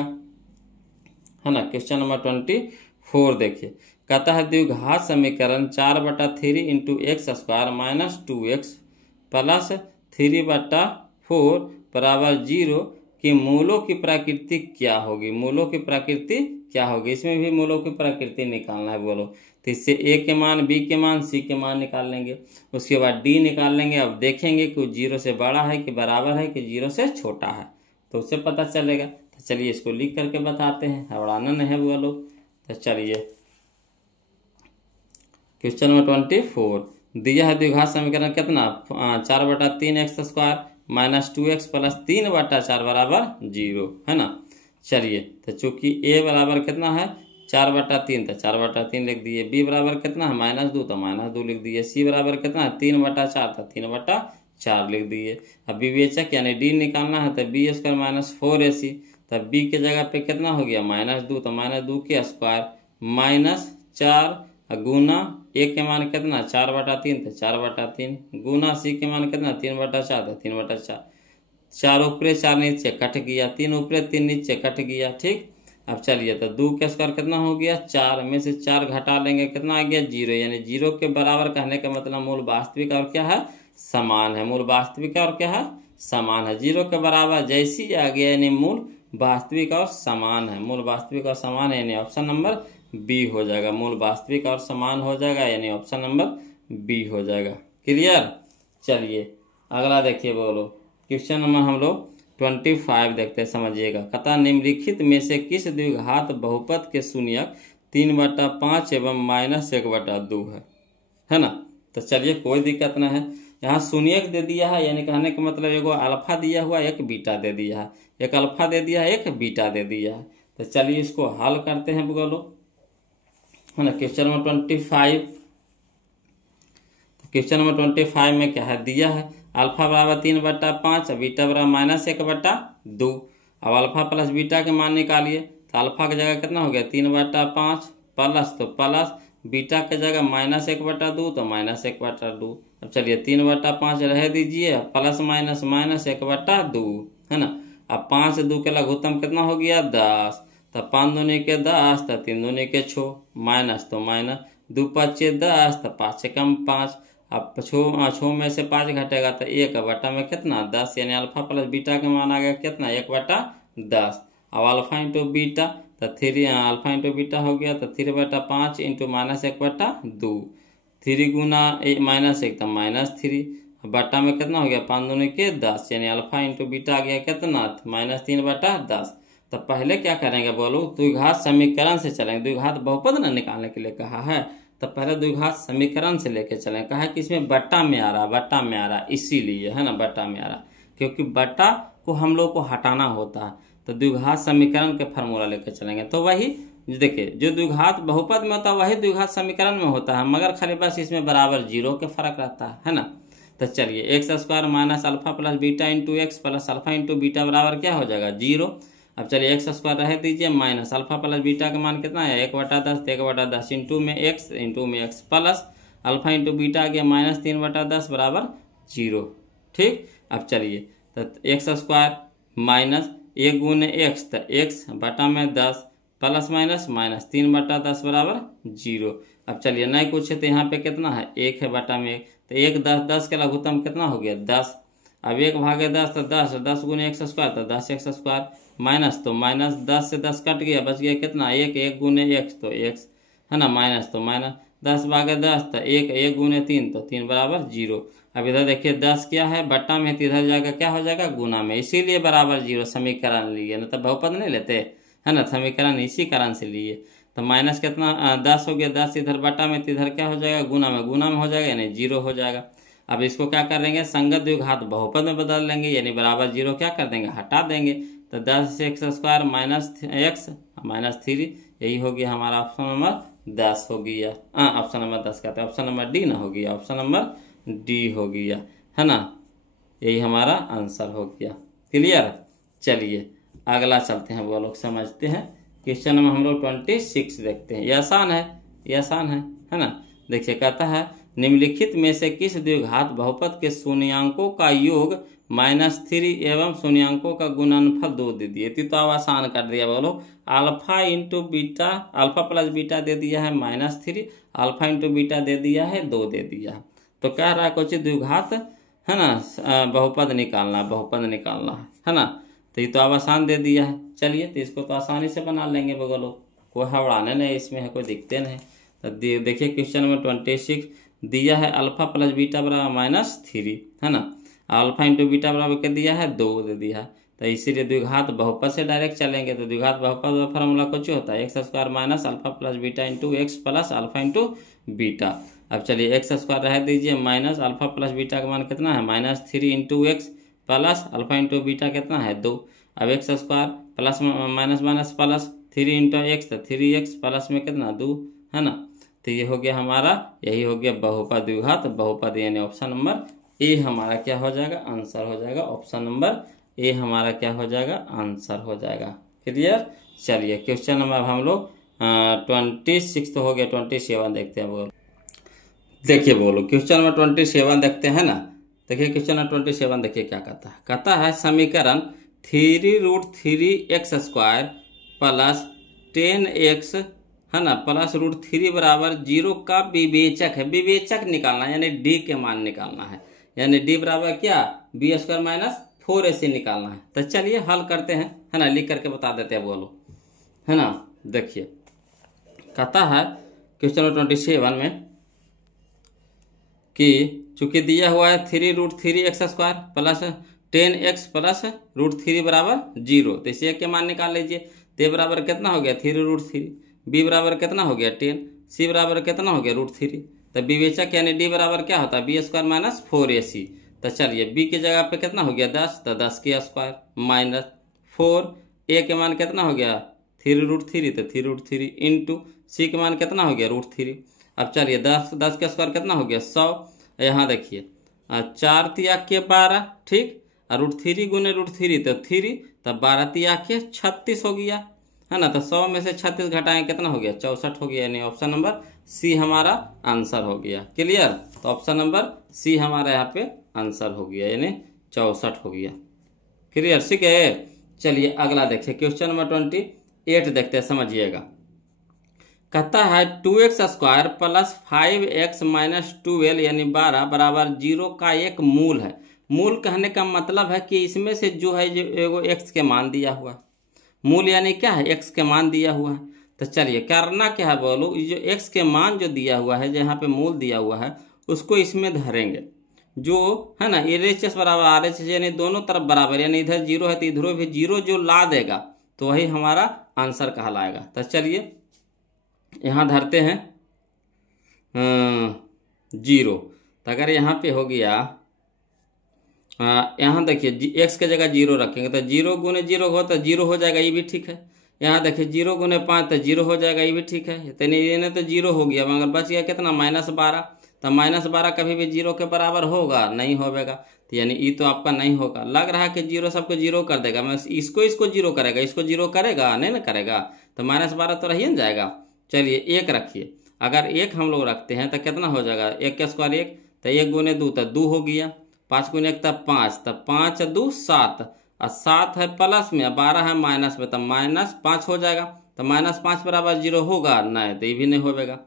है ना। क्वेश्चन नंबर 24 देखिए, कहता है द्विघात समीकरण 4/3 into x square minus 2x plus 3/4 बराबर 0 कि मूलों की प्रकृति क्या होगी। मूलों की प्रकृति क्या होगी, इसमें भी मूलों की प्रकृति निकालना है बोलो। तो इससे a के मान, b के मान, c के मान निकाल लेंगे, उसके बाद d निकाल लेंगे। अब देखेंगे कि 0 से बड़ा है कि बराबर है कि 0 से छोटा है, तो उससे पता चलेगा। तो चलिए इसको लिख करके बताते हैं, हड़ाना नहीं है बोलो। तो चलिए क्वेश्चन नंबर 24 दिया है द्विघात समीकरण कितना 4/3 x square minus 2x plus 3/4 बराबर 0, है ना। चलिए तो चूंकि a बराबर कितना है 4/3, तो 4/3 लिख दिए, b बराबर कितना है -2, तो -2 लिख दिए, c बराबर कितना है 3/4, तो 3/4 लिख दिए। अब विवेचक यानी d निकालना है, तो b स्क्वायर माइनस 4ac, तब b के जगह पे कितना हो गया -2, तो -2 के स्क्वायर -4 गुना a के मान कितना 4/3, तो 4/3 गुना c के मान कितना 3/4, तो 3/4, 4 ऊपरे 4 नीचे कट गया, 3 ऊपरे 3 नीचे कट गया, ठीक। अब चलिए तो 2 के स्क्वायर कितना हो गया 4 में से 4 घटा लेंगे, कितना आ गया 0, यानी 0 के बराबर कहने का मतलब मूल वास्तविक और क्या है समान है, मूल वास्तविक और क्या है समान है। 0 के बराबर जैसी आ गया यानी मूल वास्तविक और समान है। मूल वास्तविक और समान है यानी ऑप्शन नंबर बी हो जाएगा। मूल वास्तविक और समान हो जाएगा यानी ऑप्शन नंबर बी हो जाएगा। क्लियर। चलिए अगला देखिए बोलो, क्वेश्चन नंबर हम लोग 25 देखते हैं, समझिएगा। कथा निम्नलिखित में से किस द्विघात बहुपद के शून्यक 3/5 एवं -1/2 है ना। तो चलिए कोई दिक्कत ना है, यहाँ शून्यक दे दिया है यानी कहने का मतलब एगो अल्फा दिया हुआ, एक बीटा दे दिया है, एक अल्फा दे दिया है, एक बीटा दे दिया है। तो चलिए इसको हल करते हैं बोलो, है ना। क्वेश्चन नंबर 25, क्वेश्चन नंबर 25 में क्या है दिया है, अल्फा बराबर 3/5, बीटा बराबर -1/2। अब अल्फा प्लस बीटा के मान निकालिए, तो अल्फा की जगह कितना हो गया 3/5 प्लस, तो प्लस बीटा की जगह -1/2 तो -1/2। अब चलिए 3/5 रह दीजिए, प्लस माइनस -1/2 है ना। अब 5 2 के लघुत्तम कितना हो गया 10, तो 5 दूनी के 10, तो 3 दूनी के 6, माइनस तो माइनस 2 5 10, तो 5 से कम 5। अब 6 में से 5 घटेगा तो 1 में कितना 10, यानी अल्फा प्लस बीटा के मान आ गया कितना 1/10। अब अल्फा इंटू बीटा तो 3, अल्फा इंटू बीटा हो गया तो 3/5 इंटू -1/2, 3 गुना -1 तो -3, बटा में कितना हो गया 5 दूनी के 10, यानी अल्फा इंटू बीटा आ गया कितना -3/10। तो पहले क्या करेंगे बोलो, द्विघात समीकरण से चलेंगे। द्विघात बहुपद ना निकालने के लिए कहा है, तो पहले द्विघात समीकरण से लेके चलें। कहा है कि इसमें बट्टा में आ रहा, इसीलिए है ना बट्टा में आ रहा, क्योंकि बट्टा को हम लोग को हटाना होता है। तो द्विघात समीकरण के फार्मूला लेके चलेंगे, तो वही देखिए जो द्विघात बहुपद में होता है वही द्विघात समीकरण में होता है, मगर खाली बस इसमें बराबर 0 के फर्क रहता है ना। तो चलिए x² minus alpha plus beta into X plus alpha into beta बराबर क्या हो जाएगा 0। अब चलिए x² रह दीजिए, माइनस अल्फा प्लस बीटा का मान कितना है 1/10, 1/10 इंटू में x plus alpha into beta आ गया -3/10 बराबर 0। ठीक। अब चलिए तो x² माइनस 1 गुने x, तो x बटा में 10 प्लस माइनस -3/10 बराबर 0। अब चलिए नहीं कुछ है तो यहाँ पे कितना है 1 है बटा में 1, तो 1 10, 10 के लघुत्तम कितना हो गया 10। अब 1 भागे 10 तो 10 गुने x² तो 10x² माइनस, तो माइनस 10 से 10 कट गया, बच गया कितना 1 गुने x तो x है ना, माइनस तो माइनस 10 भागे 10 तो 1 गुने 3 तो 3 बराबर 0। अब इधर देखिए 10 क्या है बट्टा में, इधर जाएगा क्या हो जाएगा गुना में, इसीलिए बराबर 0 समीकरण लिए, ना तो बहुपद नहीं लेते है ना, समीकरण इसी कारण से लिए। तो माइनस कितना 10 हो गया, 10 इधर बट्टा में, तो इधर क्या हो जाएगा गुना में हो जाएगा यानी 0 हो जाएगा। अब इसको क्या कर देंगे संगत द्विघात बहुपद में बदल लेंगे, यानी बराबर 0 क्या कर देंगे हटा देंगे, तो 10x² माइनस x माइनस 3, यही हो गया हमारा ऑप्शन नंबर 10 हो गया। ऑप्शन नंबर 10 कहते हैं, ऑप्शन नंबर डी ना हो गया, ऑप्शन नंबर डी हो गया है ना, यही हमारा आंसर हो गया। क्लियर। चलिए अगला चलते हैं, वो लोग समझते हैं। क्वेश्चन नंबर हम लोग 26 देखते हैं। ये आसान है ना। देखिए कहता है निम्नलिखित में से किस द्विघात बहुपद के शून्यांकों का योग -3 एवं शून्यांकों का गुणनफल 2 दे दिए। तो अब आसान कर दिया बोलो, alpha into beta, alpha plus beta दे दिया है -3, अल्फा इंटू बीटा दे दिया है 2 दे दिया है। तो कह रहा है कुछ द्विघात है ना बहुपद निकालना है ना। तो ये तो अब आसान दे दिया है, चलिए तो इसको तो आसानी से बना लेंगे बगलो, कोई हवड़ाने नहीं इसमें है, कोई दिक्कते नहीं। तो देखिए क्वेश्चन नंबर 26 दिया है अल्फा प्लस बीटा बराबर -3 है ना, अल्फा इंटू बीटा बराबर क्या दिया है 2 दे दिया है। तो इसीलिए द्विघात बहुपद से डायरेक्ट चलेंगे। तो द्विघात बहुपद का फार्मूला कुछ होता है x² minus alpha plus beta into X plus alpha into beta. अब चलिए x² रह दीजिए, माइनस अल्फा प्लस बीटा का मान कितना है -3 into X plus alpha into beta कितना है 2। अब x² plus minus plus 3 into x, तो 3x प्लस में कितना 2 है ना। तो ये हो गया हमारा, यही हो गया बहुपद द्विघात बहुपद, यानी ऑप्शन नंबर ए हमारा क्या हो जाएगा आंसर हो जाएगा, ऑप्शन नंबर ए हमारा क्या हो जाएगा आंसर हो जाएगा। क्लियर। चलिए क्वेश्चन नंबर हम लोग 26 तो हो गया, 27 देखते हैं। बोलो देखिए बोलो क्वेश्चन नंबर 27 देखते हैं ना। देखिए क्वेश्चन नंबर 27 देखिए क्या कहता है समीकरण 3√3x² प्लस 10x है ना प्लस √3 बराबर 0 का विवेचक है। विवेचक निकालना यानी डी के मान निकालना है, यानी डी बराबर क्या बी स्क्वायर माइनस 4ac निकालना है। तो चलिए हल करते हैं, है ना, लिख करके बता देते हैं बोलो, है ना। देखिए कहता है क्वेश्चन नंबर 27 में कि चूंकि दिया हुआ है 3√3x² प्लस 10x प्लस √3 बराबर 0, तो इसे के मान निकाल लीजिए। तो ये बराबर कितना हो गया 3√3, बी बराबर कितना हो गया 10, सी बराबर कितना हो गया √3। तो विवेचक यानी डी बराबर क्या होता है b² माइनस 4ac। तो चलिए बी की जगह पे कितना हो गया 10, तो 10 के स्क्वायर माइनस 4, ए के मान कितना हो गया 3√3, तो 3√3 इंटू सी के मान कितना हो गया √3। अब चलिए 10 के स्क्वायर कितना हो गया 100। यहाँ देखिए 4 तिया के 12, ठीक, और √3 गुने √3 तो 3, तब 12 तिया के 36 हो गया, है ना। तो 100 में से 36 घटाएं कितना हो गया 64 हो गया, यानी ऑप्शन नंबर सी हमारा आंसर हो गया। क्लियर, तो ऑप्शन नंबर सी हमारा यहाँ पे आंसर हो गया, यानी 64 हो गया। क्लियर, ठीक है। चलिए अगला देखिए क्वेश्चन नंबर 28 देखते हैं, समझिएगा। कहता है 2x² प्लस 5x माइनस 12 यानी 12 बराबर 0 का एक मूल है। मूल कहने का मतलब है कि इसमें से जो है जो एगो x के मान दिया हुआ है, मूल यानी क्या है x के मान दिया हुआ है। तो चलिए करना क्या है बोलो, जो x के मान जो दिया हुआ है, जहाँ पे मूल दिया हुआ है उसको इसमें धरेंगे, जो है ना RHS बराबर RHS यानी दोनों तरफ बराबर, यानी इधर 0 है तो इधरों भी 0 जो ला देगा तो वही हमारा आंसर कहलाएगा। तो चलिए यहाँ धरते हैं 0। तो अगर यहाँ पे हो गया, यहाँ देखिए x के जगह 0 रखेंगे तो 0 गुने 0 हो तो 0 हो जाएगा, ये भी ठीक है। यहाँ देखिए 0 गुने 5 तो 0 हो जाएगा, ये भी ठीक है। तो ये तो 0 हो गया, मगर बच गया कितना -12। तो -12 कभी भी 0 के बराबर होगा नहीं होगा, तो यानी ये तो आपका नहीं होगा। लग रहा है कि 0 सबको 0 कर देगा, मैं इसको 0 करेगा, इसको 0 करेगा नहीं ना करेगा, तो -12 तो रही ना जाएगा। चलिए 1 रखिए, अगर 1 हम लोग रखते हैं तो कितना हो जाएगा 1 के स्क्वायर 1, तो 1 गुने 2 तो 2 हो गया, 5 गुने 1 तब 5, तब 5 2 7, और 7 है प्लस में, 12 है माइनस में, तब -5 हो जाएगा। तो -5 बराबर 0 होगा नहीं, तो ये भी नहीं होगा।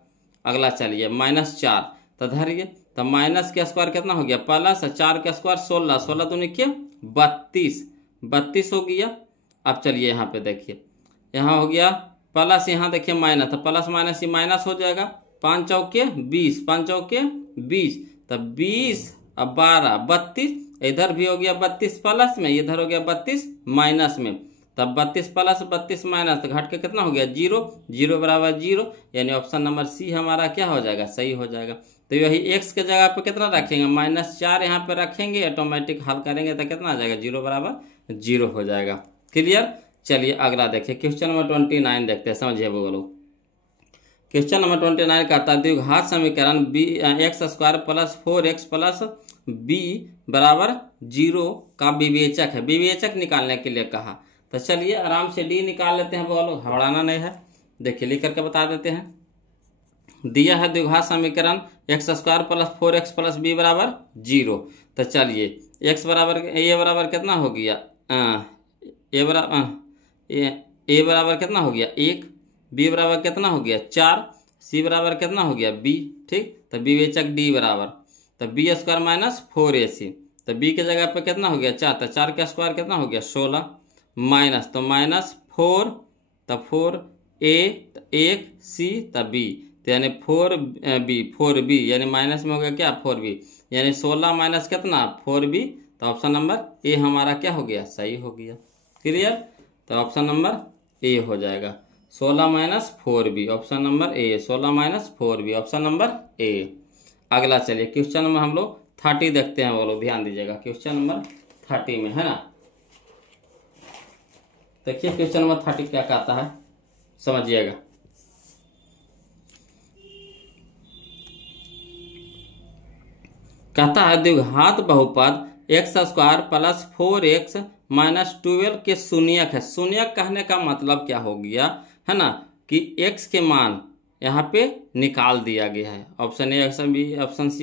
अगला चलिए -4, तो धरिए, तो माइनस के स्क्वायर कितना हो गया प्लस 4 के स्क्वायर 16, 16 दूनी के 32 हो गया। अब चलिए यहाँ पे देखिए, यहाँ हो गया प्लस, यहाँ देखिए माइनस, तो प्लस माइनस ये माइनस हो जाएगा, 5 चौके 20, 5 चौके 20, तब 20 अब 12 32, इधर भी हो गया 32 प्लस में, इधर हो गया 32 माइनस में, तब 32 प्लस 32 माइनस, तो घट के कितना हो गया 0, 0 बराबर 0, यानी ऑप्शन नंबर सी हमारा क्या हो जाएगा सही हो जाएगा। तो यही x के जगह पे कितना रखेंगे -4 यहाँ पे रखेंगे, ऑटोमेटिक हल करेंगे तो कितना आ जाएगा 0 बराबर 0 हो जाएगा। क्लियर, चलिए अगला देखिए क्वेश्चन नंबर 29 देखते हैं, समझिए बोलो। क्वेश्चन नंबर 29 कहता है द्विघात समीकरण x² plus 4x plus b बराबर 0 का विवेचक है। विवेचक निकालने के लिए कहा, तो चलिए आराम से डी निकाल लेते हैं बोलो, घबराना नहीं है। देखिए लिख करके बता देते हैं, दिया है द्विघात समीकरण x² plus 4x plus b बराबर 0। तो चलिए x बराबर a बराबर कितना हो गया a बराबर कितना हो गया 1, b बराबर कितना हो गया 4, c बराबर कितना हो गया b, ठीक। तो विवेचक d बराबर, तो b² माइनस 4ac, तो b के जगह पे कितना हो गया 4, तो 4 का स्क्वायर कितना हो गया 16, माइनस तो -4, तो 4a, 1 c, तो b, तो यानी 4b यानी माइनस में हो गया क्या 4b, यानी 16 माइनस कितना 4b, तो ऑप्शन नंबर ए हमारा क्या हो गया सही हो गया। क्लियर, तो ऑप्शन नंबर ए हो जाएगा 16 माइनस 4b, ऑप्शन नंबर ए, 16 माइनस 4b, ऑप्शन नंबर ए। अगला चलिए क्वेश्चन नंबर हम लोग 30 देखते हैं, बोलो ध्यान दीजिएगा, क्वेश्चन नंबर 30 में है ना। देखिए क्वेश्चन नंबर 30 क्या कहता है, समझिएगा। कहता है द्विघात बहुपद x² प्लस 4x माइनस 12 के शून्यक है। शून्यक कहने का मतलब क्या हो गया है ना, कि x के मान यहाँ पे निकाल दिया गया है। Option A, option B,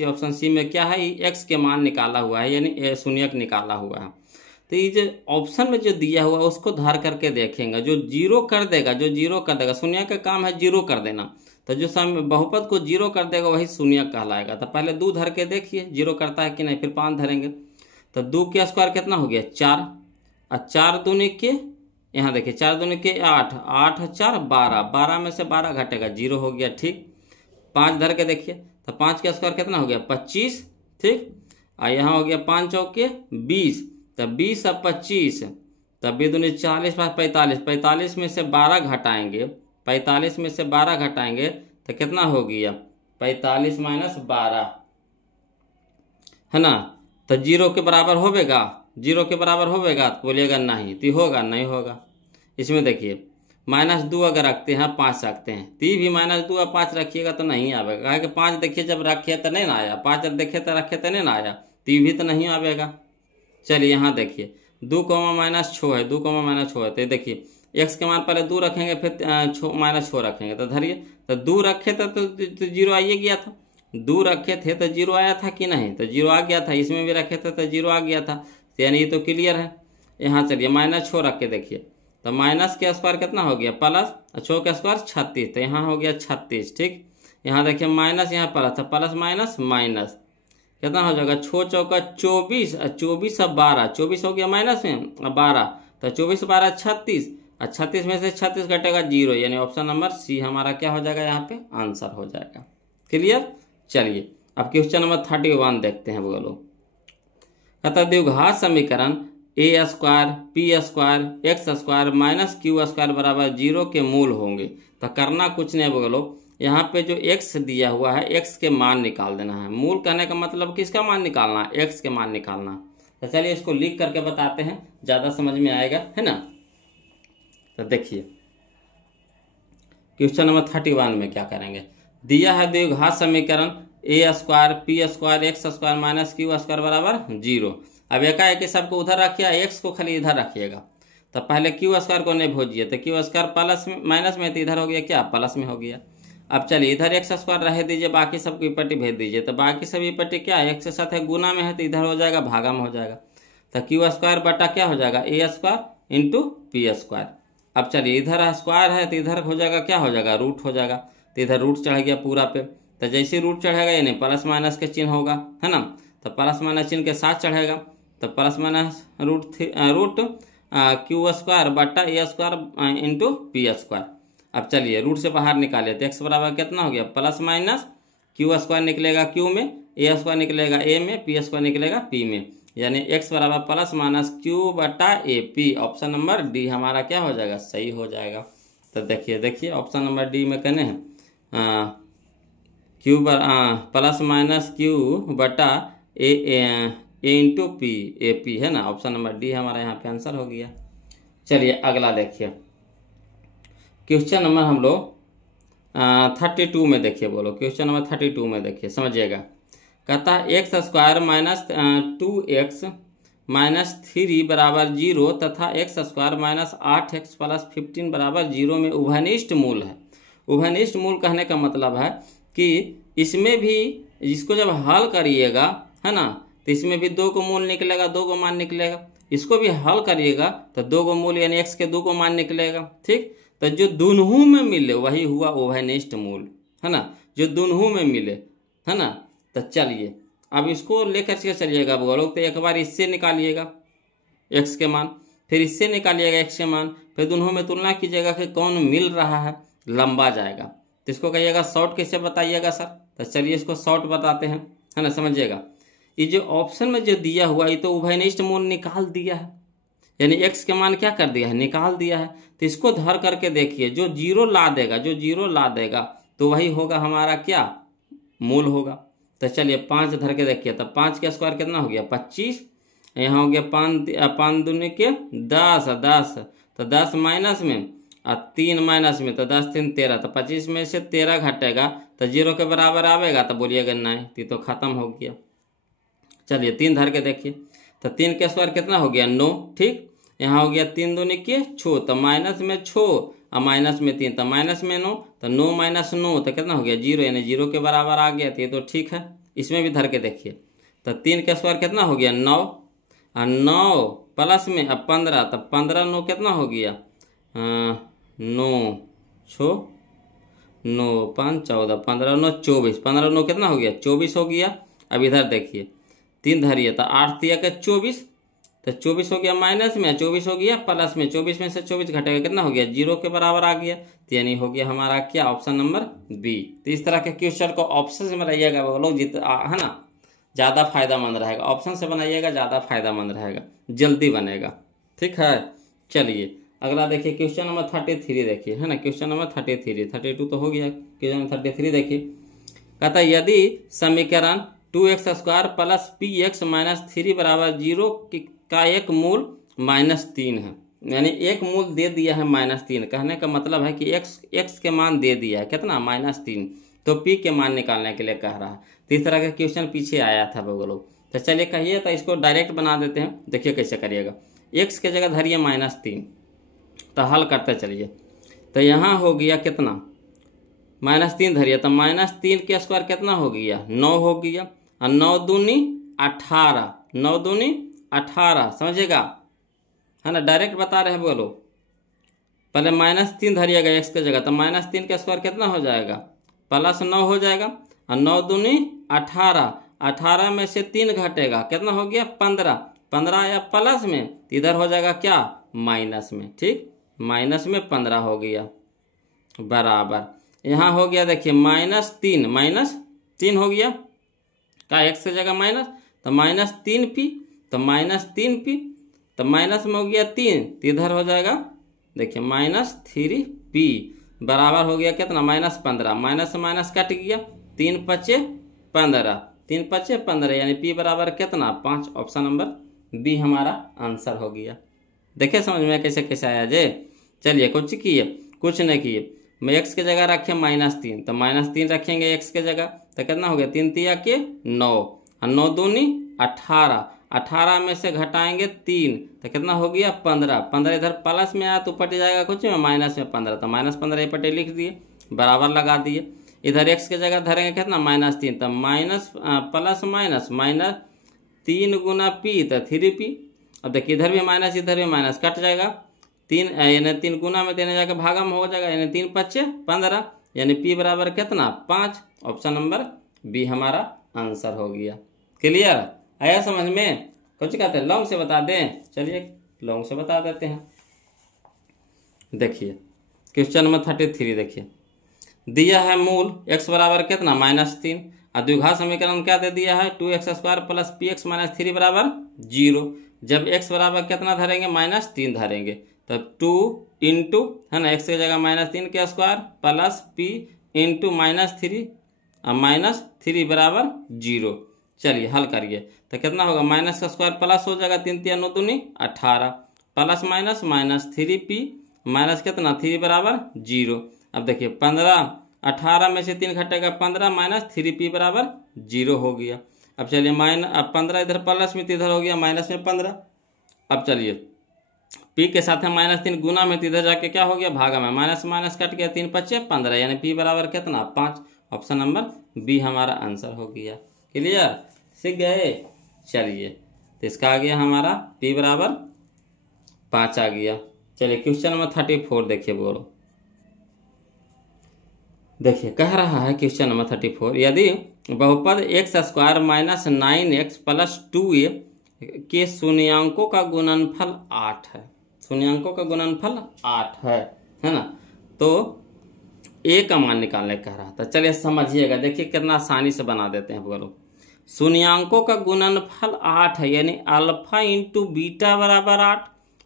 option C में क्या है, x के मान निकाला हुआ है, यानी शून्यक निकाला हुआ है। तो ये जो ऑप्शन में जो दिया हुआ है उसको धर करके देखेंगे, जो 0 कर देगा, जो 0 कर देगा, शून्यक का काम है 0 कर देना, तो जो बहुपद को 0 कर देगा वही शून्यक कहलाएगा। तो पहले 2 धर के देखिए 0 करता है कि नहीं, फिर 5 धरेंगे, तो 2 के स्क्वायर कितना हो गया 4, और 4 दूनी के, यहाँ देखिए 4 दूनी के 8, 8 4 12, 12 में से 12 घटेगा 0 हो गया। ठीक, 5 धर के देखिए तो 5 का स्क्वायर कितना हो गया 25। ठीक, और यहाँ हो गया 5 चौके 20, तो 20 और 25, तब 2 दूनी 40 5 45, 45 में से 12 घटाएंगे, 45 में से 12 घटाएंगे तो कितना हो गया 45 माइनस 12, है ना। तो 0 के बराबर होवेगा, 0 के बराबर होवेगा तो बोलिएगा नहीं, तो होगा नहीं होगा। इसमें देखिए -2 अगर रखते हैं 5 रखते हैं, तो भी -2 और 5 रखिएगा तो नहीं आवेगा, कहा कि 5 देखिए जब रखे तो नहीं ना आया, 5 जब देखे तो रखे तो नहीं ना आया, तो भी तो नहीं आवेगा। चलिए यहाँ देखिए 2 -6 है, 2 -6 है, तो देखिए x के मान पहले 2 रखेंगे फिर -6 रखेंगे, तो धरिए तो 2 रखे थे तो 0 आइए गया था, 2 रखे थे तो 0 आया था कि नहीं, तो 0 आ गया था, इसमें भी रखे थे तो 0 आ गया था, यानी ये तो क्लियर है। यहाँ चलिए -6 रख के देखिए, तो माइनस के स्क्वायर कितना हो गया प्लस, 6 का स्क्वायर 36, तो यहाँ हो गया 36। ठीक, यहाँ देखिए माइनस, यहाँ प्लस था, प्लस माइनस माइनस कितना हो जाएगा 6 चौका 24, और 24 और 12, 24 हो गया माइनस में और 12, तो 24 12 36, और 36 में से 36 घटेगा 0, यानी ऑप्शन नंबर सी हमारा क्या हो जाएगा यहाँ पे आंसर हो जाएगा। क्लियर। चलिए अब क्वेश्चन नंबर 31 देखते हैं बोलो। कहता द्विघात समीकरण A square P square X square minus Q square बराबर 0 के मूल होंगे। तो करना कुछ नहीं बोलो, यहाँ पे जो x दिया हुआ है x के मान निकाल देना है। मूल कहने का मतलब किसका मान निकालना है, x के मान निकालना। तो चलिए इसको लिख करके बताते हैं, ज़्यादा समझ में आएगा, है ना। तो देखिए क्वेश्चन नंबर 31 में क्या करेंगे, दिया है द्विघात समीकरण A square P square X square minus Q square बराबर 0। अब एकाएक सबको उधर रखिए, एक्स को खाली इधर रखिएगा। तो पहले क्यू स्क्वायर को नहीं भूजिए, तो क्यू स्क्वायर प्लस में माइनस में, तो इधर हो गया क्या प्लस में हो गया। अब चलिए इधर एक्स स्क्वायर रह दीजिए, बाकी सबको इपट्टी भेज दीजिए, तो बाकी सब इपट्टी क्या है एक्स के साथ है गुना में है, तो इधर हो जाएगा भागा में हो जाएगा। तो क्यू स्क्वायर बटा क्या हो जाएगा ए स्क्वायर इंटू पी स्क्वायर। अब चलिए इधर स्क्वायर है तो इधर हो जाएगा क्या हो जाएगा रूट हो जाएगा, तो इधर रूट चढ़ गया पूरा पे। तो जैसे रूट चढ़ेगा यानी प्लस माइनस के चिन्ह होगा, है ना। तो प्लस माइनस चिन्ह के साथ चढ़ेगा, तो plus minus root Q square बटा A square into P square. अब चलिए रूट से बाहर निकालिए, तो एक्स बराबर कितना हो गया प्लस माइनस क्यू स्क्वायर निकलेगा क्यू में, ए स्क्वायर निकलेगा ए में, पी स्क्वायर निकलेगा पी में, यानी एक्स बराबर प्लस माइनस क्यू बटा A P. Option number D हमारा क्या हो जाएगा सही हो जाएगा। तो देखिए ऑप्शन नंबर डी में कहने हैं क्यू प्लस माइनस क्यू बटा ए इंटू पी ए पी, है ना। ऑप्शन नंबर डी हमारा यहाँ पे आंसर हो गया। चलिए अगला देखिए क्वेश्चन नंबर हम लोग 32 में देखिए बोलो। क्वेश्चन नंबर 32 में देखिए समझिएगा। कहता है X square minus 2x minus 3 बराबर 0 तथा x square minus 8x plus 15 बराबर 0 में उभयनिष्ठ मूल है। उभयनिष्ठ मूल कहने का मतलब है कि इसमें भी इसको जब हल करिएगा, है ना, तो इसमें भी 2 को मूल निकलेगा, 2 को मान निकलेगा। इसको भी हल करिएगा तो 2 को मूल यानी x के 2 को मान निकलेगा। ठीक, तो जो दोनों में मिले वही हुआ उभयनिष्ठ मूल, है ना, जो दोनों में मिले, है ना। तो चलिए अब इसको लेकर के चलिएगा बोलो, तो एक बार इससे निकालिएगा x के मान, फिर इससे निकालिएगा x के मान, फिर दोनों में तुलना कीजिएगा कि कौन मिल रहा है, लंबा जाएगा। तो इसको कहिएगा शॉर्ट कैसे बताइएगा सर। तो चलिए इसको शॉर्ट बताते हैं, है ना, समझिएगा। ये जो ऑप्शन में जो दिया हुआ ये तो उभयनिष्ठ मूल निकाल दिया है, यानी x के मान क्या कर दिया है निकाल दिया है। तो इसको धर करके देखिए, जो 0 ला देगा, जो 0 ला देगा तो वही होगा हमारा क्या मूल होगा। तो चलिए 5 धर के देखिए, तो 5 का स्क्वायर कितना हो गया 25, यहाँ हो गया 5 दूनी के 10, तो 10 माइनस में और 3 माइनस में, तो 10 3 13, तो 25 में से 13 घटेगा तो 0 के बराबर आवेगा, तो बोलिएगा नहीं, तो खत्म हो गया। चलिए 3 धर के देखिए, तो 3 का स्क्वायर कितना हो गया 9। ठीक, यहाँ हो गया 3 दूनी के 6, तो माइनस में 6 और माइनस में 3, तो माइनस में 9, तो 9 माइनस 9 तो कितना हो गया 0, यानी 0 के बराबर आ गया। तो ये तो ठीक है। इसमें भी धर के देखिए, तो 3 का स्क्वायर कितना हो गया 9, और 9 प्लस में अब 15, तो 15 9 कितना हो गया 9 6 9 5 14, 15 9 24, 15 9 कितना हो गया 24 हो गया। अब इधर देखिए 3 धरिए तो 8 तिया के 24, तो 24 हो गया माइनस में, 24 हो गया प्लस में, 24 में से 24 घटेगा कितना हो गया, 0 के बराबर आ गया। तो यानी हो गया हमारा क्या, ऑप्शन नंबर बी। तो इस तरह के क्वेश्चन को ऑप्शन से बनाइएगा वो लोग, है ना, ज़्यादा फायदामंद रहेगा। ऑप्शन से बनाइएगा ज़्यादा फायदामंद रहेगा, जल्दी बनेगा। ठीक है, चलिए अगला देखिए क्वेश्चन नंबर 33 देखिए, है ना, क्वेश्चन नंबर 33, 32 तो हो गया, क्वेश्चन नंबर 33 देखिए। कहता है यदि समीकरण 2x² प्लस px माइनस 3 बराबर 0 का एक मूल -3 है, यानी एक मूल दे दिया है -3। कहने का मतलब है कि x के मान दे दिया है कितना, -3, तो p के मान निकालने के लिए कह रहा है। तो इस तरह का क्वेश्चन पीछे आया था वो लोग। तो चलिए कहिए, तो इसको डायरेक्ट बना देते हैं। देखिए कैसे करिएगा, x के जगह धरिए -3, तो हल करते चलिए। तो यहाँ हो गया कितना, -3 धरिए, तो -3 के स्क्वायर कितना हो गया, 9 हो गया, और 9 दूनी 18, 9 दूनी 18, समझिएगा, है ना, डायरेक्ट बता रहे हैं बोलो। पहले -3 धरिएगा x के जगह, तो -3 का स्क्वायर कितना हो जाएगा, +9 हो जाएगा, और 9 दूनी 18, 18 में से 3 घटेगा कितना हो गया, 15, 15 या प्लस में, इधर हो जाएगा क्या, माइनस में। ठीक, माइनस में 15 हो गया, बराबर यहाँ हो गया देखिए -3 हो गया का, x की जगह माइनस, तो -3p, तो -3p, तो माइनस में हो गया 3, तो इधर हो जाएगा देखिए -3p, बराबर हो गया कितना, -15, माइनस से माइनस कट गया, 3 × 5 = 15, 3 × 5 = 15, यानी p बराबर कितना, 5। ऑप्शन नंबर बी हमारा आंसर हो गया। देखिए समझ में कैसे कैसे आया जे। चलिए कुछ किए, कुछ नहीं किए, मैं x के जगह रखे -3, तो -3 रखेंगे x के जगह, तो कितना हो गया, 3 तिया के 9, और 9 दूनी 18, 18 में से घटाएंगे 3, तो कितना हो गया, 15, 15 इधर प्लस में आया तो पट जाएगा कुछ में, माइनस में 15, तो -15 ये पटे लिख दिए, बराबर लगा दिए। इधर x के जगह धरेंगे कितना, -3, तो माइनस प्लस माइनस -3 गुना p, तो 3p। अब देखिए इधर भी माइनस इधर भी माइनस, कट जाएगा, 3 यानी 3 गुना में देने जाकर भागा में हो जाएगा, यानी 3 × 5 = 15, यानी p बराबर कितना, 5। ऑप्शन नंबर बी हमारा आंसर हो गया। क्लियर, आया समझ में। कुछ कहते हैं लॉन्ग से बता दें, चलिए लॉन्ग से बता देते हैं। देखिए क्वेश्चन नंबर 33 देखिए, दिया है मूल x बराबर कितना, -3, और द्विघात समीकरण क्या दे दिया है, 2x² प्लस px माइनस 3 बराबर 0। जब x बराबर कितना धरेंगे, -3 धरेंगे, तो 2 इंटू, है ना, x की जगह -3 के स्क्वायर प्लस p इंटू -3, और -3 बराबर 0। चलिए हल करिए, तो कितना होगा, माइनस का स्क्वायर प्लस हो जाएगा, 3 × 9 = 18, प्लस माइनस -3p, माइनस कितना, 3 बराबर 0। अब देखिए 15, 18 में से 3 घटेगा 15, -3p बराबर 0 हो गया। अब चलिए अब 15 इधर प्लस में, तो इधर हो गया माइनस में 15। अब चलिए p के साथ में -3 गुना में, तो इधर जाके क्या हो गया, भागा में, माइनस माइनस कट गया, 3 × 5 = 15, यानी p बराबर कितना, 5। ऑप्शन नंबर बी हमारा आंसर हो गया। क्लियर, सीख गए। चलिए तो इसका आ गया हमारा p बराबर 5 आ गया। चलिए क्वेश्चन नंबर 34 देखिए बोलो। देखिए कह रहा है क्वेश्चन नंबर 34, यदि बहुपद x² minus 9x plus 2a के शून्यांकों का गुणनफल 8 है, शून्यांकों का गुणनफल 8 है ना, तो a का मान निकालने कह रहा था। चलिए समझिएगा, देखिए कितना आसानी से बना देते हैं बोलो। शून्यांकों का गुणनफल 8 है, यानी अल्फा इंटू बीटा बराबर 8,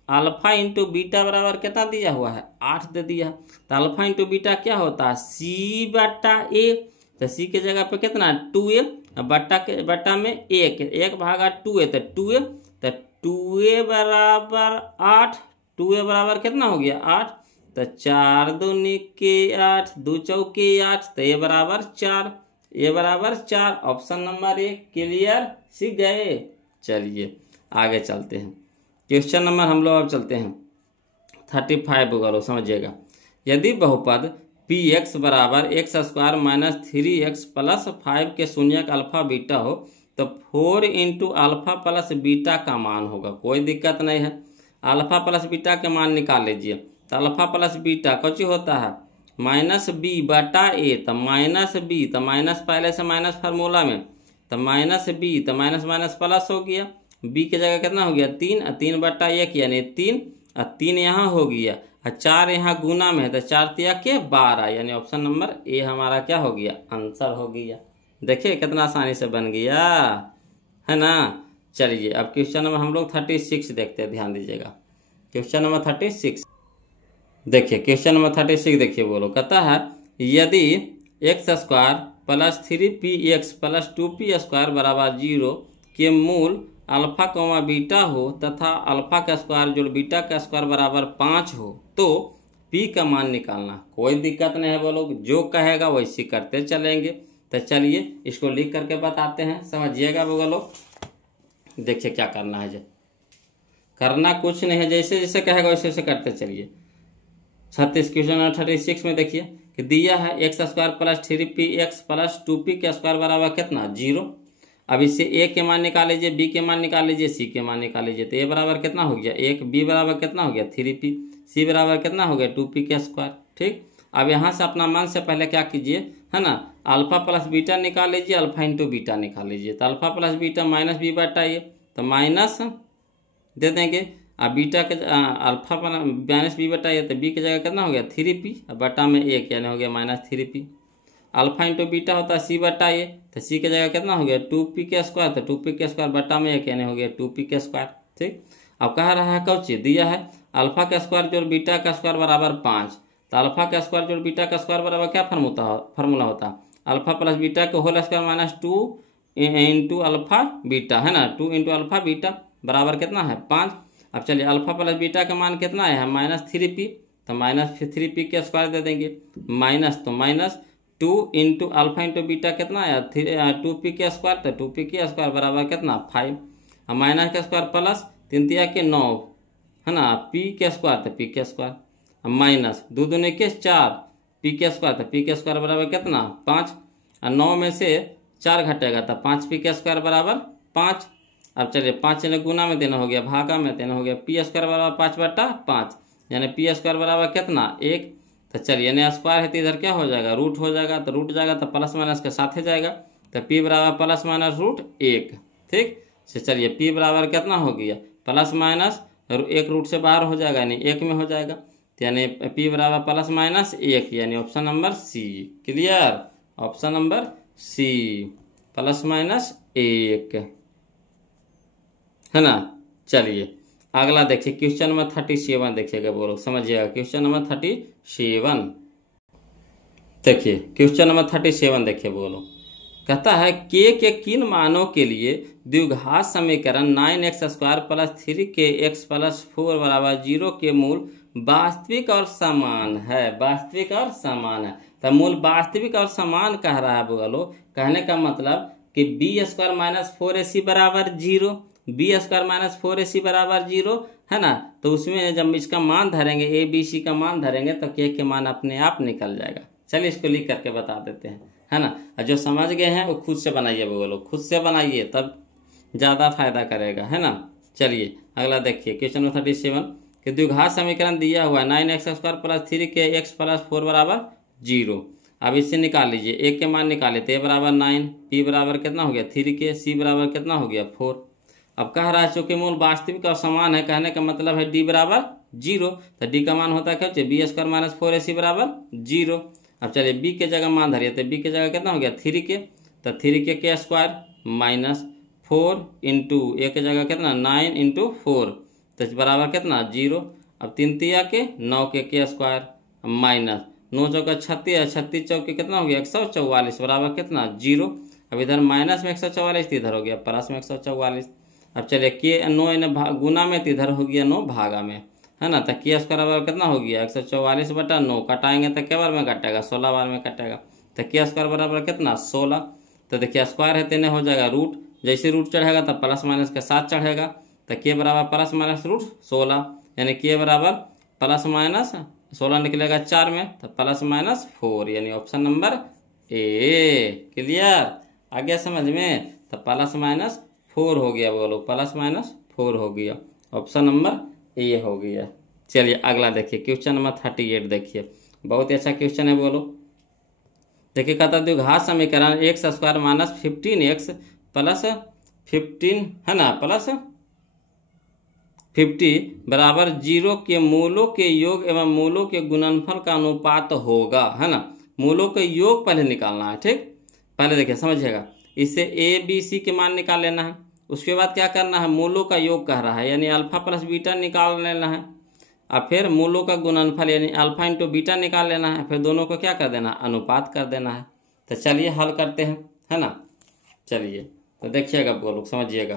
अल्फा इंटू बीटा बराबर कितना दिया हुआ है, 8 दे दिया है। तो अल्फा इंटू बीटा क्या होता है, c/a, तो c के जगह पे कितना 2a, बट्टा में 1 भागा 2a, तो 2a बराबर 8, 2a बराबर कितना हो गया 8, तो 4 दूनी के 8, 2 चौके 8, तो a बराबर 4, a बराबर 4। ऑप्शन नंबर 1 क्लियर, सीख गए। चलिए आगे चलते हैं, क्वेश्चन नंबर हम लोग अब चलते हैं 35 करो, समझिएगा। यदि बहुपद px बराबर x² माइनस 3x प्लस 5 के शून्यक अल्फा बीटा हो, तो 4 इंटू अल्फा प्लस बीटा का मान होगा। कोई दिक्कत नहीं है, अल्फा प्लस बीटा के मान निकाल लीजिए। तो अल्फा प्लस बीटा कुछ होता है -b/a, तो -b, तो माइनस पहले से माइनस फार्मूला में, तो माइनस बी, तो माइनस माइनस प्लस हो गया, बी की जगह कितना हो गया 3, 3/1 यानी 3, और 3 यहाँ हो गया, और 4 यहाँ गुना में है, तो 4 तिया के 12, यानी ऑप्शन नंबर ए हमारा क्या हो गया, आंसर हो गया। देखिए कितना आसानी से बन गया, है ना। चलिए अब क्वेश्चन नंबर हम लोग 36 देखते हैं, ध्यान दीजिएगा। क्वेश्चन नंबर 36 देखिए, क्वेश्चन नंबर 36 देखिए, बोलो कहता है यदि x² plus 3px plus 2p² बराबर 0 के मूल अल्फा कौमा बीटा हो तथा अल्फा का स्क्वायर जोड़ बीटा का स्क्वायर बराबर 5 हो तो p का मान निकालना। कोई दिक्कत नहीं है, बोलो जो कहेगा वैसे करते चलेंगे। तो चलिए इसको लिख करके बताते हैं, समझिएगा बोलो। देखिए क्या करना है, करना कुछ नहीं है, जैसे जैसे कहेगा वैसे वैसे करते चलिए। 36 क्वेश्चन नंबर 36 में देखिए कि दिया है x² plus 3px plus 2p² बराबर कितना 0। अब इससे a के मान निकाल लीजिए, b के मान निकाल लीजिए, c के मान निकाल लीजिए। तो a बराबर कितना हो गया 1, b बराबर कितना हो गया 3p, c बराबर कितना हो गया 2p²। ठीक, अब यहाँ से अपना मान से पहले क्या कीजिए, है ना, अल्फा प्लस बीटा निकाल लीजिए, अल्फा इंटू बीटा निकाल लीजिए। तो alpha plus beta minus b बटा a, तो माइनस दे देंगे, अब बीटा के अल्फा माइनस b बटा a, तो b की जगह कितना हो गया 3p, अब बटा में 1 यानी हो गया -3p। अल्फा इंटू बीटा होता है c बटा a, तो c की जगह कितना हो गया 2p², तो 2p² बटा में 1 यानी हो गया 2p²। ठीक, अब कह रहा है कौची दिया है अल्फा का स्क्वायर जोड़ बीटा का स्क्वायर बराबर 5। तो अल्फा का स्क्वायर जोड़ बीटा का स्क्वायर बराबर क्या फार्मूला होता है अल्फा प्लस बीटा के whole square minus 2 into alpha beta, है ना, 2 इंटू अल्फा बीटा बराबर कितना है 5। अब चलिए अल्फा प्लस बीटा का मान कितना है -3p, तो -3p² दे देंगे, माइनस तो minus 2 into alpha into beta कितना है 2p², तो 2p² बराबर कितना 5, और माइनस का स्क्वायर प्लस 3 तिया के 9, है ना, p², तो p², माइनस 2 दूनी के 4 p², तो p² बराबर कितना 5, और 9 में से 4 घटेगा तो 5p² बराबर 5। अब चलिए 5 ने गुना में देना हो गया, भागा में देना हो गया, p² बराबर 5/5, यानी p² बराबर कितना 1। तो चलिए यानी स्क्वायर है तो इधर क्या हो जाएगा रूट हो जाएगा, तो रूट जाएगा तो प्लस माइनस के साथ ही जाएगा, तो p बराबर प्लस माइनस √1। ठीक, से चलिए p बराबर कितना हो गया प्लस माइनस, और 1 रूट से बाहर हो जाएगा यानी 1 में हो जाएगा, यानी p बराबर प्लस माइनस 1, यानी option number C. Clear, option number C plus minus 1, है ना। चलिए अगला देखिए क्वेश्चन नंबर 37 देखिएगा, बोलो समझिएगा। क्वेश्चन नंबर 37 देखिए, क्वेश्चन नंबर 37 देखिए, बोलो कहता है k के किन मानों के लिए द्विघात समीकरण 9x² प्लस 3kx प्लस 4 बराबर 0 के मूल वास्तविक और समान है। वास्तविक और समान है, तो मूल वास्तविक और समान कह रहा है, बोलो कहने का मतलब कि b² माइनस 4ac बराबर 0, b² माइनस 4ac बराबर 0, है ना। तो उसमें जब इसका मान धरेंगे a b c का मान धरेंगे तो k के मान अपने आप निकल जाएगा। चलिए इसको लिख करके बता देते हैं, है ना। और जो समझ गए हैं वो खुद से बनाइए, बोलो खुद से बनाइए तब ज़्यादा फायदा करेगा, है ना। चलिए अगला देखिए क्वेश्चन नंबर 37 कि द्विघात समीकरण दिया हुआ है 9x² प्लस 3kx प्लस 4 बराबर 0। अब इससे निकाल लीजिए, एक के मान निकाले तो a बराबर 9, p बराबर कितना हो गया 3k, c बराबर कितना हो गया 4। अब कह रहा है चूंकि मूल वास्तविक और समान है, कहने का मतलब है d बराबर 0, तो d का मान होता है क्या b² माइनस 4ac बराबर 0। अब चलिए b के जगह मान धरिए, तो b के जगह कितना हो गया 3k, तो 3k² माइनस 4 इंटू a के जगह कितना 9 इंटू 4, तो बराबर कितना 0। अब 3 तिया के 9 k² माइनस 9 चौका 36, 36 चौके कितना हो गया 144 बराबर कितना 0। अब इधर माइनस में 144, इधर हो गया प्लस में 144। अब चलिए के 9 ने गुना में, तो इधर हो गया 9 भागा में, है ना। तो k² बराबर कितना हो गया 144/9, कटाएंगे तो क्या बार में कटेगा 16 बार में कटेगा, तो k² बराबर कितना 16। तो देखिए स्क्वायर है तेने हो जाएगा रूट, जैसे रूट चढ़ेगा तो प्लस माइनस के साथ चढ़ेगा, तो k बराबर प्लस माइनस √16, यानी k बराबर प्लस माइनस 16 निकलेगा 4 में, तो प्लस माइनस 4, यानी ऑप्शन नंबर ए। क्लियर, आ गया समझ में, तो प्लस माइनस 4 हो गया, बोलो प्लस माइनस 4 हो गया, ऑप्शन नंबर ए हो गया। चलिए अगला देखिए क्वेश्चन नंबर 38 देखिए, बहुत ही अच्छा क्वेश्चन है, बोलो देखिए कहता द्विघात समीकरण x² माइनस 15x प्लस 15 है ना, प्लस 50 बराबर 0 के मूलों के योग एवं मूलों के गुणनफल का अनुपात होगा, है ना। मूलों के योग पहले निकालना है, ठीक। पहले देखिए समझिएगा, इससे ए बी सी के मान निकाल लेना है। उसके बाद क्या करना है, मूलों का योग कह रहा है यानी अल्फा प्लस बीटा निकाल लेना है। और फिर मूलों का गुणनफल यानी अल्फा इंटू बीटा निकाल लेना है। फिर दोनों को क्या कर देना, अनुपात कर देना है। तो चलिए हल करते हैं, है ना। चलिए तो देखिएगा आप लोग, समझिएगा।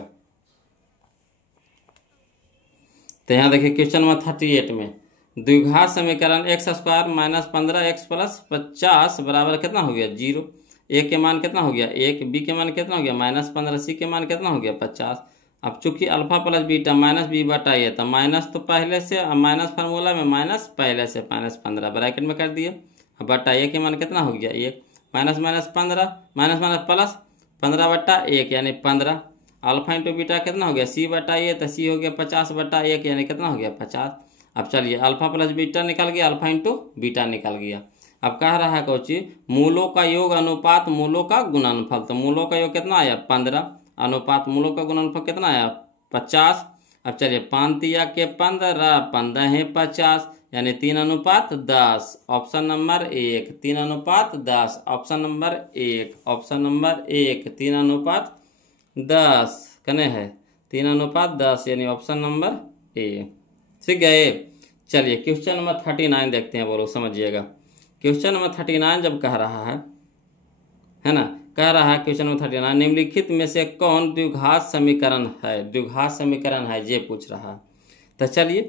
तो यहाँ देखिए क्वेश्चन नंबर 38 में द्विघात समीकरण x square minus 15x plus 50 बराबर कितना हो गया 0। ए के मान कितना हो गया 1, बी के मान कितना हो गया -15, सी के मान कितना हो गया 50। अब चूंकि alpha plus beta minus B बटा ए, तो माइनस तो पहले से, माइनस फार्मूला में माइनस पहले से, -15 ब्रैकेट में कर दिए। अब बटा ए के मान कितना हो गया 1, minus minus 15, minus minus plus 15 बटा 1 यानी 15। अल्फा इंटू बीटा कितना हो गया सी बटा ए, तो सी हो गया 50 बटा 1 यानी कितना हो गया 50। अब चलिए अल्फा प्लस बीटा निकल गया, अल्फा इंटू बीटा निकल गया। अब कह रहा है कोची मूलों का योग अनुपात मूलों का गुणनफल, तो मूलों का योग कितना आया 15, अनुपात मूलों का गुणनफल कितना आया 50। अब चलिए 5 तिया के 15, 15 है 50 यानी 3:10। Option number 1 3:10, option number 1, option number 1 3:10 कने है 3:10 यानी ऑप्शन नंबर ए। ठीक है। चलिए क्वेश्चन नंबर 39 देखते हैं, बोलो समझिएगा। क्वेश्चन नंबर 39 जब कह रहा है ना, कह रहा है क्वेश्चन नंबर 39 निम्नलिखित में से कौन द्विघात समीकरण है, द्विघात समीकरण है ये पूछ रहा है। तो चलिए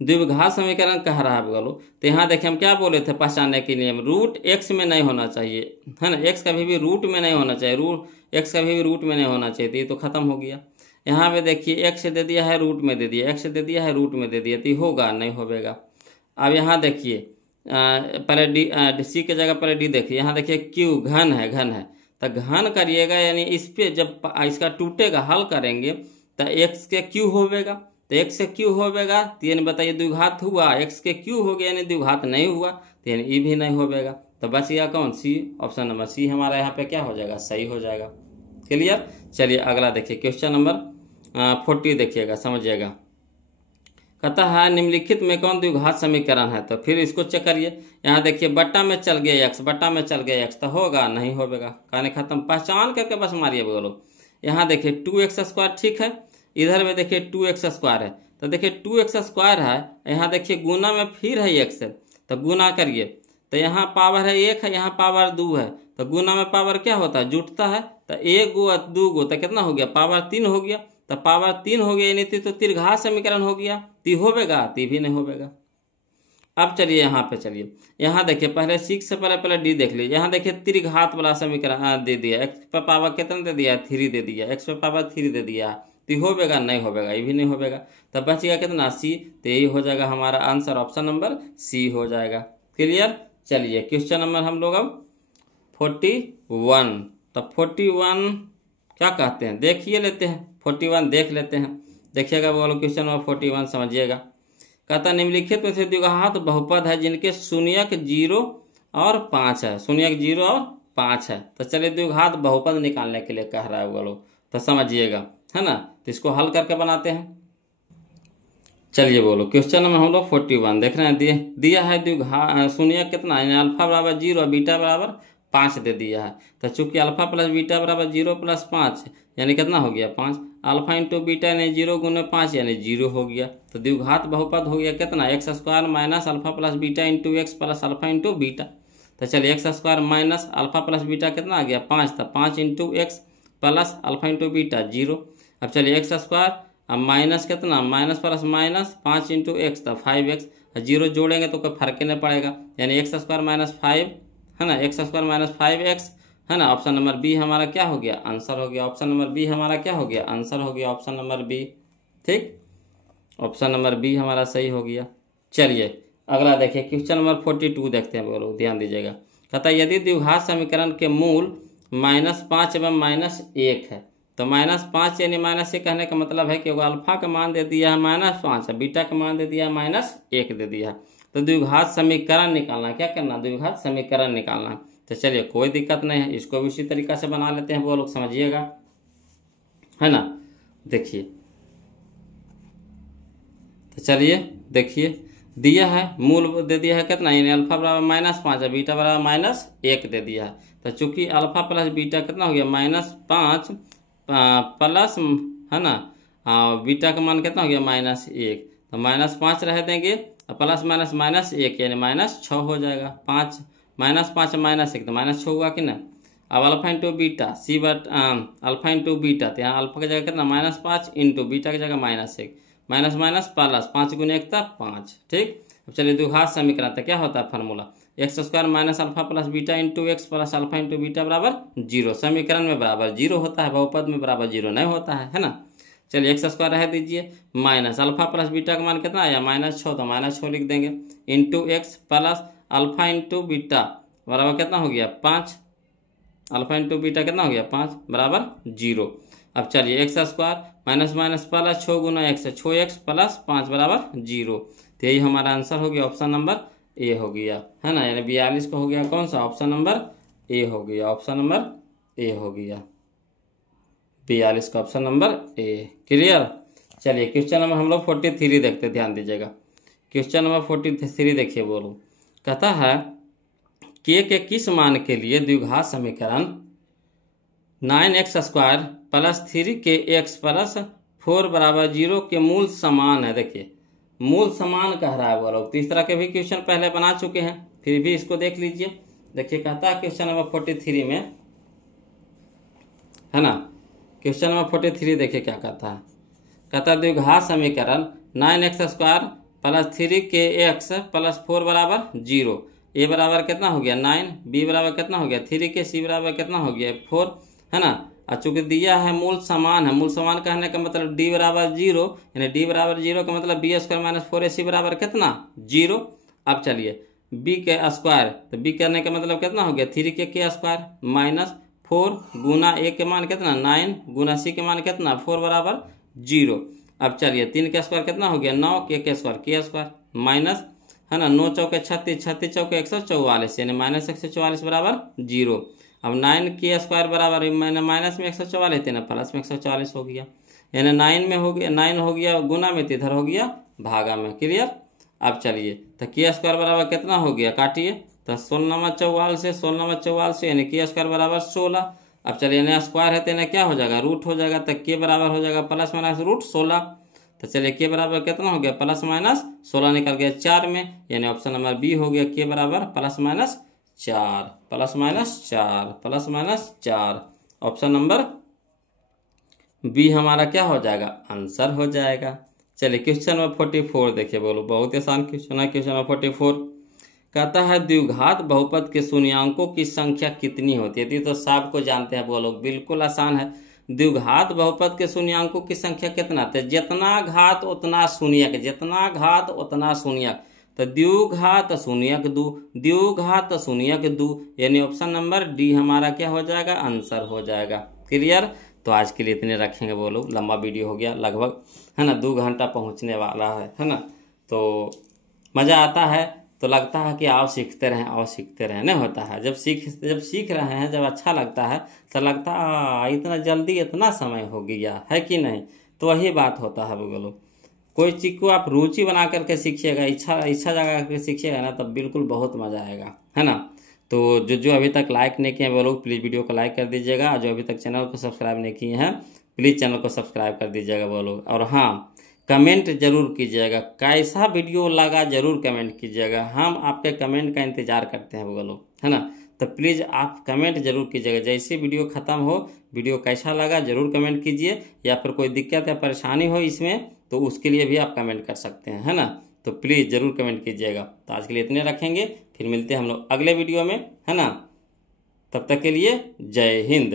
द्विघात समीकरण कह रहा है बोलो। तो यहाँ देखिए हम क्या बोले थे पहचानने के लिए, रूट एक्स में नहीं होना चाहिए, है ना। एक्स कभी भी रूट में नहीं होना चाहिए, एक्स कभी भी रूट में नहीं होना चाहिए। तो ये तो खत्म हो गया। यहाँ पे देखिए एक्स दे दिया है, रूट में दे दिया, एक्स दे दिया है, रूट में दे दिया, तो होगा नहीं होगा। अब यहाँ देखिए पहले डी सी के जगह पहले डी देखिए। यहाँ देखिए क्यू घन है, घन है, तो घन करिएगा यानी इस पे जब इसका टूटेगा हल करेंगे तो एक्स के क्यू होगा, तो एक्स से क्यू होगा, तो यानी बताइए द्विघात हुआ, एक्स के क्यू हो गया यानी द्विघात नहीं हुआ, तो यानी ई भी नहीं होगा। तो बच गया कौन सी, ऑप्शन नंबर सी हमारा यहाँ पे क्या हो जाएगा, सही हो जाएगा। क्लियर। चलिए अगला देखिए क्वेश्चन नंबर 40 देखिएगा, समझिएगा। कहता है निम्नलिखित में कौन द्विघात समीकरण है, तो फिर इसको चेक करिए। यहाँ देखिए बट्टा में चल गया एक्स, बट्टा में चल गया एक्स, तो होगा नहीं होगा, कहानी खत्म। पहचान करके बस मारिए बोलो। यहाँ देखिए 2x² ठीक है, इधर में देखिए 2x² है, तो देखिए 2x² है, यहाँ देखिए गुना में फिर है एक्स है, तो गुना करिए। तो यहाँ पावर है 1 है, यहाँ पावर 2 है, तो गुना में पावर क्या होता है जुटता है, तो 1 गो 2 गो, तो कितना हो गया पावर 3 हो गया, तो पावर 3 हो गया यानी तो त्रिघात समीकरण हो गया, ती होगा, ती भी नहीं होगा। अब चलिए यहाँ पे, चलिए यहाँ देखिए पहले 6 से पहले डी देख लीजिए। यहाँ देखिए त्रिघात वाला समीकरण दे दिया, एक्स पे पावर कितना दे दिया 3 दे दिया, एक्स पे पावर 3 दे दिया, तो होगा नहीं होगा, ये भी नहीं होगा। तो बचेगा कितना सी, तो यही हो जाएगा हमारा आंसर, ऑप्शन नंबर सी हो जाएगा। क्लियर। चलिए क्वेश्चन नंबर हम लोग अब 41, तो 41 क्या कहते हैं देखिए लेते हैं, 41 देख लेते हैं। देखिएगा बोलो क्वेश्चन नंबर 41 समझिएगा। कहता निम्नलिखित में से द्विघात बहुपद है जिनके शून्यक 0 और 5 है, शून्यक 0 और 5 है। तो चलिए द्विघात बहुपद निकालने के लिए कह रहा है बोलो, तो समझिएगा, है ना। तो इसको हल करके बनाते हैं। चलिए बोलो क्वेश्चन नंबर हम लोग 41 देख रहे हैं, दिया है द्विघात शून्यक कितना है, अल्फा बराबर 0 और बीटा बराबर 5 दे दिया है। तो चूंकि अल्फा प्लस बीटा बराबर 0 + 5 यानी कितना हो गया 5, अल्फा इंटू बीटा यानी 0 × 5 यानी 0 हो गया। तो द्विघात बहुपद हो गया कितना x² minus alpha plus beta into X plus alpha into beta. तो चलिए x² minus alpha plus beta कितना आ गया 5, तो 5 into X plus alpha into beta 0। अब चलिए x² अब माइनस कितना, minus plus minus 5 into x, तो 5x, 0 जोड़ेंगे तो कोई फर्क ही नहीं पड़ेगा, यानी x² - 5 है ना, x² - 5x है ना। ऑप्शन नंबर बी हमारा क्या हो गया, आंसर हो गया। ऑप्शन नंबर बी हमारा क्या हो गया, आंसर हो गया, ऑप्शन नंबर बी। ठीक, ऑप्शन नंबर बी हमारा सही हो गया। चलिए अगला देखिए क्वेश्चन नंबर 42 देखते हैं, बोलो ध्यान दीजिएगा। कहता है यदि द्विघात समीकरण के मूल -5 एवं -1 है, तो -5 यानी -1 कहने का मतलब है कि अल्फा का मान दे दिया है -5 है, बीटा का मान दे दिया है -1 दे दिया है। तो द्विघात समीकरण निकालना, क्या करना, द्विघात समीकरण निकालना। तो चलिए कोई दिक्कत नहीं है, इसको भी उसी तरीका से बना लेते हैं, वो लोग समझिएगा, है ना। देखिए तो चलिए देखिए, दिया है मूल दे दिया है कितना, यानी अल्फा बराबर -5 है, बीटा बराबर -1 दे दिया है। तो चूंकि अल्फा प्लस बीटा कितना हो गया -5 प्लस, है ना, बीटा का मान कितना हो गया -1, तो -5 रह देंगे और प्लस -1 यानी -6 हो जाएगा। 5 -5 -1 तो -6 हुआ कि ना। अब alpha into beta C but alpha into beta, तो यहाँ अल्फा की जगह कितना -5 इंटू बीटा की जगह -1, माइनस माइनस प्लस, 5 गुने 1 तक 5, ठीक। अब चलिए द्विघात समीकरण, तो क्या होता है formula, x² minus alpha plus beta into X plus alpha into beta बराबर 0। समीकरण में बराबर 0 होता है, बहुपद में बराबर 0 नहीं होता है ना। चलिए x² रह दीजिए, माइनस अल्फा प्लस बीटा का मान कितना आया -6, तो -6 लिख देंगे, into X plus alpha into beta बराबर कितना हो गया 5, अल्फा इंटू बीटा कितना हो गया 5 बराबर 0। अब चलिए x² माइनस माइनस प्लस 6 गुना x, 6x प्लस 5 बराबर 0। तो यही हमारा आंसर हो गया, ऑप्शन नंबर ए हो गया, है ना। यानी 42 का हो गया कौन सा, ऑप्शन नंबर ए हो गया, ऑप्शन नंबर ए हो गया 42 का ऑप्शन नंबर ए। क्लियर। चलिए क्वेश्चन नंबर हम लोग 43 देखते, ध्यान दीजिएगा। क्वेश्चन नंबर 43 देखिए, बोलो कहता है के किस मान के लिए द्विघात समीकरण 9x² प्लस 3kx प्लस 4 बराबर 0 के मूल समान है। देखिए मूल समान कह रहा है वो लोग, तो इस तरह के भी क्वेश्चन पहले बना चुके हैं, फिर भी इसको देख लीजिए। देखिए कहता है क्वेश्चन नंबर 43 में, है ना, क्वेश्चन नंबर 43 देखिए क्या कहता है। कहता है द्विघात समीकरण 9x² प्लस 3kx प्लस 4 बराबर 0। ए बराबर कितना हो गया 9, बी बराबर कितना हो गया 3k, सी बराबर कितना हो गया 4, है ना। और चूंकि दिया है मूल समान है, मूल समान कहने का मतलब डी बराबर 0, यानी डी बराबर 0 का मतलब b² माइनस 4ac बराबर कितना 0। अब चलिए b के स्क्वायर, तो b करने का मतलब कितना हो गया 3k² माइनस 4 गुना a के मान कितना 9 गुना c के मान कितना 4 बराबर 0। अब चलिए 3 का स्क्वायर कितना हो गया 9, k² माइनस, है ना, 9 चौके 36, 36 चौके 144, यानी -144 बराबर 0। अब 9k² बराबर माइनस में 144 थे ना, प्लस में 144 हो गया, यानी 9 में हो गया, 9 हो गया गुना में, इधर हो गया भागा में। क्लियर। अब चलिए तो k² बराबर कितना हो गया, काटिए, तो 16 यानी k² बराबर 16। अब चलिए यानी स्क्वायर है तो यानी क्या हो जाएगा रूट हो जाएगा, तो k बराबर हो जाएगा प्लस माइनस रूट 16। तो चलिए k बराबर कितना हो गया प्लस माइनस 16 निकल गया 4 में, यानी ऑप्शन नंबर बी हो गया k बराबर plus minus 4, plus minus 4, plus minus 4। Option number B हमारा क्या हो जाएगा, आंसर हो जाएगा। चलिए क्वेश्चन नंबर 44 देखिए, बोलो बहुत आसान क्वेश्चन है। क्वेश्चन नंबर 44 कहता है द्विघात बहुपद के शून्यांकों की संख्या कितनी होती है। तो साहब को जानते हैं, बोलो बिल्कुल आसान है। द्विघात बहुपद के शून्यांकों की संख्या कितना, तो जितना घात उतना शून्यक, जितना घात उतना शून्यक, तो द्विघात शून्यक 2, द्विघात शून्यक 2, यानी ऑप्शन नंबर डी हमारा क्या हो जाएगा, आंसर हो जाएगा। क्लियर। तो आज के लिए इतने रखेंगे, बोलो लंबा वीडियो हो गया लगभग, है ना, 2 घंटा पहुंचने वाला है ना। तो मज़ा आता है, तो लगता है कि आओ सीखते रहें, आओ सीखते रहें, नहीं होता है। जब सीख रहे हैं, जब अच्छा लगता है तो लगता है इतना जल्दी इतना समय हो गया है कि नहीं। तो वही बात होता है, बोलो कोई चीज़ को आप रुचि बना करके सीखिएगा, इच्छा जगा करके सीखिएगा ना, तब बिल्कुल बहुत मज़ा आएगा, है ना। तो जो अभी तक लाइक नहीं किए हैं वो लोग प्लीज़ वीडियो को लाइक कर दीजिएगा, और जो अभी तक चैनल को सब्सक्राइब नहीं किए हैं प्लीज़ चैनल को सब्सक्राइब कर दीजिएगा वो लोग। और हाँ, कमेंट जरूर कीजिएगा, कैसा वीडियो लगा जरूर कमेंट कीजिएगा, हम आपके कमेंट का इंतज़ार करते हैं वो लोग, है ना। तो प्लीज़ आप कमेंट जरूर कीजिएगा, जैसे वीडियो ख़त्म हो वीडियो कैसा लगा जरूर कमेंट कीजिए, या फिर कोई दिक्कत या परेशानी हो इसमें तो उसके लिए भी आप कमेंट कर सकते हैं, है ना। तो प्लीज़ ज़रूर कमेंट कीजिएगा। तो आज के लिए इतने रखेंगे, फिर मिलते हैं हम लोग अगले वीडियो में, है ना। तब तक के लिए जय हिंद।